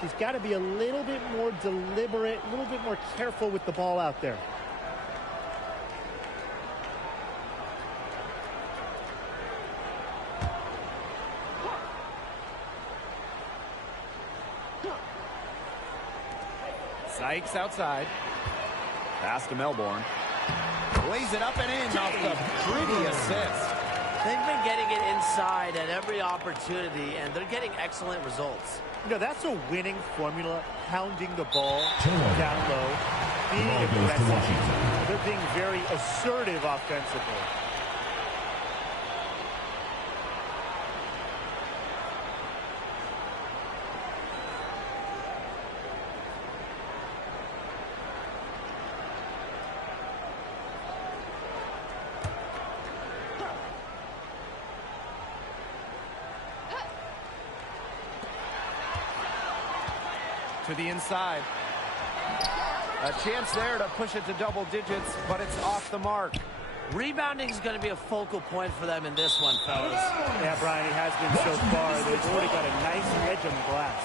She's got to be a little bit more deliberate, a little bit more careful with the ball out there. Sykes outside. Pass to Melbourne. Lays it up and in off the pretty assist. They've been getting it inside at every opportunity, and they're getting excellent results. You know, that's a winning formula, pounding the ball down low, being aggressive. They're being very assertive offensively. To the inside. A chance there to push it to double digits, but it's off the mark. Rebounding is going to be a focal point for them in this one, fellas. Yeah, Brian, it has been so far. They've already got a nice edge on the glass.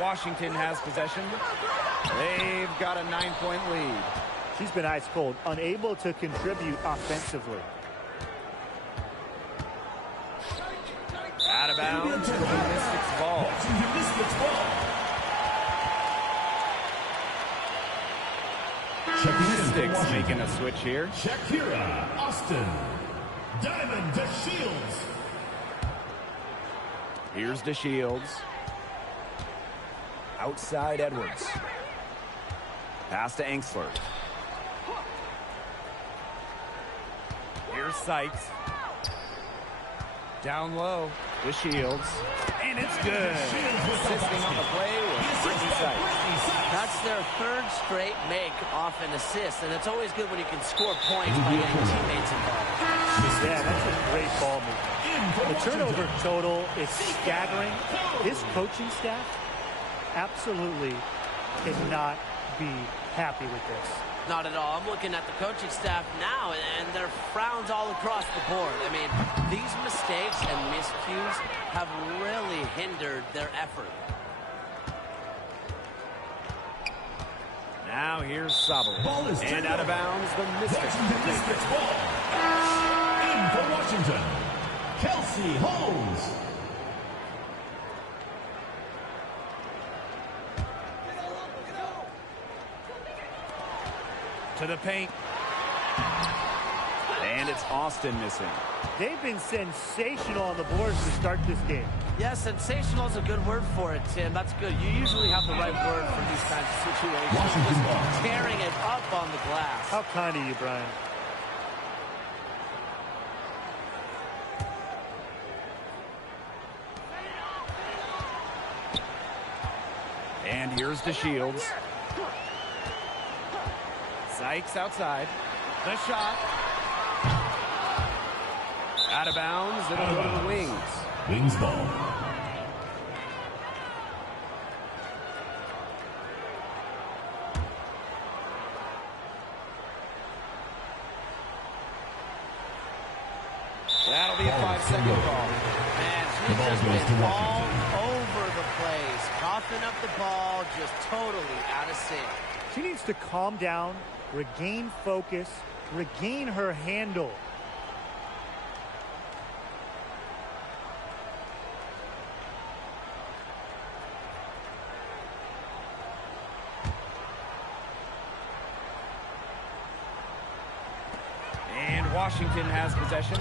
Washington has possession. They've got a 9-point lead. She's been ice cold, unable to contribute offensively. Out of bounds. Mystics ball. Mystics making a switch here. Shakira Austin. Diamond to Shields. Here's DeShields. Outside Edwards. Pass to Angsler. Here's Sykes. Down low. DeShields. And it's good. Assisting on the play with Brittany Sykes. That's their third straight make off an assist, and it's always good when you can score points by getting teammates involved. Yeah, that's a great ball movement. The turnover total is staggering. This coaching staff absolutely cannot be happy with this. Not at all. I'm looking at the coaching staff now, and there are frowns all across the board. I mean, these mistakes and miscues have really hindered their effort. Now here's Sabali. And out of bounds, the Mystics. Ball. In for Washington, Kelsey Holmes. To the paint. And it's Austin missing. They've been sensational on the boards to start this game. Yeah, sensational is a good word for it, Tim. That's good. You usually have the right word for these kinds of situations. Just tearing it up on the glass. How kind of you, Brian. And here's DeShields. Sykes outside. The shot. Out of bounds. It'll go to the Wings. Wings ball. That'll be a 5-second call. Man, she's just been all over the place. Coughing up the ball, just totally out of sync. She needs to calm down, regain focus, regain her handle. And Washington has possession.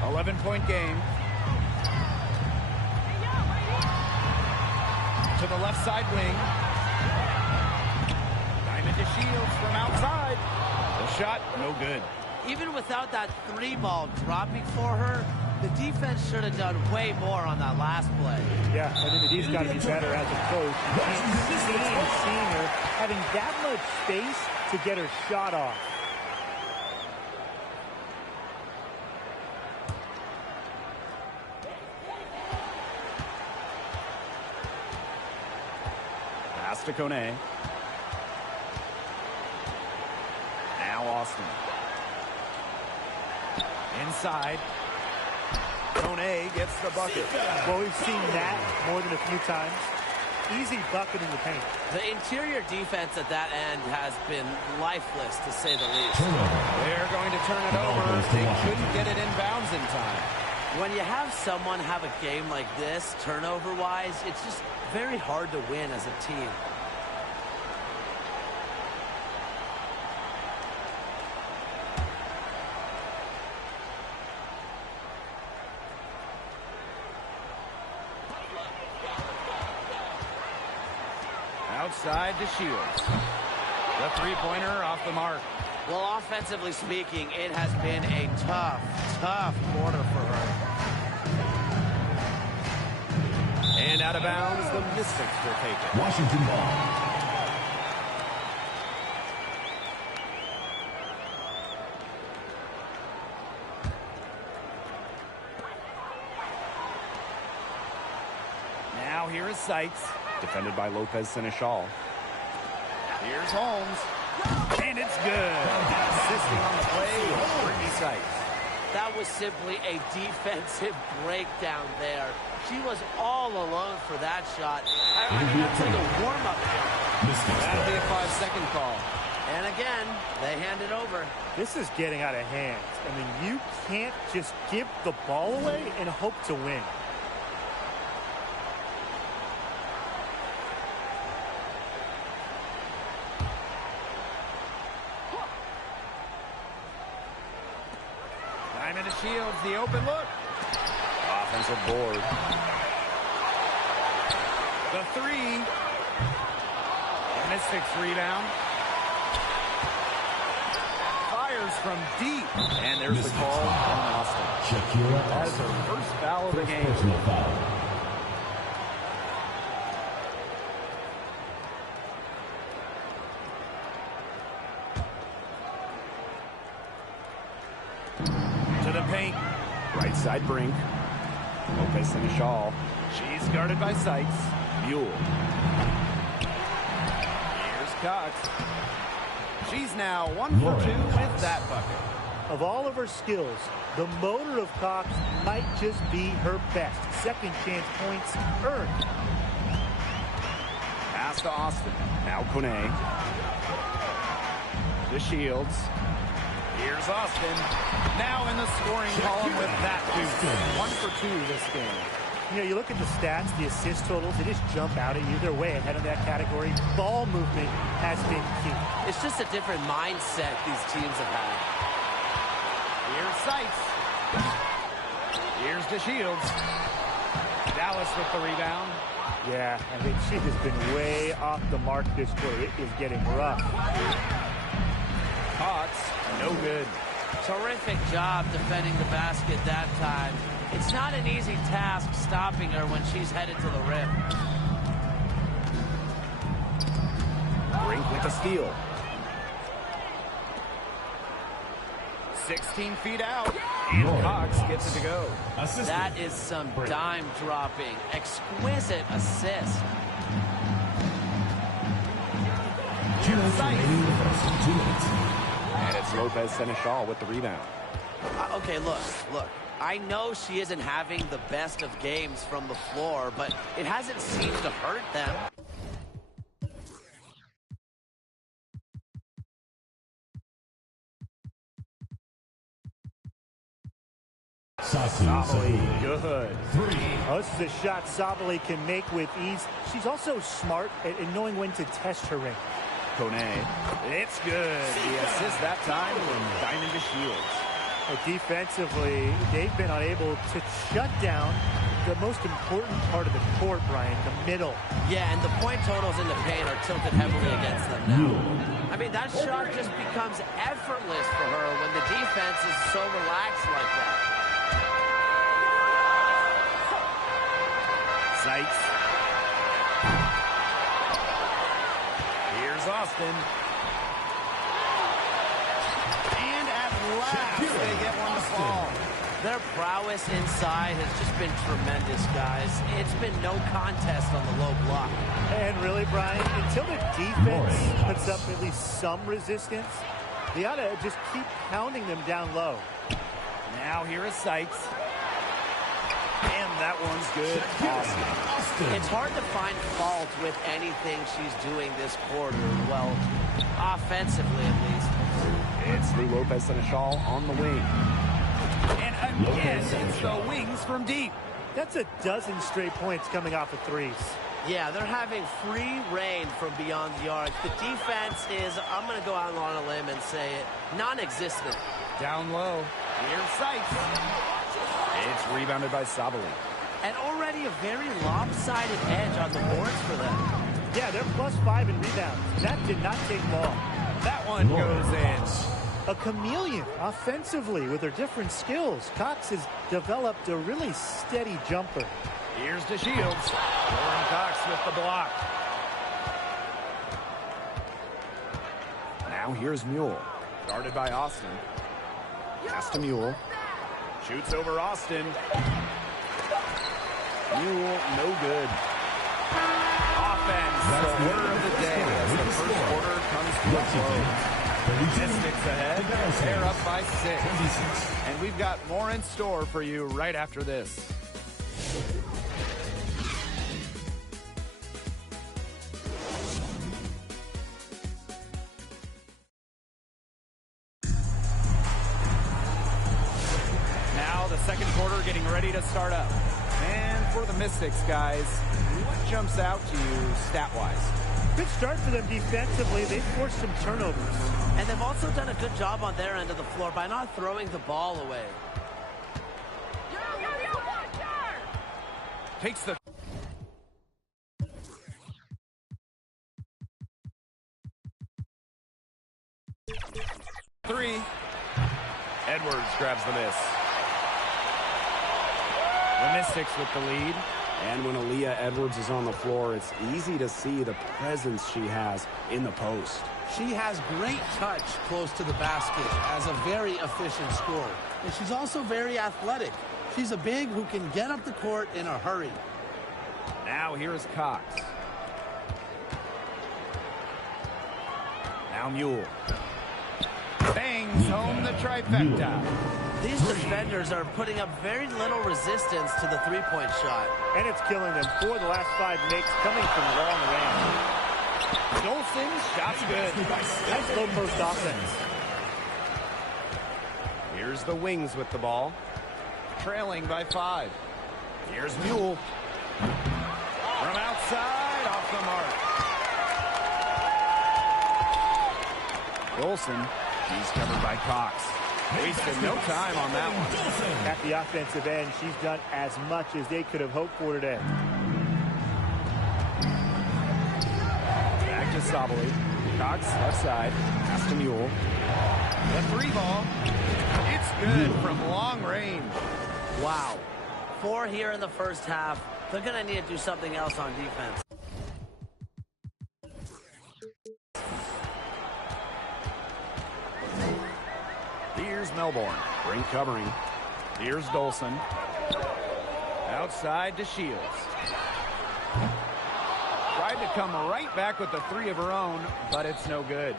11-point game. To the left side wing. Diamond DeShields from outside. The shot, no good. Even without that 3-ball dropping for her, the defense should have done way more on that last play. Yeah, I mean, the D's got to be better as a coach. You can't stand seeing her having that much space to get her shot off. Pass to Kone. Now Austin. Inside. Kone gets the bucket. Well, we've seen that more than a few times. Easy bucket in the paint. The interior defense at that end has been lifeless, to say the least. They're going to turn it over. They couldn't get it inbounds in time. When you have someone have a game like this, turnover-wise, it's just very hard to win as a team. Outside DeShields. The three-pointer off the mark. Well, offensively speaking, it has been a tough quarter for her. And out of bounds, the Mystics will take it. Washington ball. Now here is Sykes, defended by Lopez Seneschal. Here's Holmes, and it's good. Assisting on the play with Brittany Sykes. That was simply a defensive breakdown there. She was all alone for that shot. I mean, that's like a warm-up shot. That'll be a 5-second call. And again, they hand it over. This is getting out of hand. I mean, you can't just give the ball away and hope to win. Diamond DeShields, the open look. Offensive board. The three. Mystics rebound. Fires from deep. And there's the call on Austin. That is her first foul of the game. Personal foul. To the paint. Right side brink. Lopez Seneschal. She's guarded by Sykes. Buell. Here's Cox. She's now 1 for 2 with that bucket. Of all of her skills, the motor of Cox might just be her best. Second chance points earned. Pass to Austin. Now Kone. DeShields. Here's Austin. Now in the scoring column with that deuce. 1 for 2 this game. You know, you look at the stats, the assist totals, they just jump out at you. They're way ahead of that category. Ball movement has been key. It's just a different mindset these teams have had. Here's Sykes. Here's DeShields. Dallas with the rebound. Yeah, I think she has been way off the mark this quarter. It is getting rough. Cox, no good. Terrific job defending the basket that time. It's not an easy task stopping her when she's headed to the rim. Brink with the steal. 16 feet out. And Cox gets it to go. That is some dime dropping. Exquisite assist. And it's Lopez Seneschal with the rebound. Okay, look. I know she isn't having the best of games from the floor, but it hasn't seemed to hurt them. Sabali, good. Oh, this is a shot Sabali can make with ease. She's also smart at knowing when to test her range. Kone, it's good. The assist that time from Diamond to Shields. Defensively, they've been unable to shut down the most important part of the court, Brian, the middle. Yeah, and the point totals in the paint are tilted heavily against them now. I mean, that shot just becomes effortless for her when the defense is so relaxed like that. Sykes. Here's Austin. And at last, they get one to fall. Their prowess inside has just been tremendous, guys. It's been no contest on the low block. And really, Brian, until the defense puts up at least some resistance, they ought to just keep pounding them down low. Now here is Sykes. And that one's good. Awesome. It's hard to find fault with anything she's doing this quarter. Well, offensively at least. It's Lou Lopez Seneschal on the wing. And again, it's the wings from deep. That's a dozen straight points coming off of threes. Yeah, they're having free reign from beyond the arc. The defense is, I'm going to go out on a limb and say it, non-existent. Down low. Here's Sykes. It's rebounded by Sabali. And already a very lopsided edge on the boards for them. Yeah, they're +5 in rebounds. That did not take long. That one goes in. A chameleon offensively with her different skills. Cox has developed a really steady jumper. Here's to Shields. Lauren Cox with the block. Now here's Mule. Guarded by Austin. Pass to Mule. Shoots over Austin. Mule, no good. Offense, the word of the day as the first quarter comes to a close. Mystics ahead. They're up by 6. And we've got more in store for you right after this. Now the second quarter getting ready to start up. And for the Mystics, guys, what jumps out to you stat-wise? Good start for them defensively. They've forced some turnovers. And they've also done a good job on their end of the floor by not throwing the ball away. Takes the... three. Edwards grabs the miss. The Mystics with the lead. And when Aaliyah Edwards is on the floor, it's easy to see the presence she has in the post. She has great touch close to the basket as a very efficient scorer. And she's also very athletic. She's a big who can get up the court in a hurry. Now here is Cox. Now Mule. Bangs home the trifecta. These defenders are putting up very little resistance to the three-point shot. And it's killing them. 4 of the last 5 makes coming from long range. Dolson, shot's good. Nice low post offense. Here's the Wings with the ball. Trailing by 5. Here's Mule. From outside, off the mark. Dolson, he's covered by Cox. Wasted no time on that one. At the offensive end, she's done as much as they could have hoped for today. Back to Sabali. Cox, left side. Pass to Mule. The 3 ball. It's good from long range. Wow. 4 here in the first half. They're going to need to do something else on defense. Melbourne. Brink covering. Here's Dolson. Outside to Shields. Tried to come right back with the three of her own, but it's no good.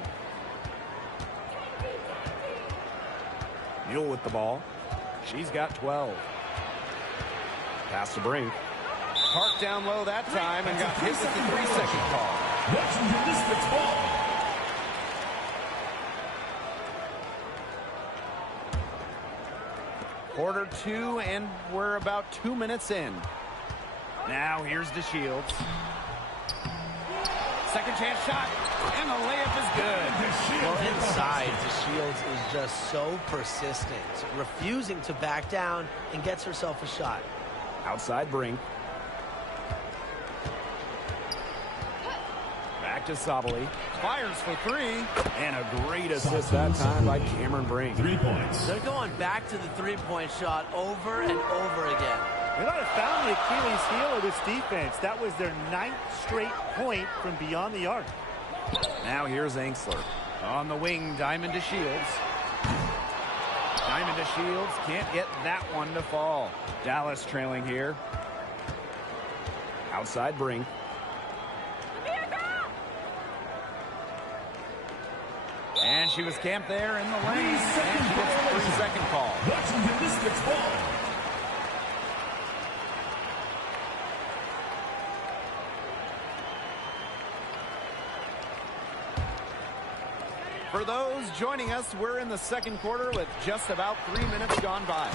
Mule with the ball. She's got 12. Pass to Brink. Parked down low that time and got hit with the 3-second call. Washington District's ball. Quarter 2, and we're about 2 minutes in. Now here's DeShields. Second chance shot, and the layup is good. Well, inside, DeShields is just so persistent, refusing to back down, and gets herself a shot. Outside Brink. Back to Sabali. Fires for three. And a great assist that time by Cameron Brink. 3 points. They're going back to the three-point shot over and over again. They might have found the Achilles heel of this defense. That was their 9th straight point from beyond the arc. Now here's Angsler. On the wing, Diamond to Shields. Diamond to Shields. Can't get that one to fall. Dallas trailing here. Outside Brink. And she was camped there in the lane. And she gets a 3-second call. Washington District's ball. For those joining us, we're in the second quarter with just about 3 minutes gone by.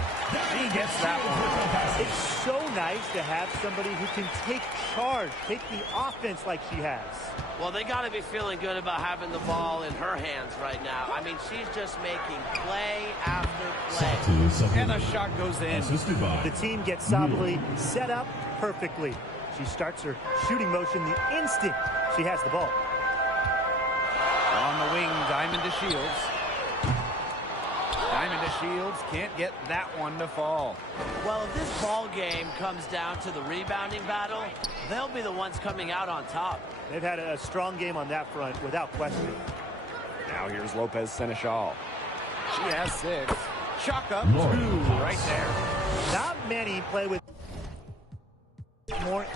She gets that one. It's so nice to have somebody who can take charge, take the offense like she has. Well, they got to be feeling good about having the ball in her hands right now. I mean, she's just making play after play. And the shot goes in. The team gets Sabali set up perfectly. She starts her shooting motion the instant she has the ball. On the wing, Diamond to Shields. Diamond to Shields can't get that one to fall. Well, if this ball game comes down to the rebounding battle, they'll be the ones coming out on top. They've had a strong game on that front, without question. Now here's Lopez Seneschal. She has 6. Chalk up 2 right there. Not many play with more.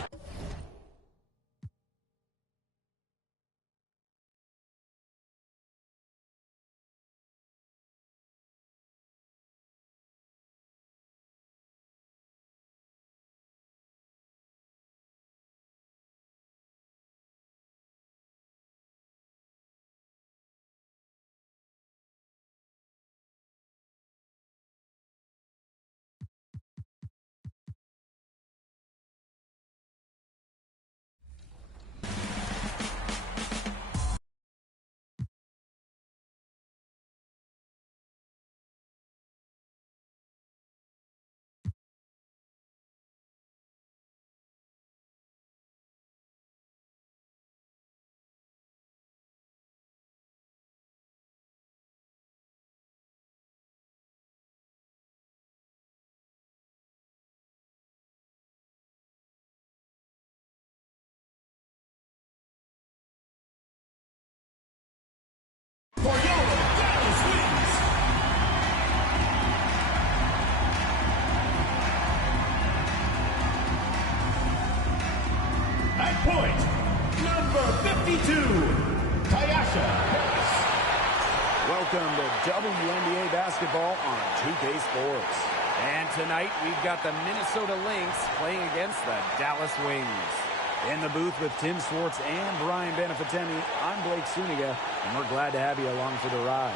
For your Dallas Wings. At point, number 52, Tyasha Harris. Welcome to WNBA basketball on 2K Sports. And tonight we've got the Minnesota Lynx playing against the Dallas Wings. In the booth with Tim Swartz and Brian Beneficenti, I'm Blake Suniga, and we're glad to have you along for the ride.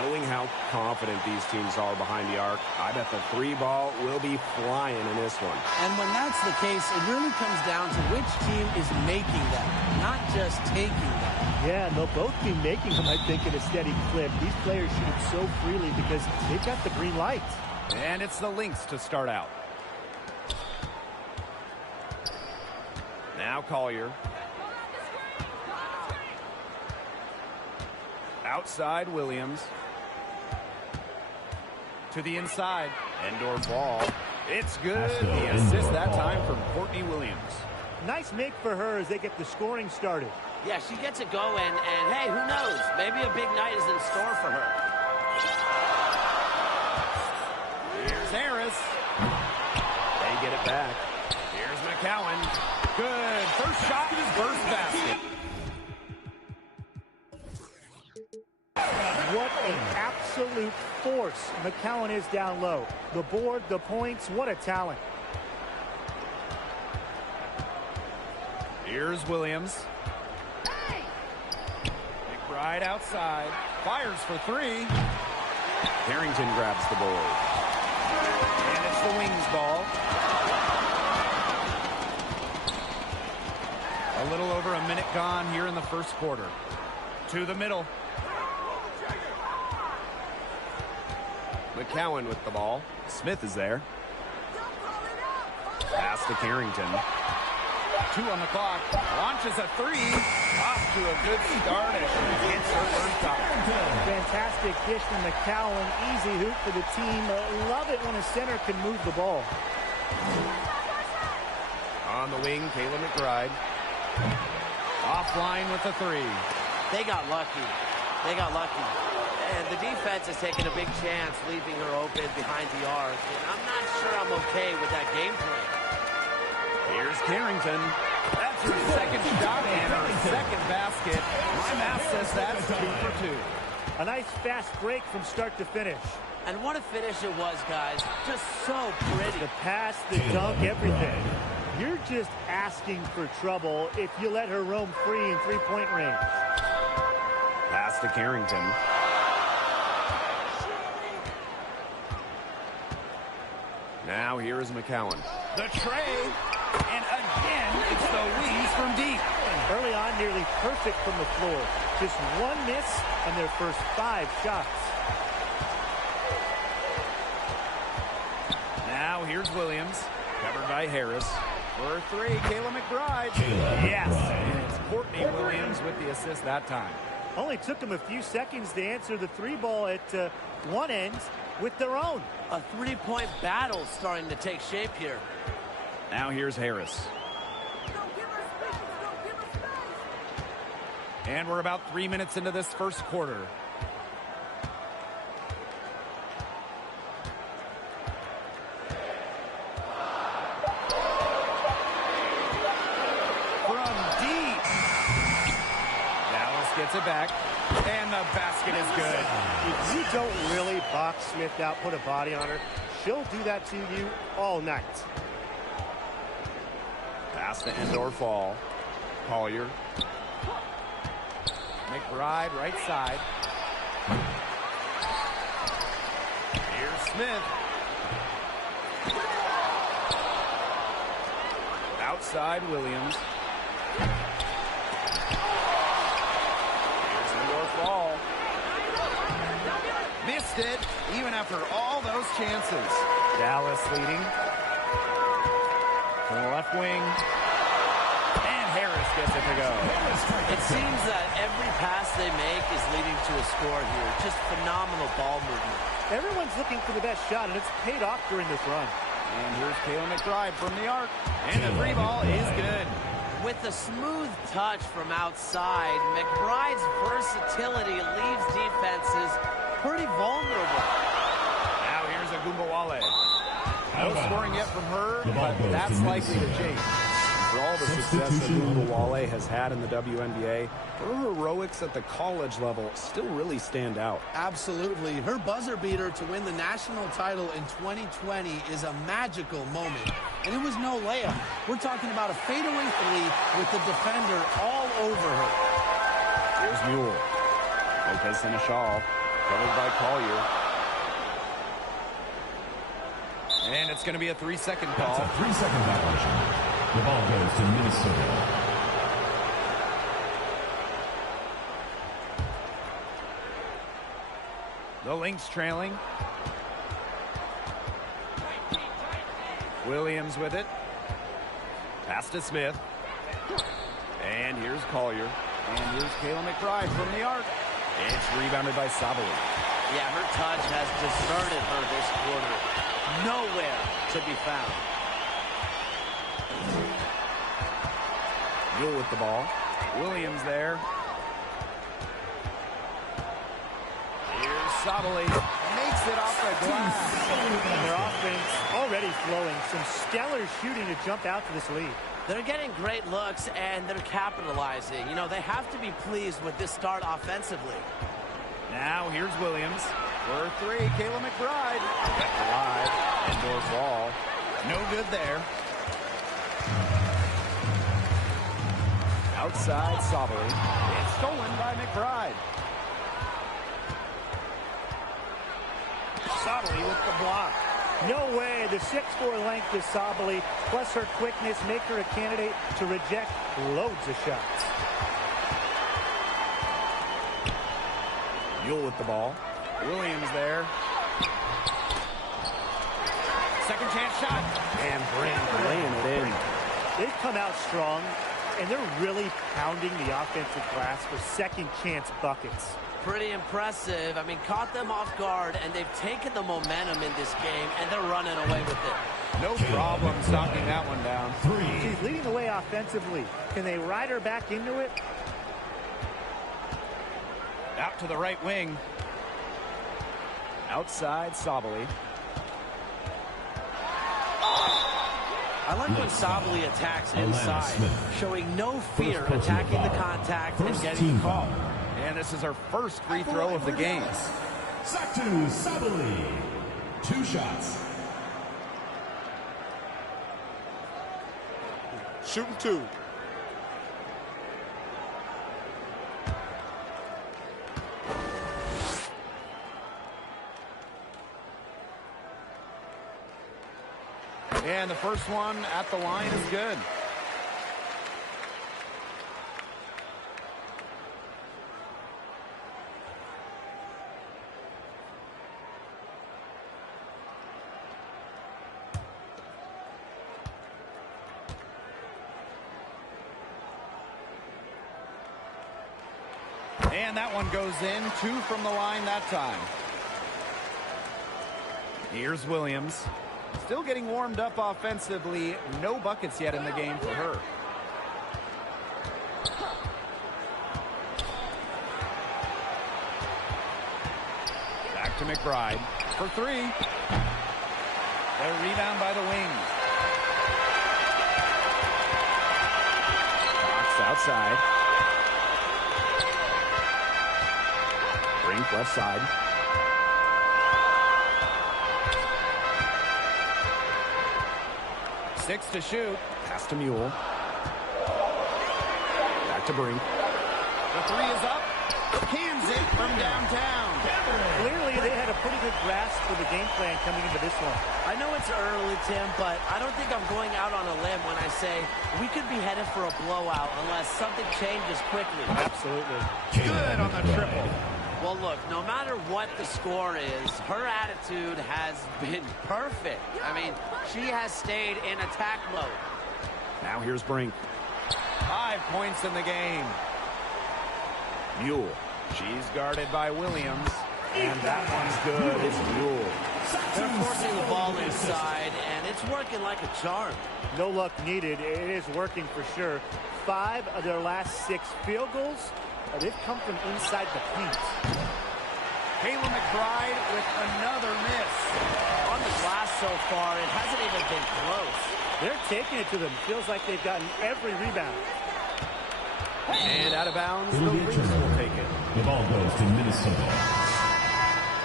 Knowing how confident these teams are behind the arc, I bet the 3-ball will be flying in this one. And when that's the case, it really comes down to which team is making them, not just taking them. Yeah, and they'll both be making them, I think, in a steady clip. These players shoot it so freely because they've got the green light. And it's the Lynx to start out. Now Collier. Outside Williams. To the inside. Endor ball. It's good. The assist that time from Courtney Williams. Nice make for her as they get the scoring started. Yeah, she gets it going, and hey, who knows? Maybe a big night is in store for her. back. Here's McCowan. Good. First shot, first basket. What an absolute force McCowan is down low. The board, the points, what a talent. Here's Williams. McBride outside. Fires for three. Harrington grabs the board. And it's the Wings ball. A little over a minute gone here in the first quarter. To the middle. McCowan with the ball. Smith is there. Pass to Carrington. 2 on the clock. Launches a three. Off to a good start as she hits her first time. Fantastic dish from McCowan. Easy hoop for the team. Love it when a center can move the ball. On the wing, Kayla McBride. Offline with the three. They got lucky. They got lucky. And the defense is taking a big chance, leaving her open behind the arc. And I'm not sure I'm okay with that game plan. Here's Carrington. That's her second shot and her second basket. My math says that's 2 for 2. A nice fast break from start to finish. And what a finish it was, guys. Just so pretty. The pass, the dunk, everything. You're just asking for trouble if you let her roam free in three-point range. Pass to Carrington. Now here is McCowan. The tray. And again, it's the Wings from deep. Early on, nearly perfect from the floor. Just one miss on their first 5 shots. Now here's Williams. Covered by Harris. For 3, Kayla McBride. Yes. And it's Courtney Williams with the assist that time. Only took them a few seconds to answer the 3-ball at one end with their own. A 3-point battle starting to take shape here. Now here's Harris. And we're about 3 minutes into this first quarter. From deep. Dallas gets it back. And the basket is good. If you don't really box Smith out, put a body on her, she'll do that to you all night. Pass to Endor Fall. Collier. McBride, right side. Here's Smith. Outside Williams. Here's Endor Fall. Missed it, even after all those chances. Dallas leading. From the left wing. And Harris gets it to go. It seems that every pass they make is leading to a score here. Just phenomenal ball movement. Everyone's looking for the best shot, and it's paid off during this run. And here's Kayla McBride from the arc. And the 3-ball is good. With a smooth touch from outside, McBride's versatility leaves defenses pretty vulnerable. Now here's Agumbawale. No scoring yet from her, but that's likely to change. For all the success that Agumbawale has had in the WNBA, her heroics at the college level still really stand out. Absolutely. Her buzzer beater to win the national title in 2020 is a magical moment. And it was no layup. We're talking about a fadeaway 3 with the defender all over her. Here's Mueller. Lopez Seneschal, covered by Collier. And it's going to be a 3-second call. That's a 3-second violation. The ball goes to Minnesota. The Lynx trailing. Williams with it. Pass to Smith. And here's Collier. And here's Kayla McBride from the arc. It's rebounded by Sabali. Yeah, her touch has deserted her this quarter. Nowhere to be found. Mule with the ball. Williams there. Here's Sabali. Makes it off the glass. And their offense already flowing. Some stellar shooting to jump out to this lead. They're getting great looks, and they're capitalizing. You know, they have to be pleased with this start offensively. Now here's Williams. For three, Kayla McBride. McBride, indoor ball. No good there. Outside Sabali. It's stolen by McBride. Sabali with the block. No way. The 6'4" length of Sabali, plus her quickness, make her a candidate to reject loads of shots. Mule with the ball. Williams there. Second chance shot. And Brand laying it in. They've come out strong, and they're really pounding the offensive glass for second chance buckets. Pretty impressive. I mean, caught them off guard, and they've taken the momentum in this game, and they're running away with it. No problem knocking that one down. She's leading the way offensively. Can they ride her back into it? Out to the right wing. Outside Sabali. I like when Sabali attacks inside, showing no fear attacking the contact and getting the call. And this is her first free throw of the game. Satu Sabali. 2 shots. Shooting 2. And the first one at the line is good. And that one goes in. 2 from the line that time. Here's Williams. Still getting warmed up offensively. No buckets yet in the game for her. Back to McBride for 3. A rebound by the wings. Fox outside. Brink left side. Six to shoot. Pass to Mule. Back to Brink. The 3 is up. Cans it from downtown. Clearly, they had a pretty good grasp for the game plan coming into this one. I know it's early, Tim, but I don't think I'm going out on a limb when I say we could be headed for a blowout unless something changes quickly. Absolutely. Good on the triple. Well, look, no matter what the score is, her attitude has been perfect. I mean, she has stayed in attack mode. Now here's Brink. 5 points in the game. Mule. She's guarded by Williams. And that one's good. It's Mule. They're forcing the ball inside, and it's working like a charm. No luck needed. It is working for sure. 5 of their last 6 field goals, they've come from inside the paint. Kayla McBride with another miss. On the glass so far, it hasn't even been close. They're taking it to them. Feels like they've gotten every rebound. And out of bounds, the Leafs will take it. The ball goes to Minnesota.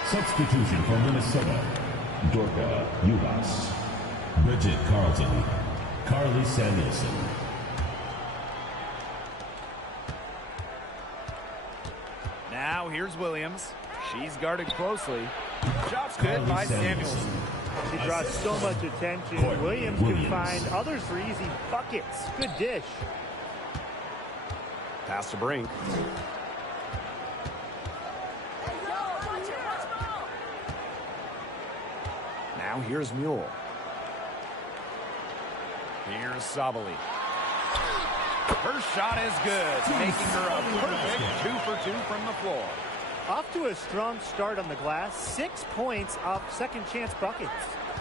Substitution for Minnesota. Dorka Uvas. Bridget Carlton. Carly Samuelson. Now here's Williams. She's guarded closely. Shot's good by Samuelson. She draws so much attention. Williams can find others for easy buckets. Good dish. Pass to Brink. Now here's Mule. Here's Sabali. Her shot is good, making her a perfect 2 for 2 from the floor. Off to a strong start on the glass. 6 points off second chance buckets.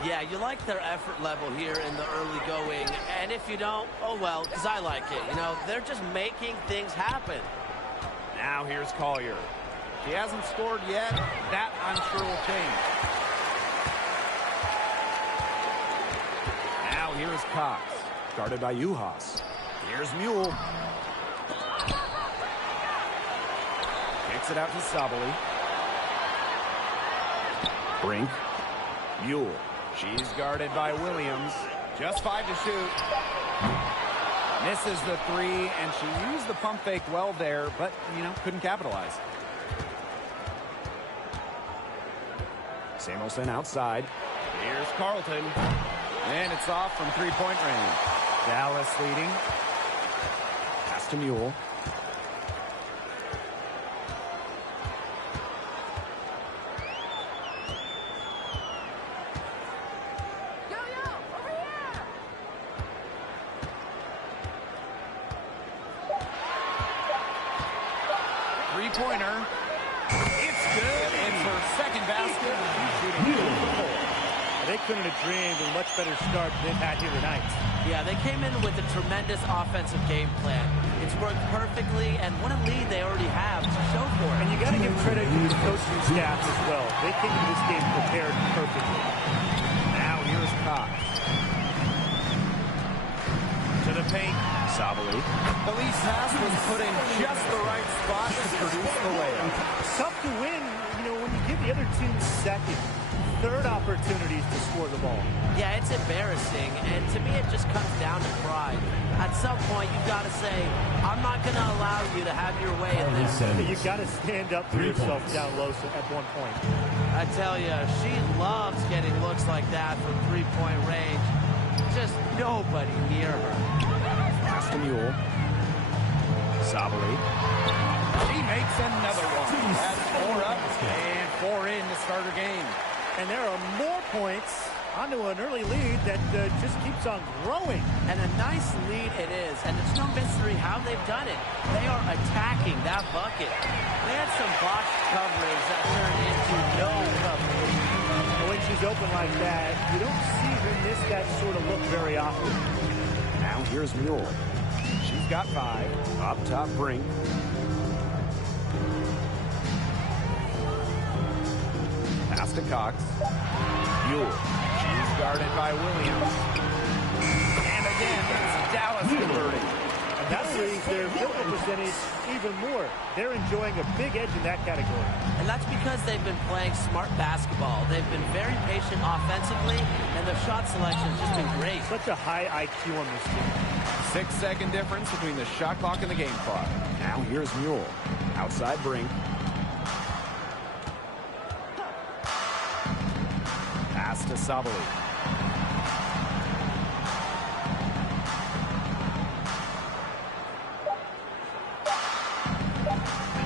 Yeah, you like their effort level here in the early going. And if you don't, oh well, because I like it. You know, they're just making things happen. Now here's Collier. She hasn't scored yet. That, I'm sure, will change. here's Cox. Guarded by Uhas. Here's Mule. Kicks it out to Sabali. Brink. Mule. She's guarded by Williams. Just 5 to shoot. Misses the 3, and she used the pump fake well there, but, couldn't capitalize. Samuelson outside. Here's Carlton. And it's off from three-point range. Dallas leading. Pass to Mule. Three-pointer. It's good. It's her second basket. They couldn't have dreamed of a much better start than they've had here tonight. Yeah, they came in with a tremendous offensive game plan. It's worked perfectly, and what a lead they already have to show for it. And you got to give credit to the coaching staff as well. They came into this game prepared perfectly. Now here's Cox. To the paint. Sabali. Elise Haas was put in just the right spot to produce the layup. Tough to win, when you give the other team second, third opportunities to score the ball. Yeah, it's embarrassing, and to me it just comes down to pride. At some point, you've got to say, I'm not going to allow you to have your way in this. You've got to stand up for yourself down low at one point. I tell you, she loves getting looks like that from three-point range. Just nobody near her. Pass to Mule. Sabali. She makes another one. That's 4 up and 4 in to start her game. And there are more points onto an early lead that just keeps on growing. And a nice lead it is. And it's no mystery how they've done it. They are attacking that bucket. They had some botched coverage that turned into no coverage. And when she's open like that, you don't see her miss that sort of look very often. Now here's Mule. She's got 5. Up top, Brink. Pass to Cox. Mule. She's guarded by Williams. And again, it's Dallas converting. And that raised their field goal percentage even more. They're enjoying a big edge in that category. And that's because they've been playing smart basketball. They've been very patient offensively, and their shot selection has just been great. Such a high IQ on this team. 6-second difference between the shot clock and the game clock. Now here's Mule. Outside Brink. Pass to Sabali.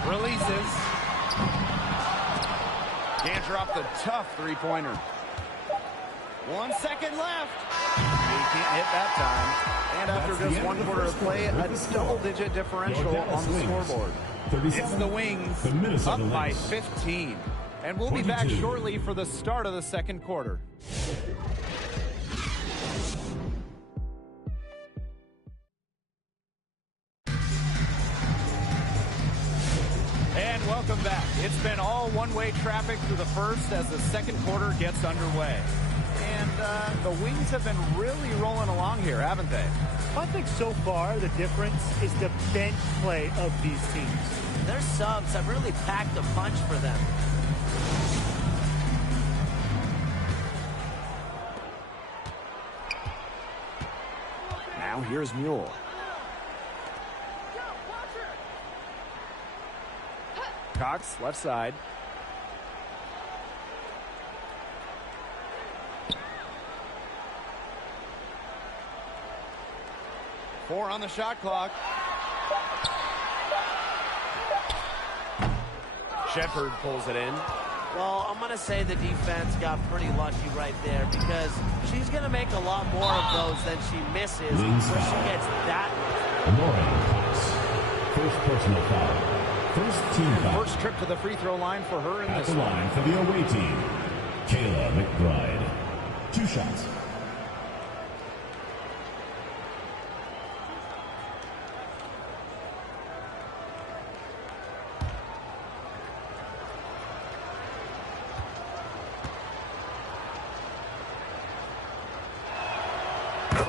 Releases. Can't drop the tough three-pointer. 1 second left. He can't hit that time. And after just 1 quarter of play, a double-digit differential on the scoreboard. It's the Wings up by 15. And we'll be back shortly for the start of the second quarter. And welcome back. It's been all one-way traffic through the first as the second quarter gets underway. And the Wings have been really rolling along here, haven't they? I think so far the difference is the bench play of these teams. Their subs have really packed a punch for them. Now here's Mule. Cox, left side. Four on the shot clock. Shepard pulls it in. Well, I'm going to say the defense got pretty lucky right there because she's going to make a lot more of those than she misses when she gets that. Lauren Cox. First personal foul. First team foul. First trip to the free throw line for her in this one. At the line for the away team, Kayla McBride. 2 shots.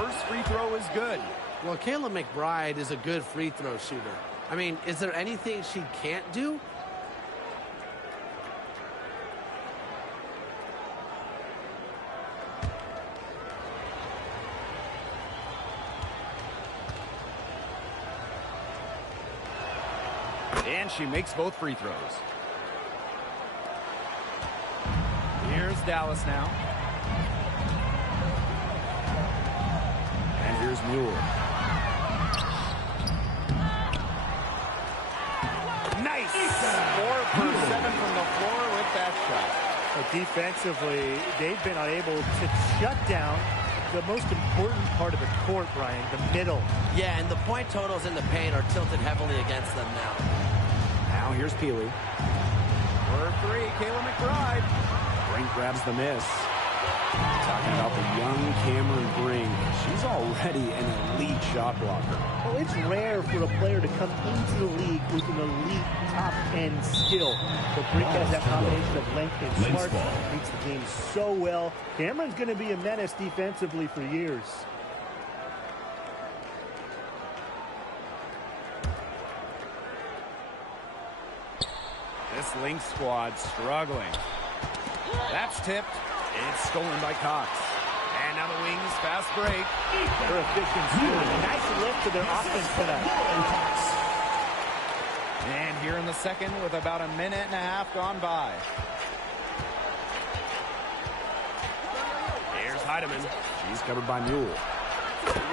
first free throw is good. Well, Kayla McBride is a good free throw shooter. I mean, is there anything she can't do? And she makes both free throws. Here's Dallas now. And here's Mueller. Nice! 4 for 7 from the floor with that shot. But defensively, they've been unable to shut down the most important part of the court, Brian, the middle. Yeah, and the point totals in the paint are tilted heavily against them now. Now here's Peely. For 3, Kayla McBride. Brink grabs the miss. Talking about the young Cameron Brink. She's already an elite shot blocker. Well, it's rare for a player to come into the league with an elite top-end skill. But Brink has that combination of length and smarts. Reads the game so well. Cameron's going to be a menace defensively for years. This Lynx squad struggling. That's tipped. It's stolen by Cox. And now the Wings fast break. Their efficient scoring. Nice lift to their offense tonight. And here in the second with about a minute and a half gone by. Here's Heidemann. She's covered by Mule.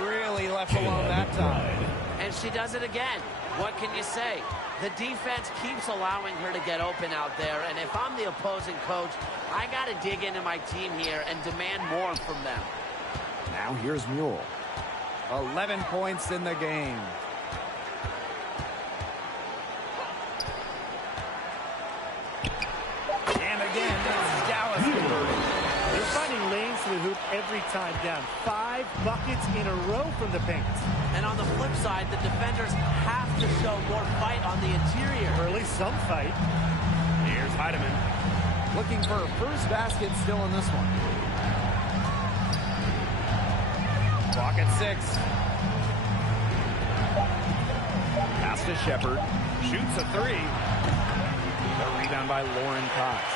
Really left alone that time. And she does it again. What can you say? The defense keeps allowing her to get open out there, and if I'm the opposing coach, I got to dig into my team here and demand more from them. Now here's Mule. 11 points in the game. And again, it's Dallas converting. They're finding lanes to the hoop every time down. 5 buckets in a row from the paint. And on the flip side, the defenders have to show more fight on the interior. Or at least some fight. Here's Heidemann. Looking for her first basket still in this one. Clock at 6. Pass to Shepard. Shoots a 3. The rebound by Lauren Cox.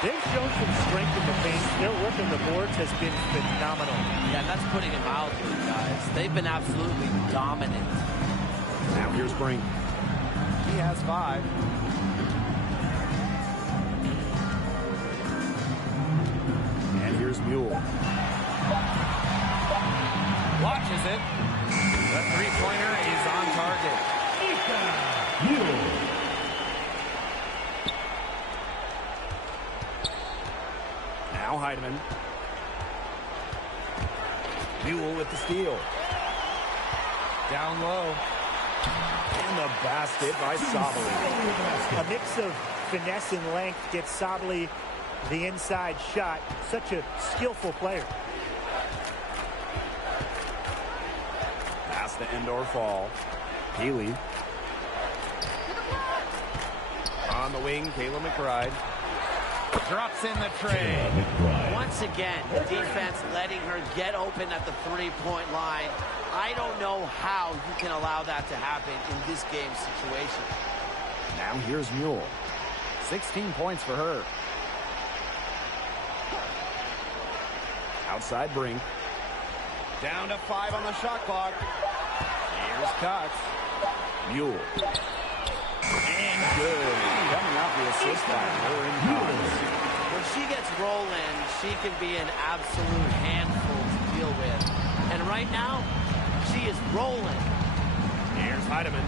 They've shown some strength in the paint. Their work on the boards has been phenomenal. Yeah, that's putting it mildly, guys. They've been absolutely dominant. Now here's Brink. He has 5. And here's Mule. Watches it. The three-pointer is on target. Mule. Now Heidemann. Mule with the steal. Down low. And the basket by Sabally. A mix of finesse and length gets Sabally the inside shot. Such a skillful player. Pass to end or fall. Healy. On the wing, Kayla McBride. Drops in the tray. Once again, the defense letting her get open at the three-point line. I don't know how you can allow that to happen in this game situation. Now here's Mule. 16 points for her. Outside Brink. Down to 5 on the shot clock. Here's Cox. Mule. And good. Coming out the assist by Lauren Cox. When she gets rolling, she can be an absolute handful to deal with. And right now, she is rolling. Here's Heidemann.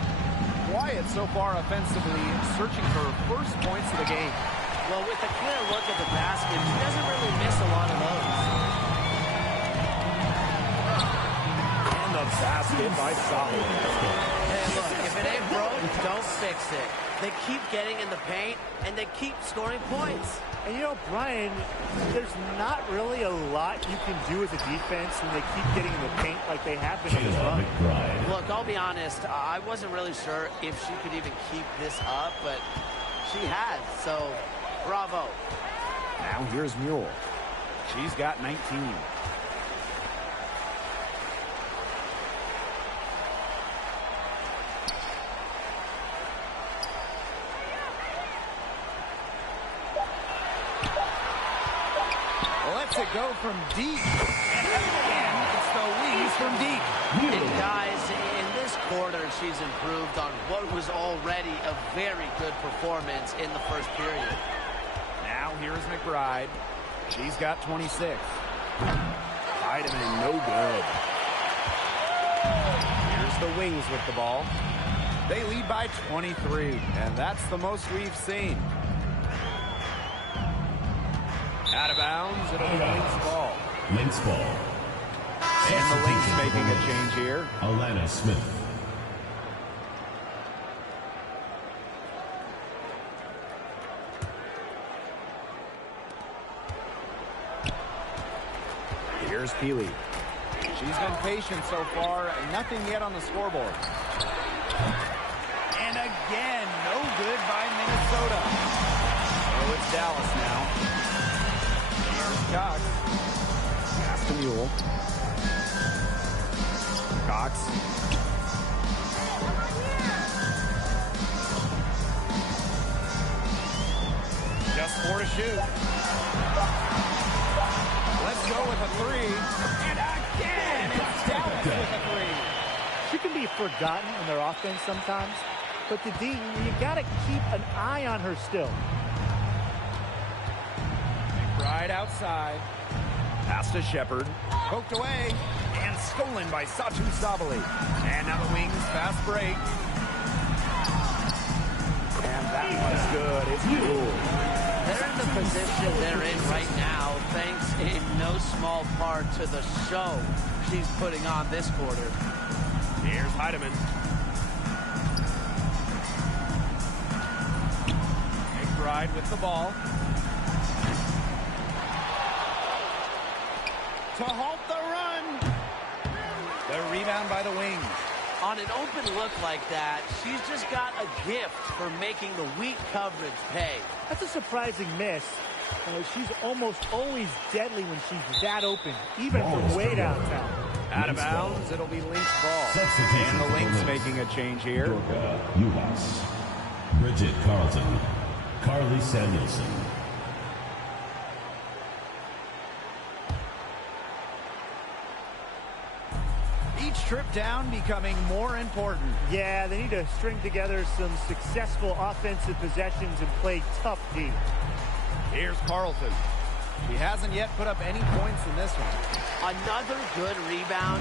Quiet so far offensively, searching for first points of the game. Well, with a clear look at the basket, she doesn't really miss a lot of those. And the basket by Solomon. Hey, look, if it ain't broke, don't fix it. They keep getting in the paint, and they keep scoring points. And you know, Brian, there's not really a lot you can do as a defense when they keep getting in the paint like they have been on this run. Look, I'll be honest, I wasn't really sure if she could even keep this up, but she has, so bravo. Now here's Mule. She's got 19. lets it go from deep. And again, it's the wings from deep. And guys, in this quarter, she's improved on what was already a very good performance in the first period. Now here's McBride. She's got 26. Heidemann, no good. Here's the Wings with the ball. They lead by 23, and that's the most we've seen. Out of bounds, it'll be Lynx ball. Lynx ball. And the Lynx making a change here. Alana Smith. Here's Peely. She's been patient so far. Nothing yet on the scoreboard. And again, no good by Minnesota. So it's Dallas now. Here's Cox. Pass to Mule. Cox. Just 4 to shoot. Let's go with a 3. And again, it's Dallas with a 3. She can be forgotten in their offense sometimes, but the D, you got to keep an eye on her still. McBride outside. Pass to Shepard. Poked away. And stolen by Satu Sabali. And now the Wings fast break. And that one's good. It's cool. They're in the position they're in right now, thanks in no small part to the show she's putting on this quarter. Here's Heidemann. McBride with the ball. To halt the run. The rebound by the Wings. On an open look like that, she's just got a gift for making the weak coverage pay. That's a surprising miss. She's almost always deadly when she's that open, even from way downtown. Out of bounds, it'll be Lynx ball. And the Lynx making a change here. U.S. Bridget Carlton. Carly Samuelson. Each trip down becoming more important. Yeah, they need to string together some successful offensive possessions and play tough D. Here's Carlton. She hasn't yet put up any points in this one. Another good rebound,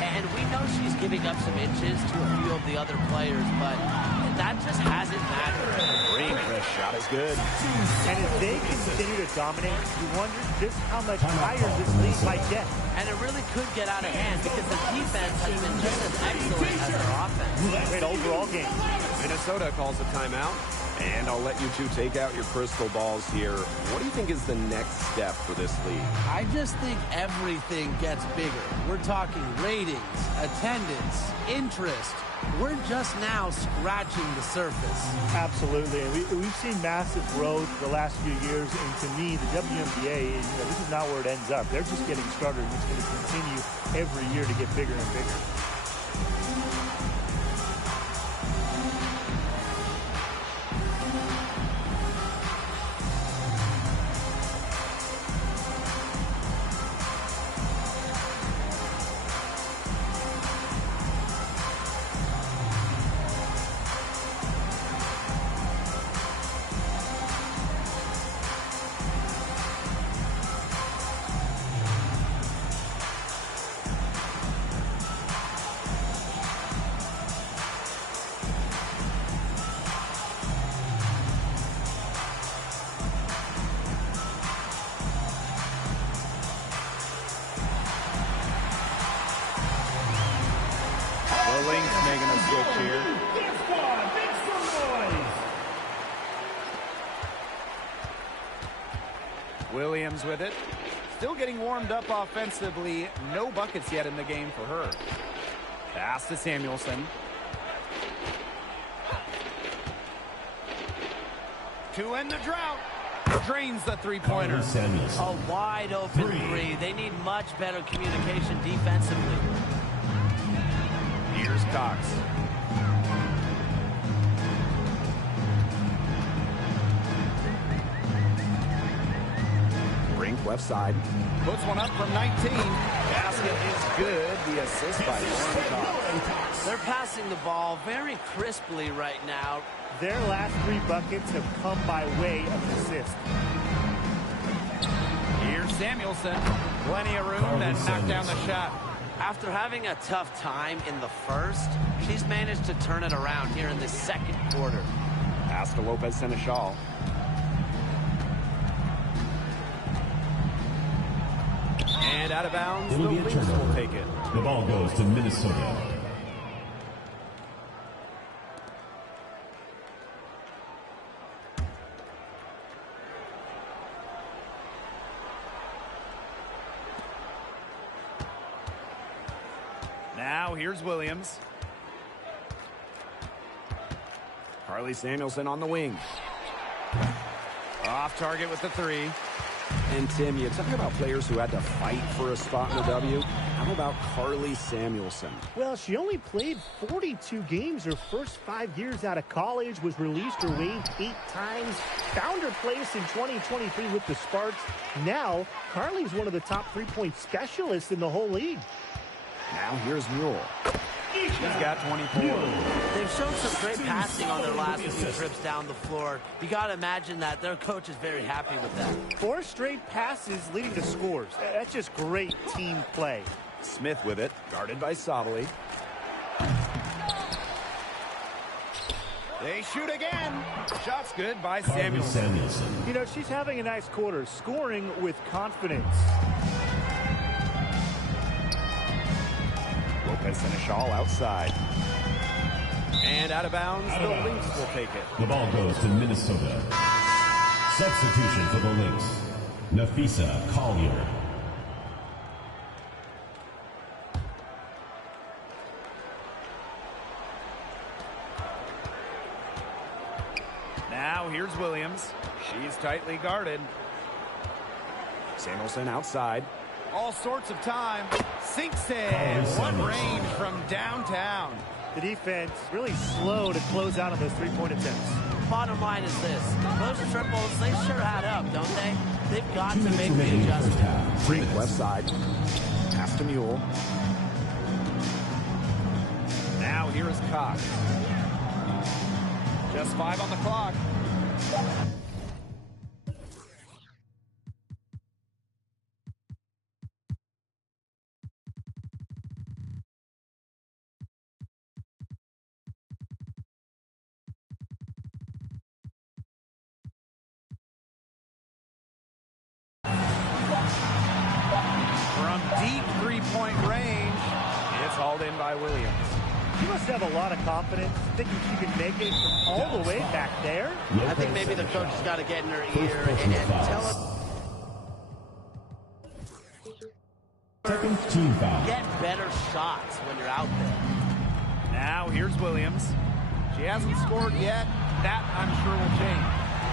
and we know she's giving up some inches to a few of the other players, but that just hasn't mattered. This shot is good. And as they continue to dominate, you wonder just how much higher this lead might get. And it really could get out of hand because the defense has been just as excellent as their offense. Great overall game. Minnesota calls a timeout. And I'll let you two take out your crystal balls here. What do you think is the next step for this league? I just think everything gets bigger. We're talking ratings, attendance, interest. We're just now scratching the surface. Absolutely. And we've seen massive growth the last few years. And to me, the WNBA, this is not where it ends up. They're just getting started. And it's going to continue every year to get bigger and bigger. Williams with it. Still getting warmed up offensively. No buckets yet in the game for her. Pass to Samuelson. To end the drought. Drains the three-pointer. A wide open three. They need much better communication defensively. Here's Cox. left side. Puts one up from 19. Basket is good. The assist by Lauren Cox. They're passing the ball very crisply right now. Their last 3 buckets have come by way of an assist. Here's Samuelson. Plenty of room, then knock down the shot. After having a tough time in the first, she's managed to turn it around here in the second quarter. Pass to Lopez Seneschal. And out of bounds, the Lynx will take it. The ball goes to Minnesota. Now here's Williams. Carly Samuelson on the wing. Off target with the 3. And Tim, you talk about players who had to fight for a spot in the W. How about Carly Samuelson? Well, she only played 42 games her first 5 years out of college, was released or waived 8 times, found her place in 2023 with the Sparks. Now, Carly's one of the top 3-point specialists in the whole league. Now here's Mule. He's got 24. They've shown some great passing on their last few trips down the floor. You got to imagine that their coach is very happy with that. 4 straight passes leading to scores. That's just great team play. Smith with it, guarded by Savali. They shoot again. Shot's good by Samuelson. You know, she's having a nice quarter, scoring with confidence. Lopez Seneschal outside. And out of bounds, the Lynx will take it. The ball goes to Minnesota. Substitution for the Lynx. Nafisa Collier. Now here's Williams. She's tightly guarded. Samuelson outside. All sorts of time. Sinks it. One range from downtown. The defense really slow to close out on those 3-point attempts. Bottom line is this. Those triples, they sure add up, don't they? They've got to make the adjustment. Freak left side. Pass to Mule. Now here is Cox. Just 5 on the clock. From deep 3-point range, it's hauled in by Williams. She must have a lot of confidence, thinking she can make it from all the way back there. I think maybe the coach has got to get in her ear and tell her. Second team foul. Get better shots when you're out there. Now here's Williams. She hasn't scored yet. That, I'm sure, will change.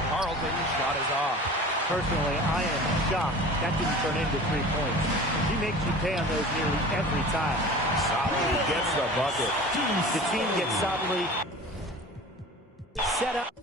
Carlton's shot is off. Personally, I am shocked that didn't turn into 3 points. She makes you pay on those nearly every time. Savali gets the bucket. The team gets Savali set up.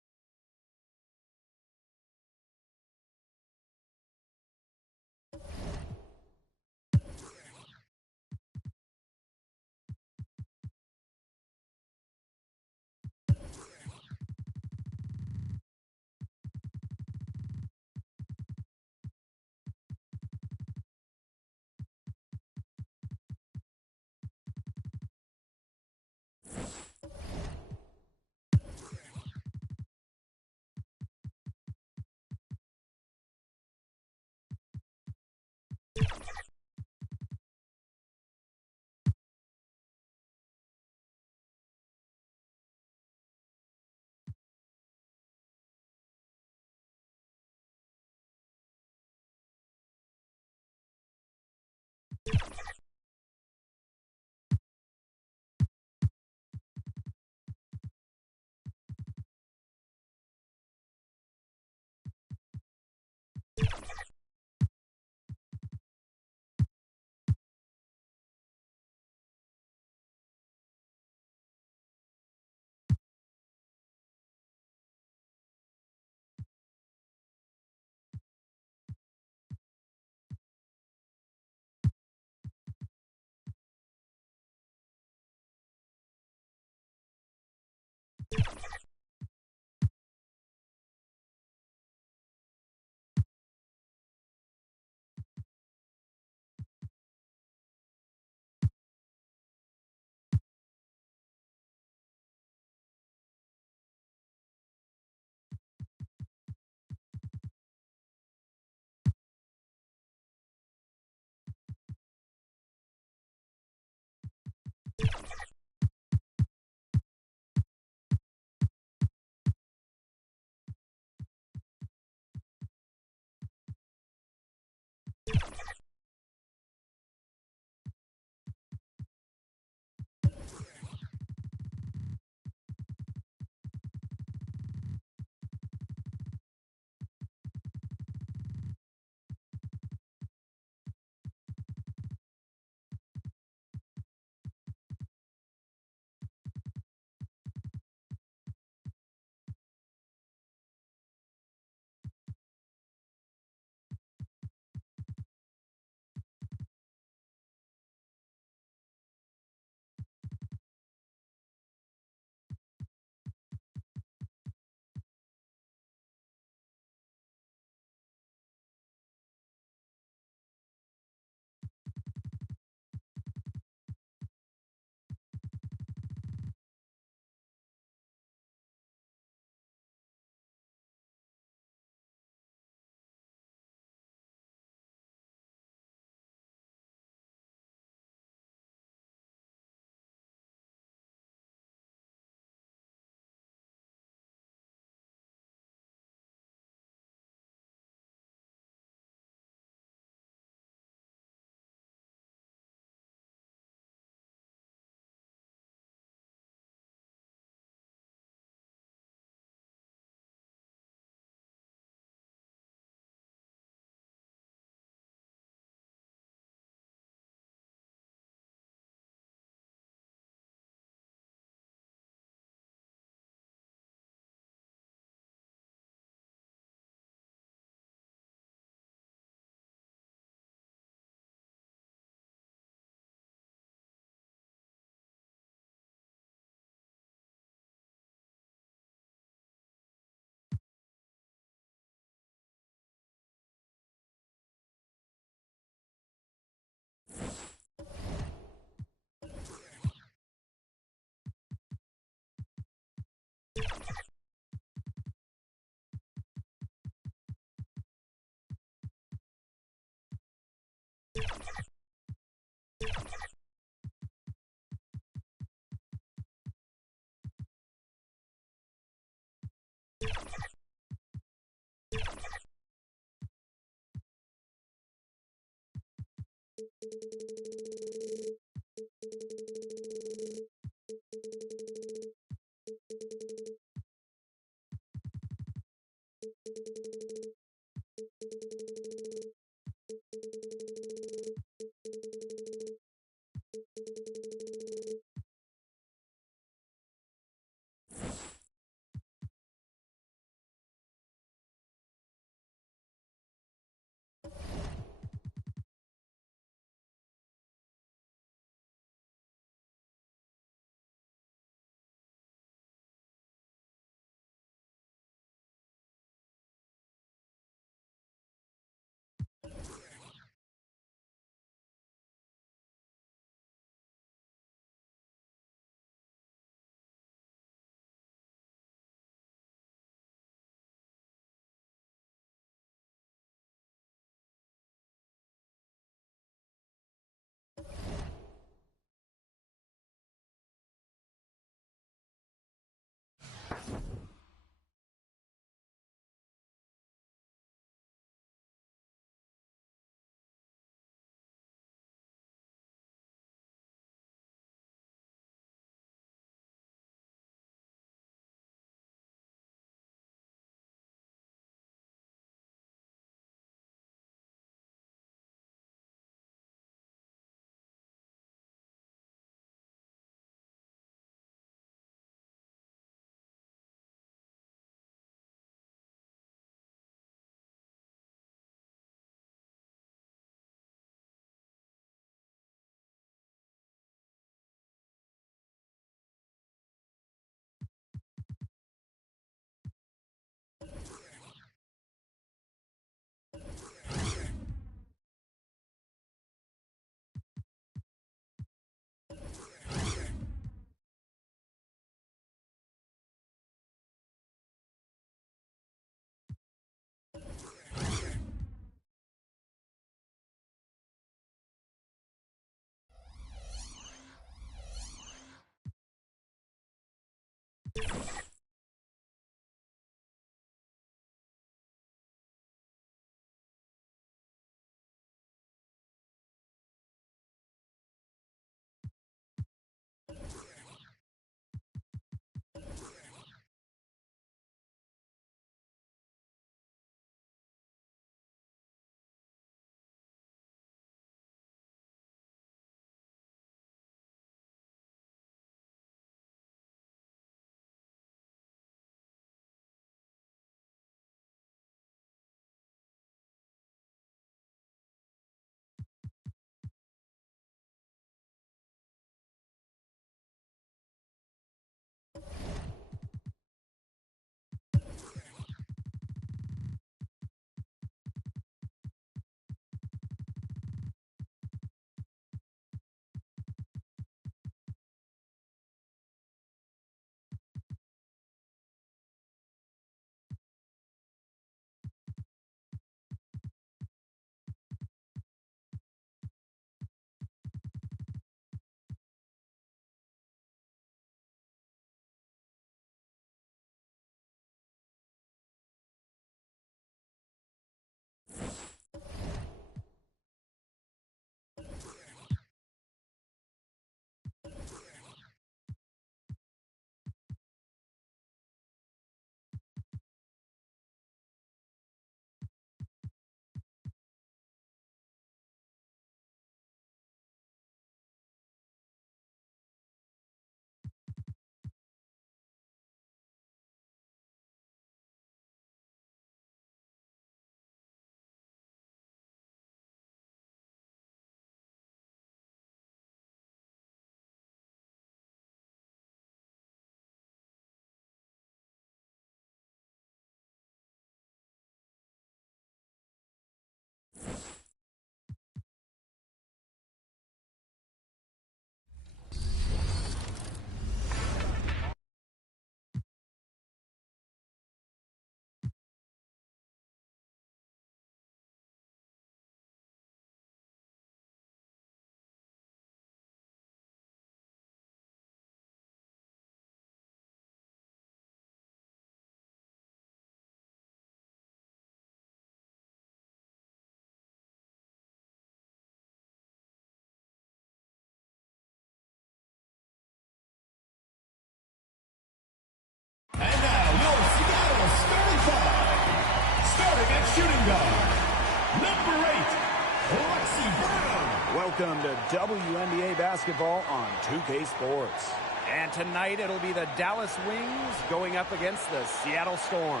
Welcome to WNBA basketball on 2K Sports. And tonight it'll be the Dallas Wings going up against the Seattle Storm.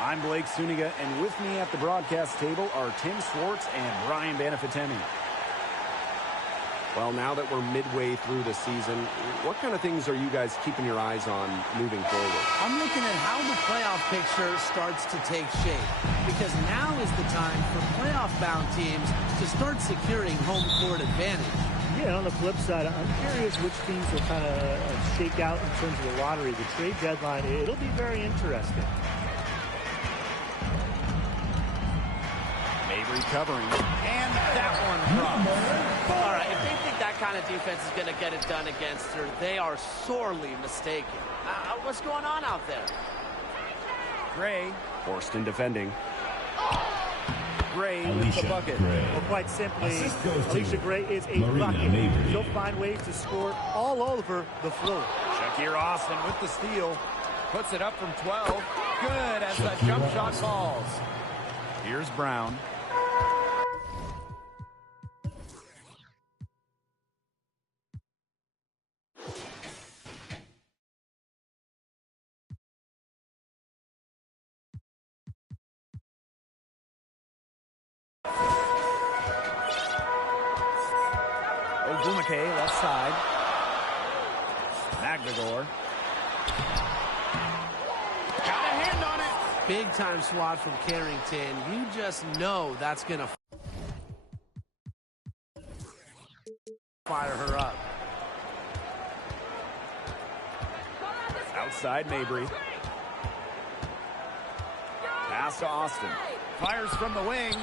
I'm Blake Suniga, and with me at the broadcast table are Tim Swartz and Brian Banafitemi. Well, now that we're midway through the season, what kind of things are you guys keeping your eyes on moving forward? I'm looking at how the playoff picture starts to take shape, because now is the time for playoff-bound teams to start securing home court advantage. Yeah, on the flip side, I'm curious which teams will kind of shake out in terms of the lottery. The trade deadline, it'll be very interesting. Mabry covering, and that one drops. All right, if they think that kind of defense is going to get it done against her, they are sorely mistaken. What's going on out there? Gray, Horston defending. Gray with the bucket. Well, quite simply, Alicia Gray is a bucket. She'll find ways to score all over the floor. Shakira Austin with the steal. Puts it up from 12. Good as the jump shot falls. Here's Brown. Ogumake, left side. Magdagor. Got a hand on it. Big time swat from Carrington. You just know that's going to fire her up. Outside Mabry. Pass to Austin. Fires from the wing.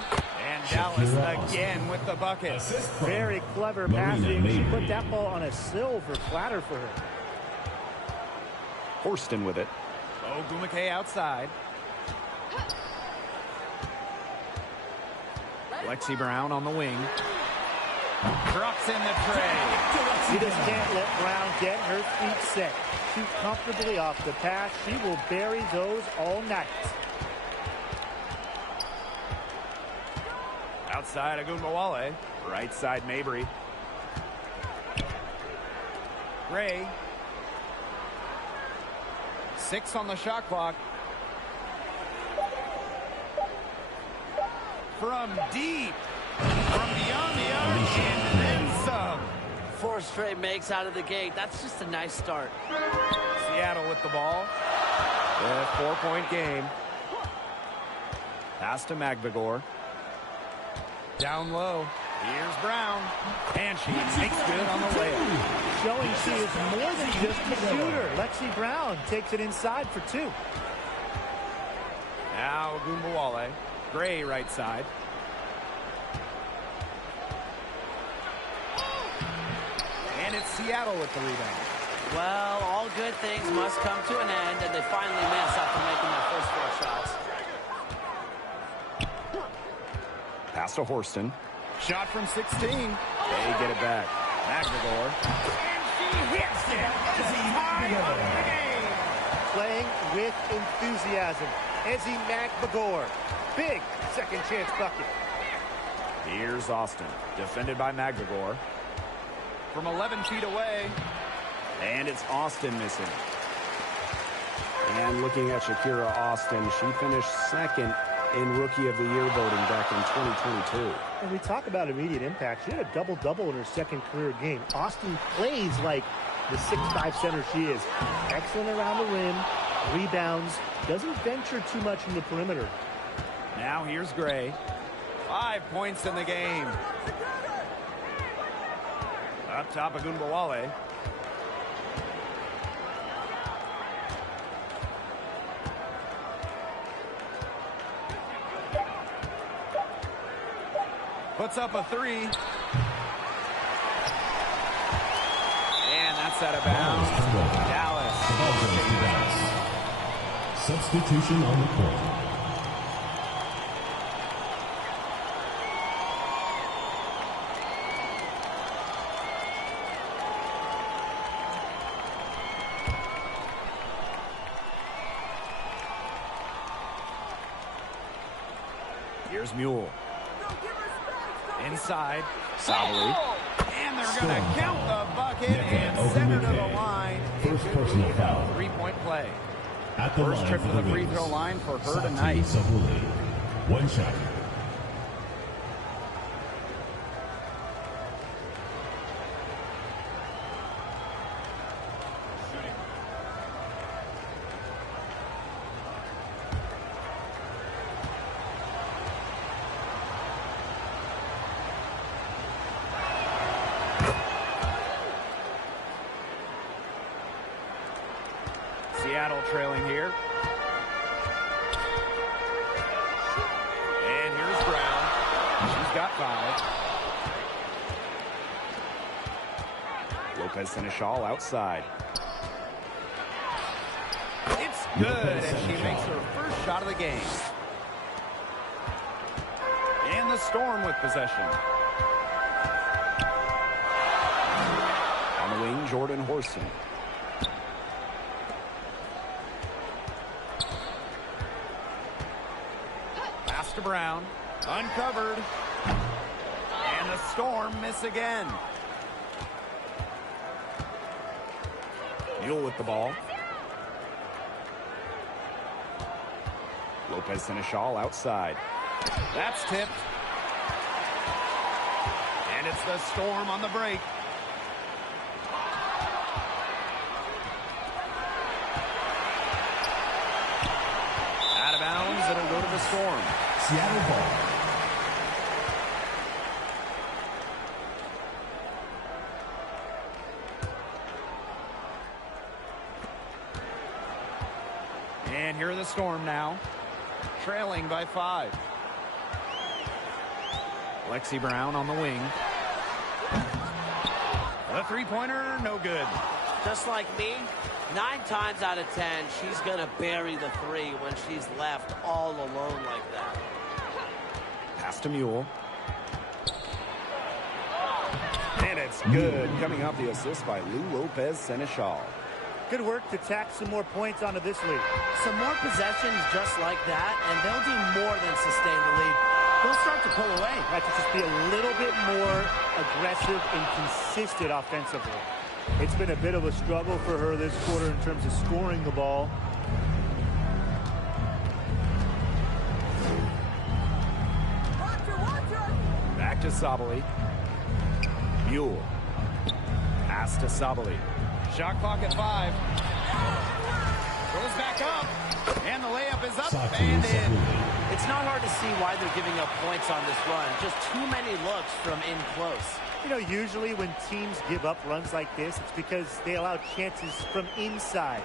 And Dallas again with the bucket. Very clever passing. She put that ball on a silver platter for her. Horston with it. Ogumake outside. Lexi Brown on the wing. Drops in the tray. She just can't let Brown get her feet set. Shoot comfortably off the pass. She will bury those all night. Outside Agunmawale. Right side Mabry. Gray. 6 on the shot clock. From deep. From beyond the arc. And then some. 4 straight makes out of the gate. That's just a nice start. Seattle with the ball. A 4-point game. Pass to Magdagor. Down low. Here's Brown. And she makes good on the layup. Showing she is more than just a shooter. Lexi Brown takes it inside for 2. Now Agunmawale. Gray right side. And it's Seattle with the rebound. Well, all good things must come to an end, and they finally miss after making their first 4 shots. Pass to Horston. Shot from 16. They get it back. Magdagor. And she hits it. Tie of the game. Playing with enthusiasm. Ezzy Magdagor. Big second chance bucket. Here's Austin. Defended by Magdagor. From 11 feet away. And it's Austin missing. And looking at Shakira Austin, she finished second in Rookie of the Year voting back in 2022. And we talk about immediate impact. She had a double-double in her second career game. Austin plays like the 6'5" center she is. Excellent around the rim, rebounds, doesn't venture too much in the perimeter. Now here's Gray. 5 points in the game. Up top, Agunmawale. Puts up a 3. And that's out of bounds. Dallas. Substitution on the court. Here's Mule. Inside, Sabali. And they're going to count the bucket and send her to the line. First personal foul. 3-point play. At the First line trip for to the the free Wings. throw line for her Sati tonight. Sabuli. One shot. Seattle trailing here. And here's Brown. She's got 5. Lopez Seneschal outside. It's good as she makes her first shot of the game. And the Storm with possession. On the wing, Jordan Horson. To Brown, uncovered, and the Storm miss again. Mule with the ball. Lopez Seneschal outside. That's tipped. And it's the Storm on the break. Out of bounds, it'll go to the Storm. Seattle ball. And here are the Storm now, trailing by 5. Lexi Brown on the wing. The three-pointer, no good. Just like me, 9 times out of 10, she's going to bury the 3 when she's left all alone like that. Pass to Mule. And it's good. Coming off the assist by Lou Lopez Seneschal. Good work to tack some more points onto this lead. Some more possessions just like that, and they'll do more than sustain the lead. They'll start to pull away. Right, to just be a little bit more aggressive and consistent offensively. It's been a bit of a struggle for her this quarter in terms of scoring the ball. Back to Sabali. Mule. Pass to Sabali. Shot clock at 5. Goes back up. And the layup is up and in. It's not hard to see why they're giving up points on this run. Just too many looks from in close. You know, usually when teams give up runs like this, it's because they allow chances from inside.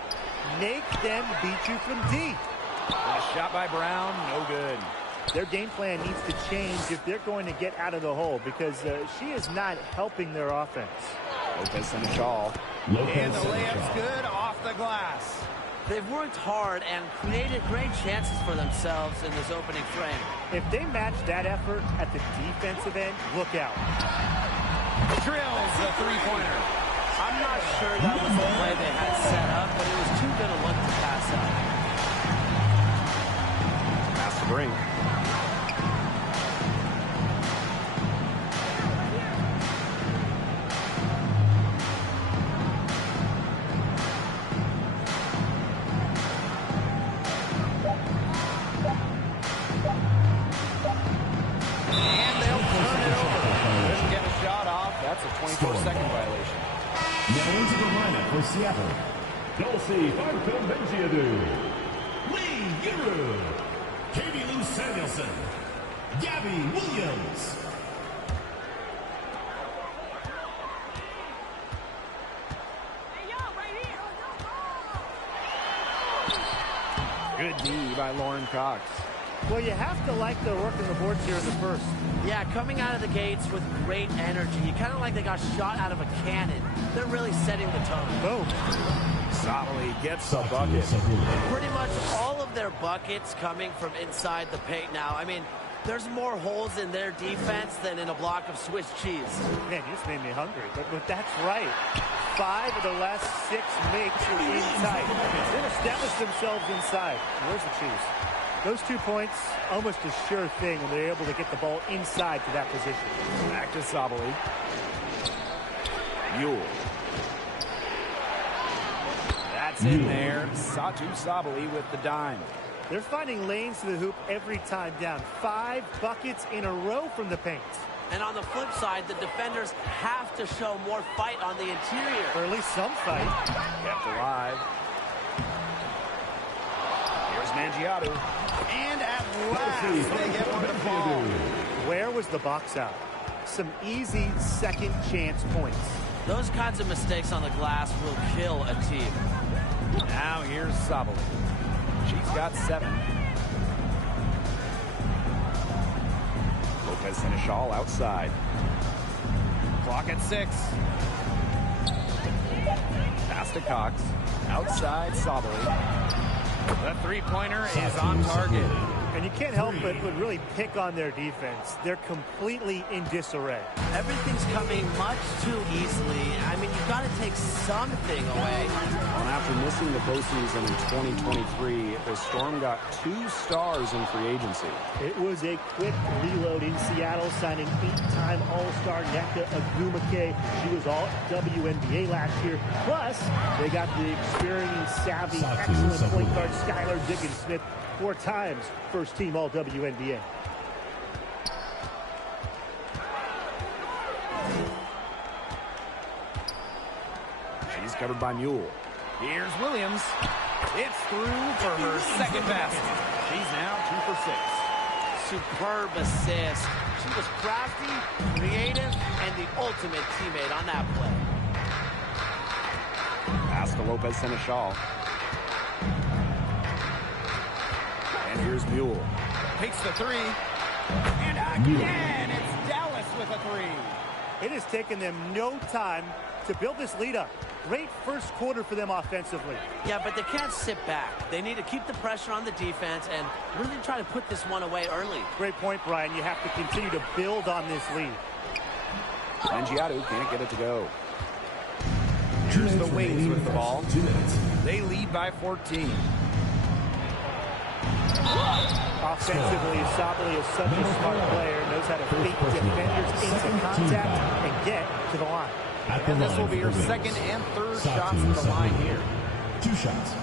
Make them beat you from deep. And a shot by Brown, no good. Their game plan needs to change if they're going to get out of the hole, because she is not helping their offense. Lopez Seneschal. And the layup's good off the glass. They've worked hard and created great chances for themselves in this opening frame. If they match that effort at the defensive end, look out. Drills the three-pointer. I'm not sure that was the play they had set up, but it was too good a look to pass up. Pass to Brink. And they'll turn it over. Couldn't get a shot off. That's a 24-second violation. Now into the lineup for Seattle. Dulcie Farco-Benziadu. Lee Giroux. Katie Lou Samuelson. Gabby Williams. Good D by Lauren Cox. Well, you have to like their work on the boards here in the first. Yeah, coming out of the gates with great energy. Kind of like they got shot out of a cannon. They're really setting the tone. Boom. Sabali gets the bucket. Pretty much all of their buckets coming from inside the paint now. I mean, there's more holes in their defense than in a block of Swiss cheese. Man, you just made me hungry. But that's right. 5 of the last 6 makes are inside. They've established themselves inside. Where's the cheese? Those 2 points, almost a sure thing when they're able to get the ball inside to that position. Back to Sabali. Mule. That's in there. Satu Sabali with the dime. They're finding lanes to the hoop every time down. 5 buckets in a row from the paint. And on the flip side, the defenders have to show more fight on the interior. Or at least some fight. Kept alive. Here's Mangiato. And at last, they get one to fall. Where was the box out? Some easy second chance points. Those kinds of mistakes on the glass will kill a team. Now here's Sabali. She's got 7. Lopez Seneschal outside. Clock at 6. Pass to Cox. Outside Sabali. The three-pointer is on target. And you can't help but really pick on their defense. They're completely in disarray. Everything's coming much too easily. I mean, you've got to take something away. Well, after missing the postseason in 2023, the Storm got 2 stars in free agency. It was a quick reload in Seattle, signing 8-time All-Star Nneka Agumake. She was all WNBA last year. Plus, they got the experienced, savvy, excellent point guard Skylar Diggins-Smith, 4 times first-team All-WNBA. She's covered by Mule. Here's Williams. It's through for her second basket. She's now 2 for 6. Superb assist. She was crafty, creative, and the ultimate teammate on that play. Pass to Lopez Seneschal. And here's Mule. Takes the 3. And again, it's Dallas with a 3. It has taken them no time to build this lead up. Great first quarter for them offensively. Yeah, but they can't sit back. They need to keep the pressure on the defense and really try to put this one away early. Great point, Brian. You have to continue to build on this lead. Mangiato can't get it to go. Here's the Wings with the ball. They lead by 14. Offensively, Sabali is such a smart player, knows how to beat defenders into contact and get to the line. And this will be her second and third shots at the line here. 2 shots.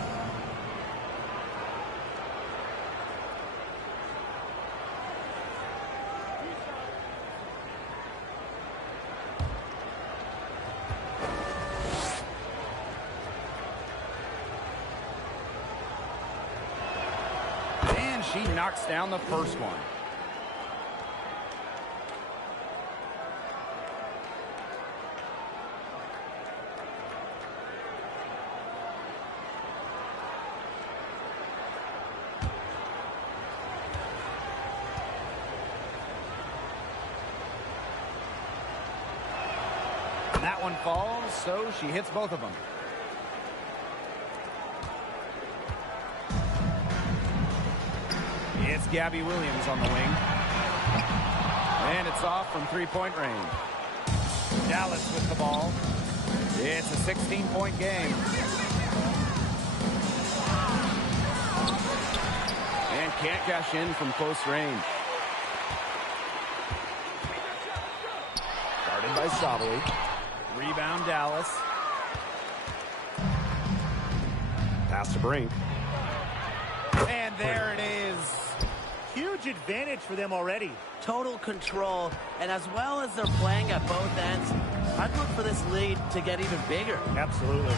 And she knocks down the first one. That one falls, so she hits both of them. It's Gabby Williams on the wing. And it's off from three-point range. Dallas with the ball. It's a 16-point game. And can't cash in from close range. Guarded by Sabali. Rebound Dallas. Pass to Brink. And there it is. Huge advantage for them already. Total control, and as well as they're playing at both ends, I'd look for this lead to get even bigger. Absolutely.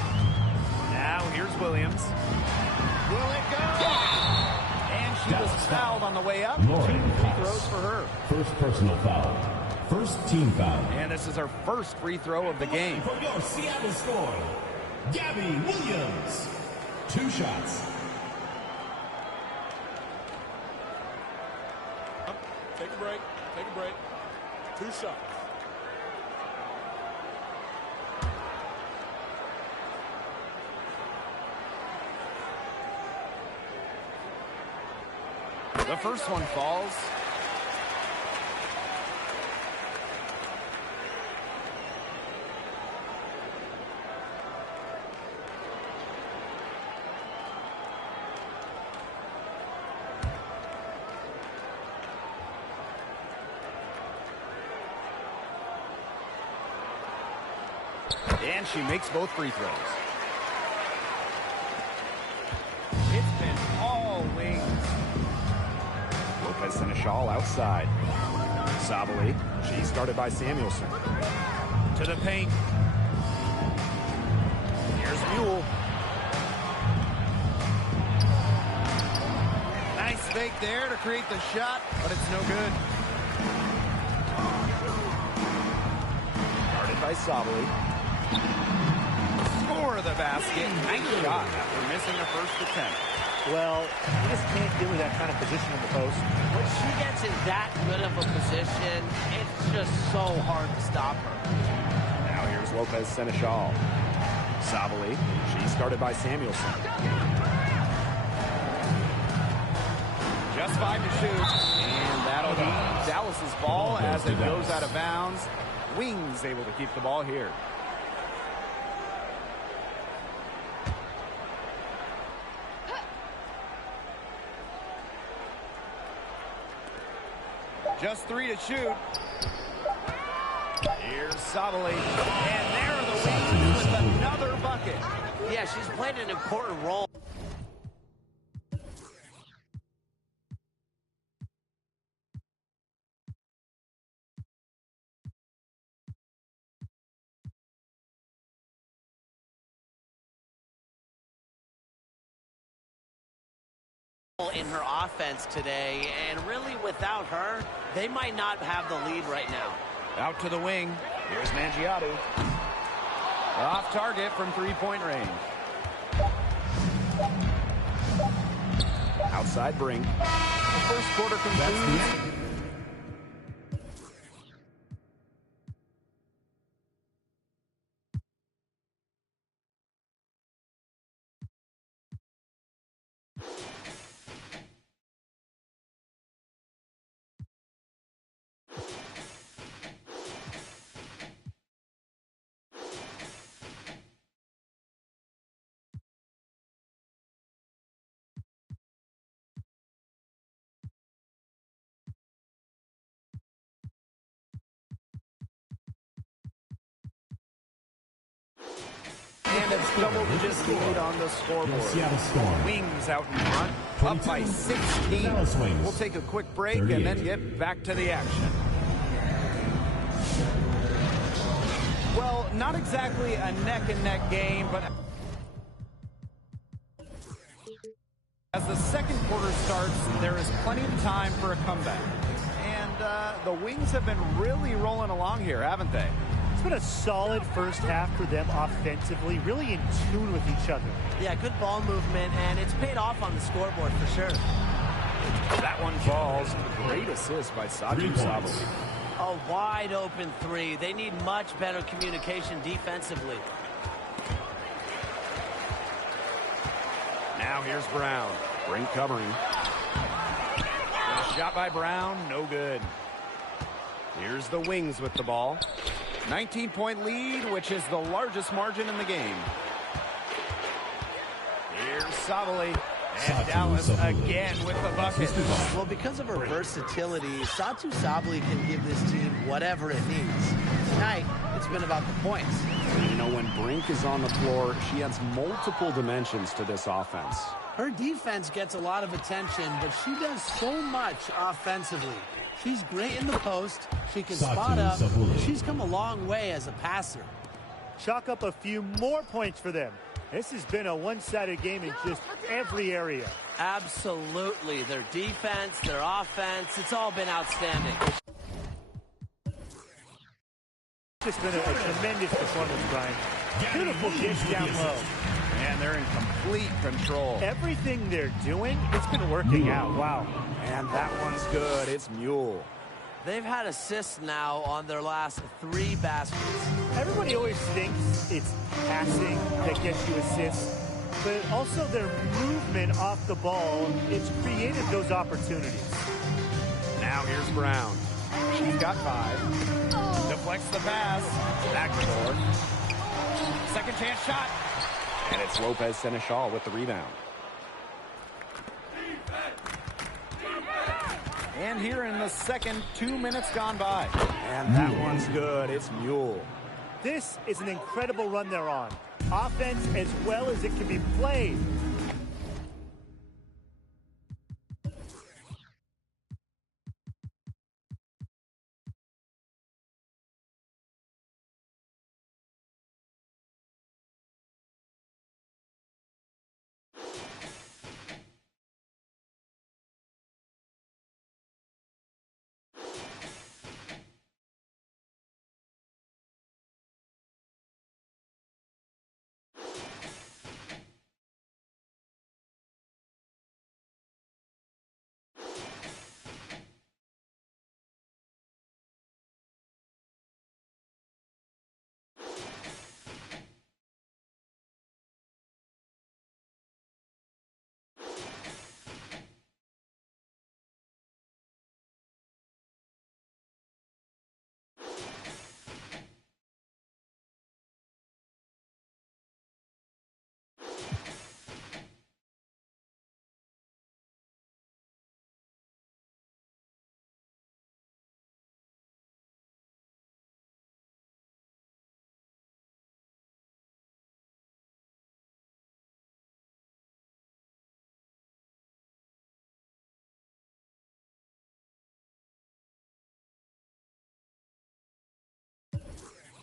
Now here's Williams. Will it go? And she was fouled on the way up. 2 free throws for her. First personal foul. First team foul. And this is her first free throw of the game. For your Seattle Storm, Gabby Williams. 2 shots. Take a break. Take a break. 2 shots. The first one falls. And she makes both free throws. It's been all wings. Lopez Seneschal outside. Sabali. She's guarded by Samuelson. To the paint. Here's Mule. Nice fake there to create the shot, but it's no good. Guarded by Sabali. Score the basket. Nice shot after missing a first attempt. Well, you just can't deal with that kind of position in the post. When she gets in that good of a position, it's just so hard to stop her. Now here's Lopez Seneschal. Sabali. She's guarded by Samuelson. Just 5 to shoot. And that'll be Dallas's ball as it goes out of bounds. Wings able to keep the ball here. Just 3 to shoot. Here's Sabali. And there are the Wings with another bucket. Yeah, she's played an important role. In her offense today, and really without her, they might not have the lead right now. Out to the wing. Here's Mangiatu. Off target from three-point range. Outside Brink. The first quarter concludes. And it's double-digit lead on the scoreboard. Wings out in front, up by 16. We'll take a quick break and then get back to the action. Well, not exactly a neck-and-neck game, but as the second quarter starts, there is plenty of time for a comeback. And the Wings have been really rolling along here, haven't they? It's been a solid first half for them offensively, really in tune with each other. Yeah, good ball movement, and it's paid off on the scoreboard for sure. That one falls. Great assist by Saju Sabali. A wide open three. They need much better communication defensively. Now here's Brown. Brink covering. Shot by Brown, no good. Here's the Wings with the ball. 19-point lead, which is the largest margin in the game. Here's Sabali. And Dallas again with the bucket. Well, because of her versatility, Satu Sabali can give this team whatever it needs. Tonight, it's been about the points. You know, when Brink is on the floor, she adds multiple dimensions to this offense. Her defense gets a lot of attention, but she does so much offensively. She's great in the post. She can spot up. She's come a long way as a passer. Chalk up a few more points for them. This has been a one-sided game in just every area. Absolutely. Their defense, their offense, it's all been outstanding. It's been a tremendous performance, Brian. Beautiful dish down low. And they're in complete control. Everything they're doing, it's been working out. Wow. And that one's good. It's Mule. They've had assists now on their last 3 baskets. Everybody always thinks it's passing that gets you assists, but also their movement off the ball, it's created those opportunities. Now here's Brown. She's got 5. Deflects the pass. Back to the board. Second chance shot. And it's Lopez Seneschal with the rebound. And here in the second, 2 minutes gone by. And that one's good. It's Mule. This is an incredible run they're on. Offense as well as it can be played.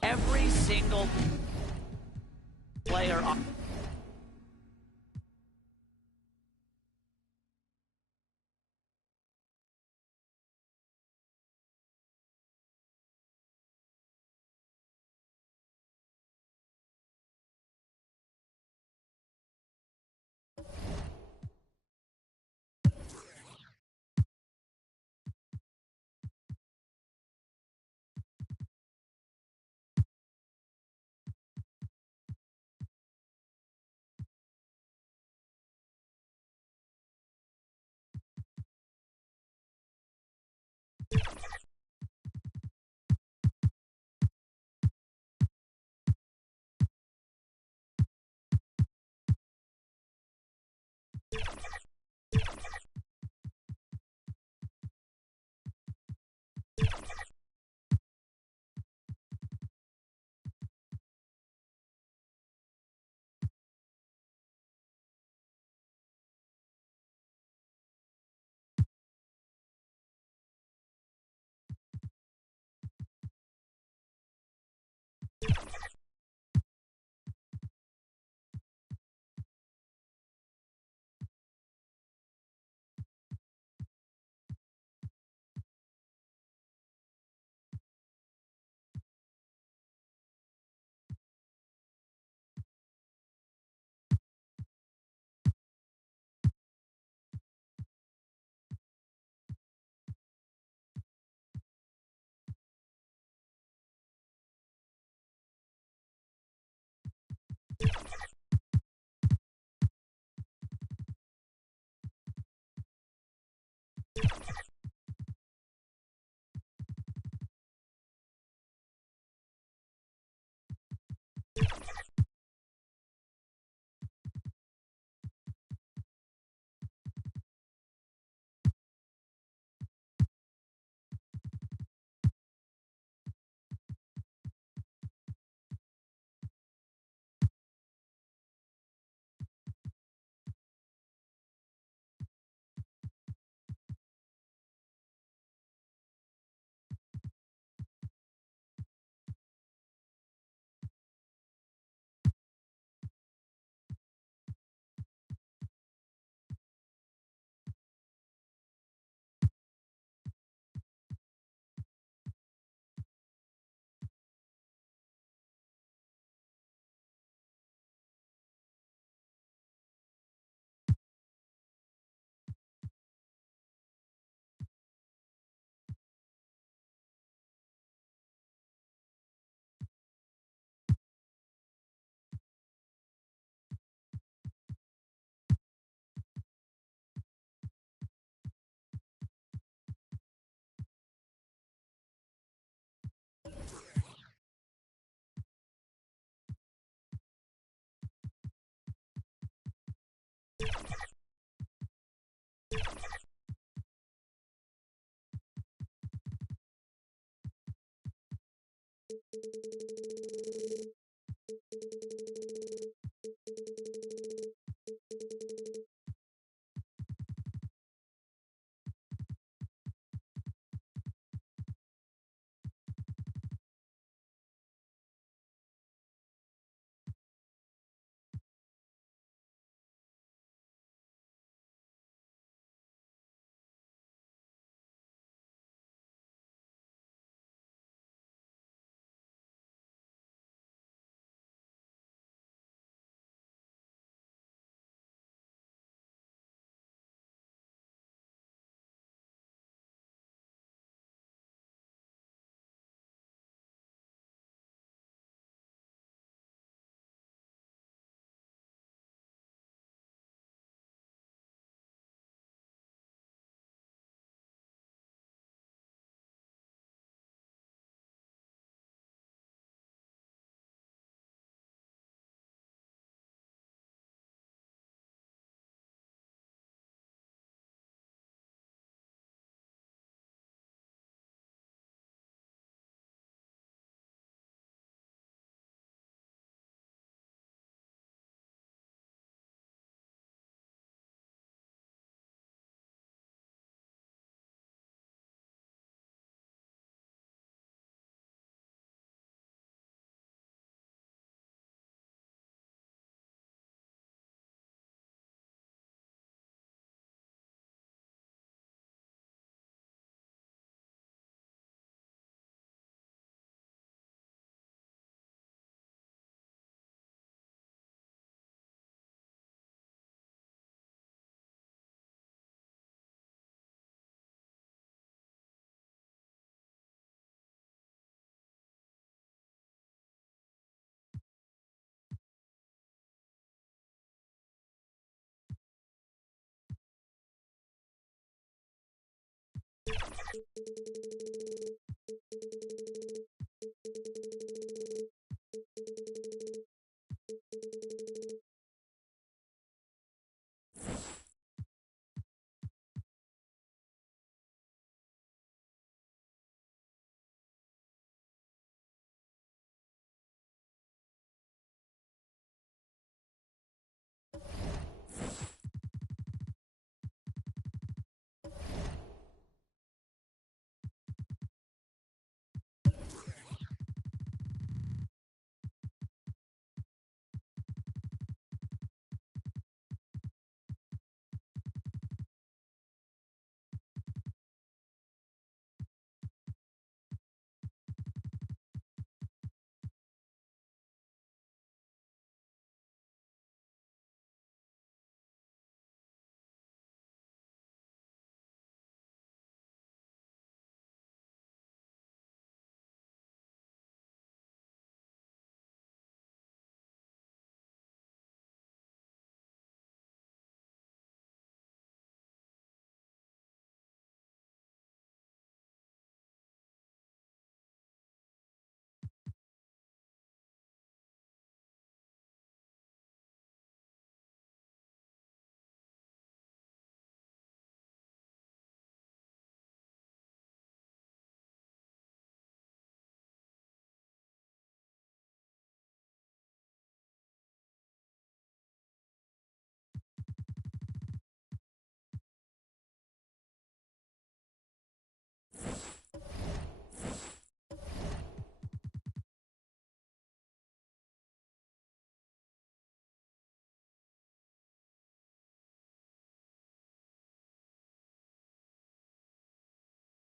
Every single player on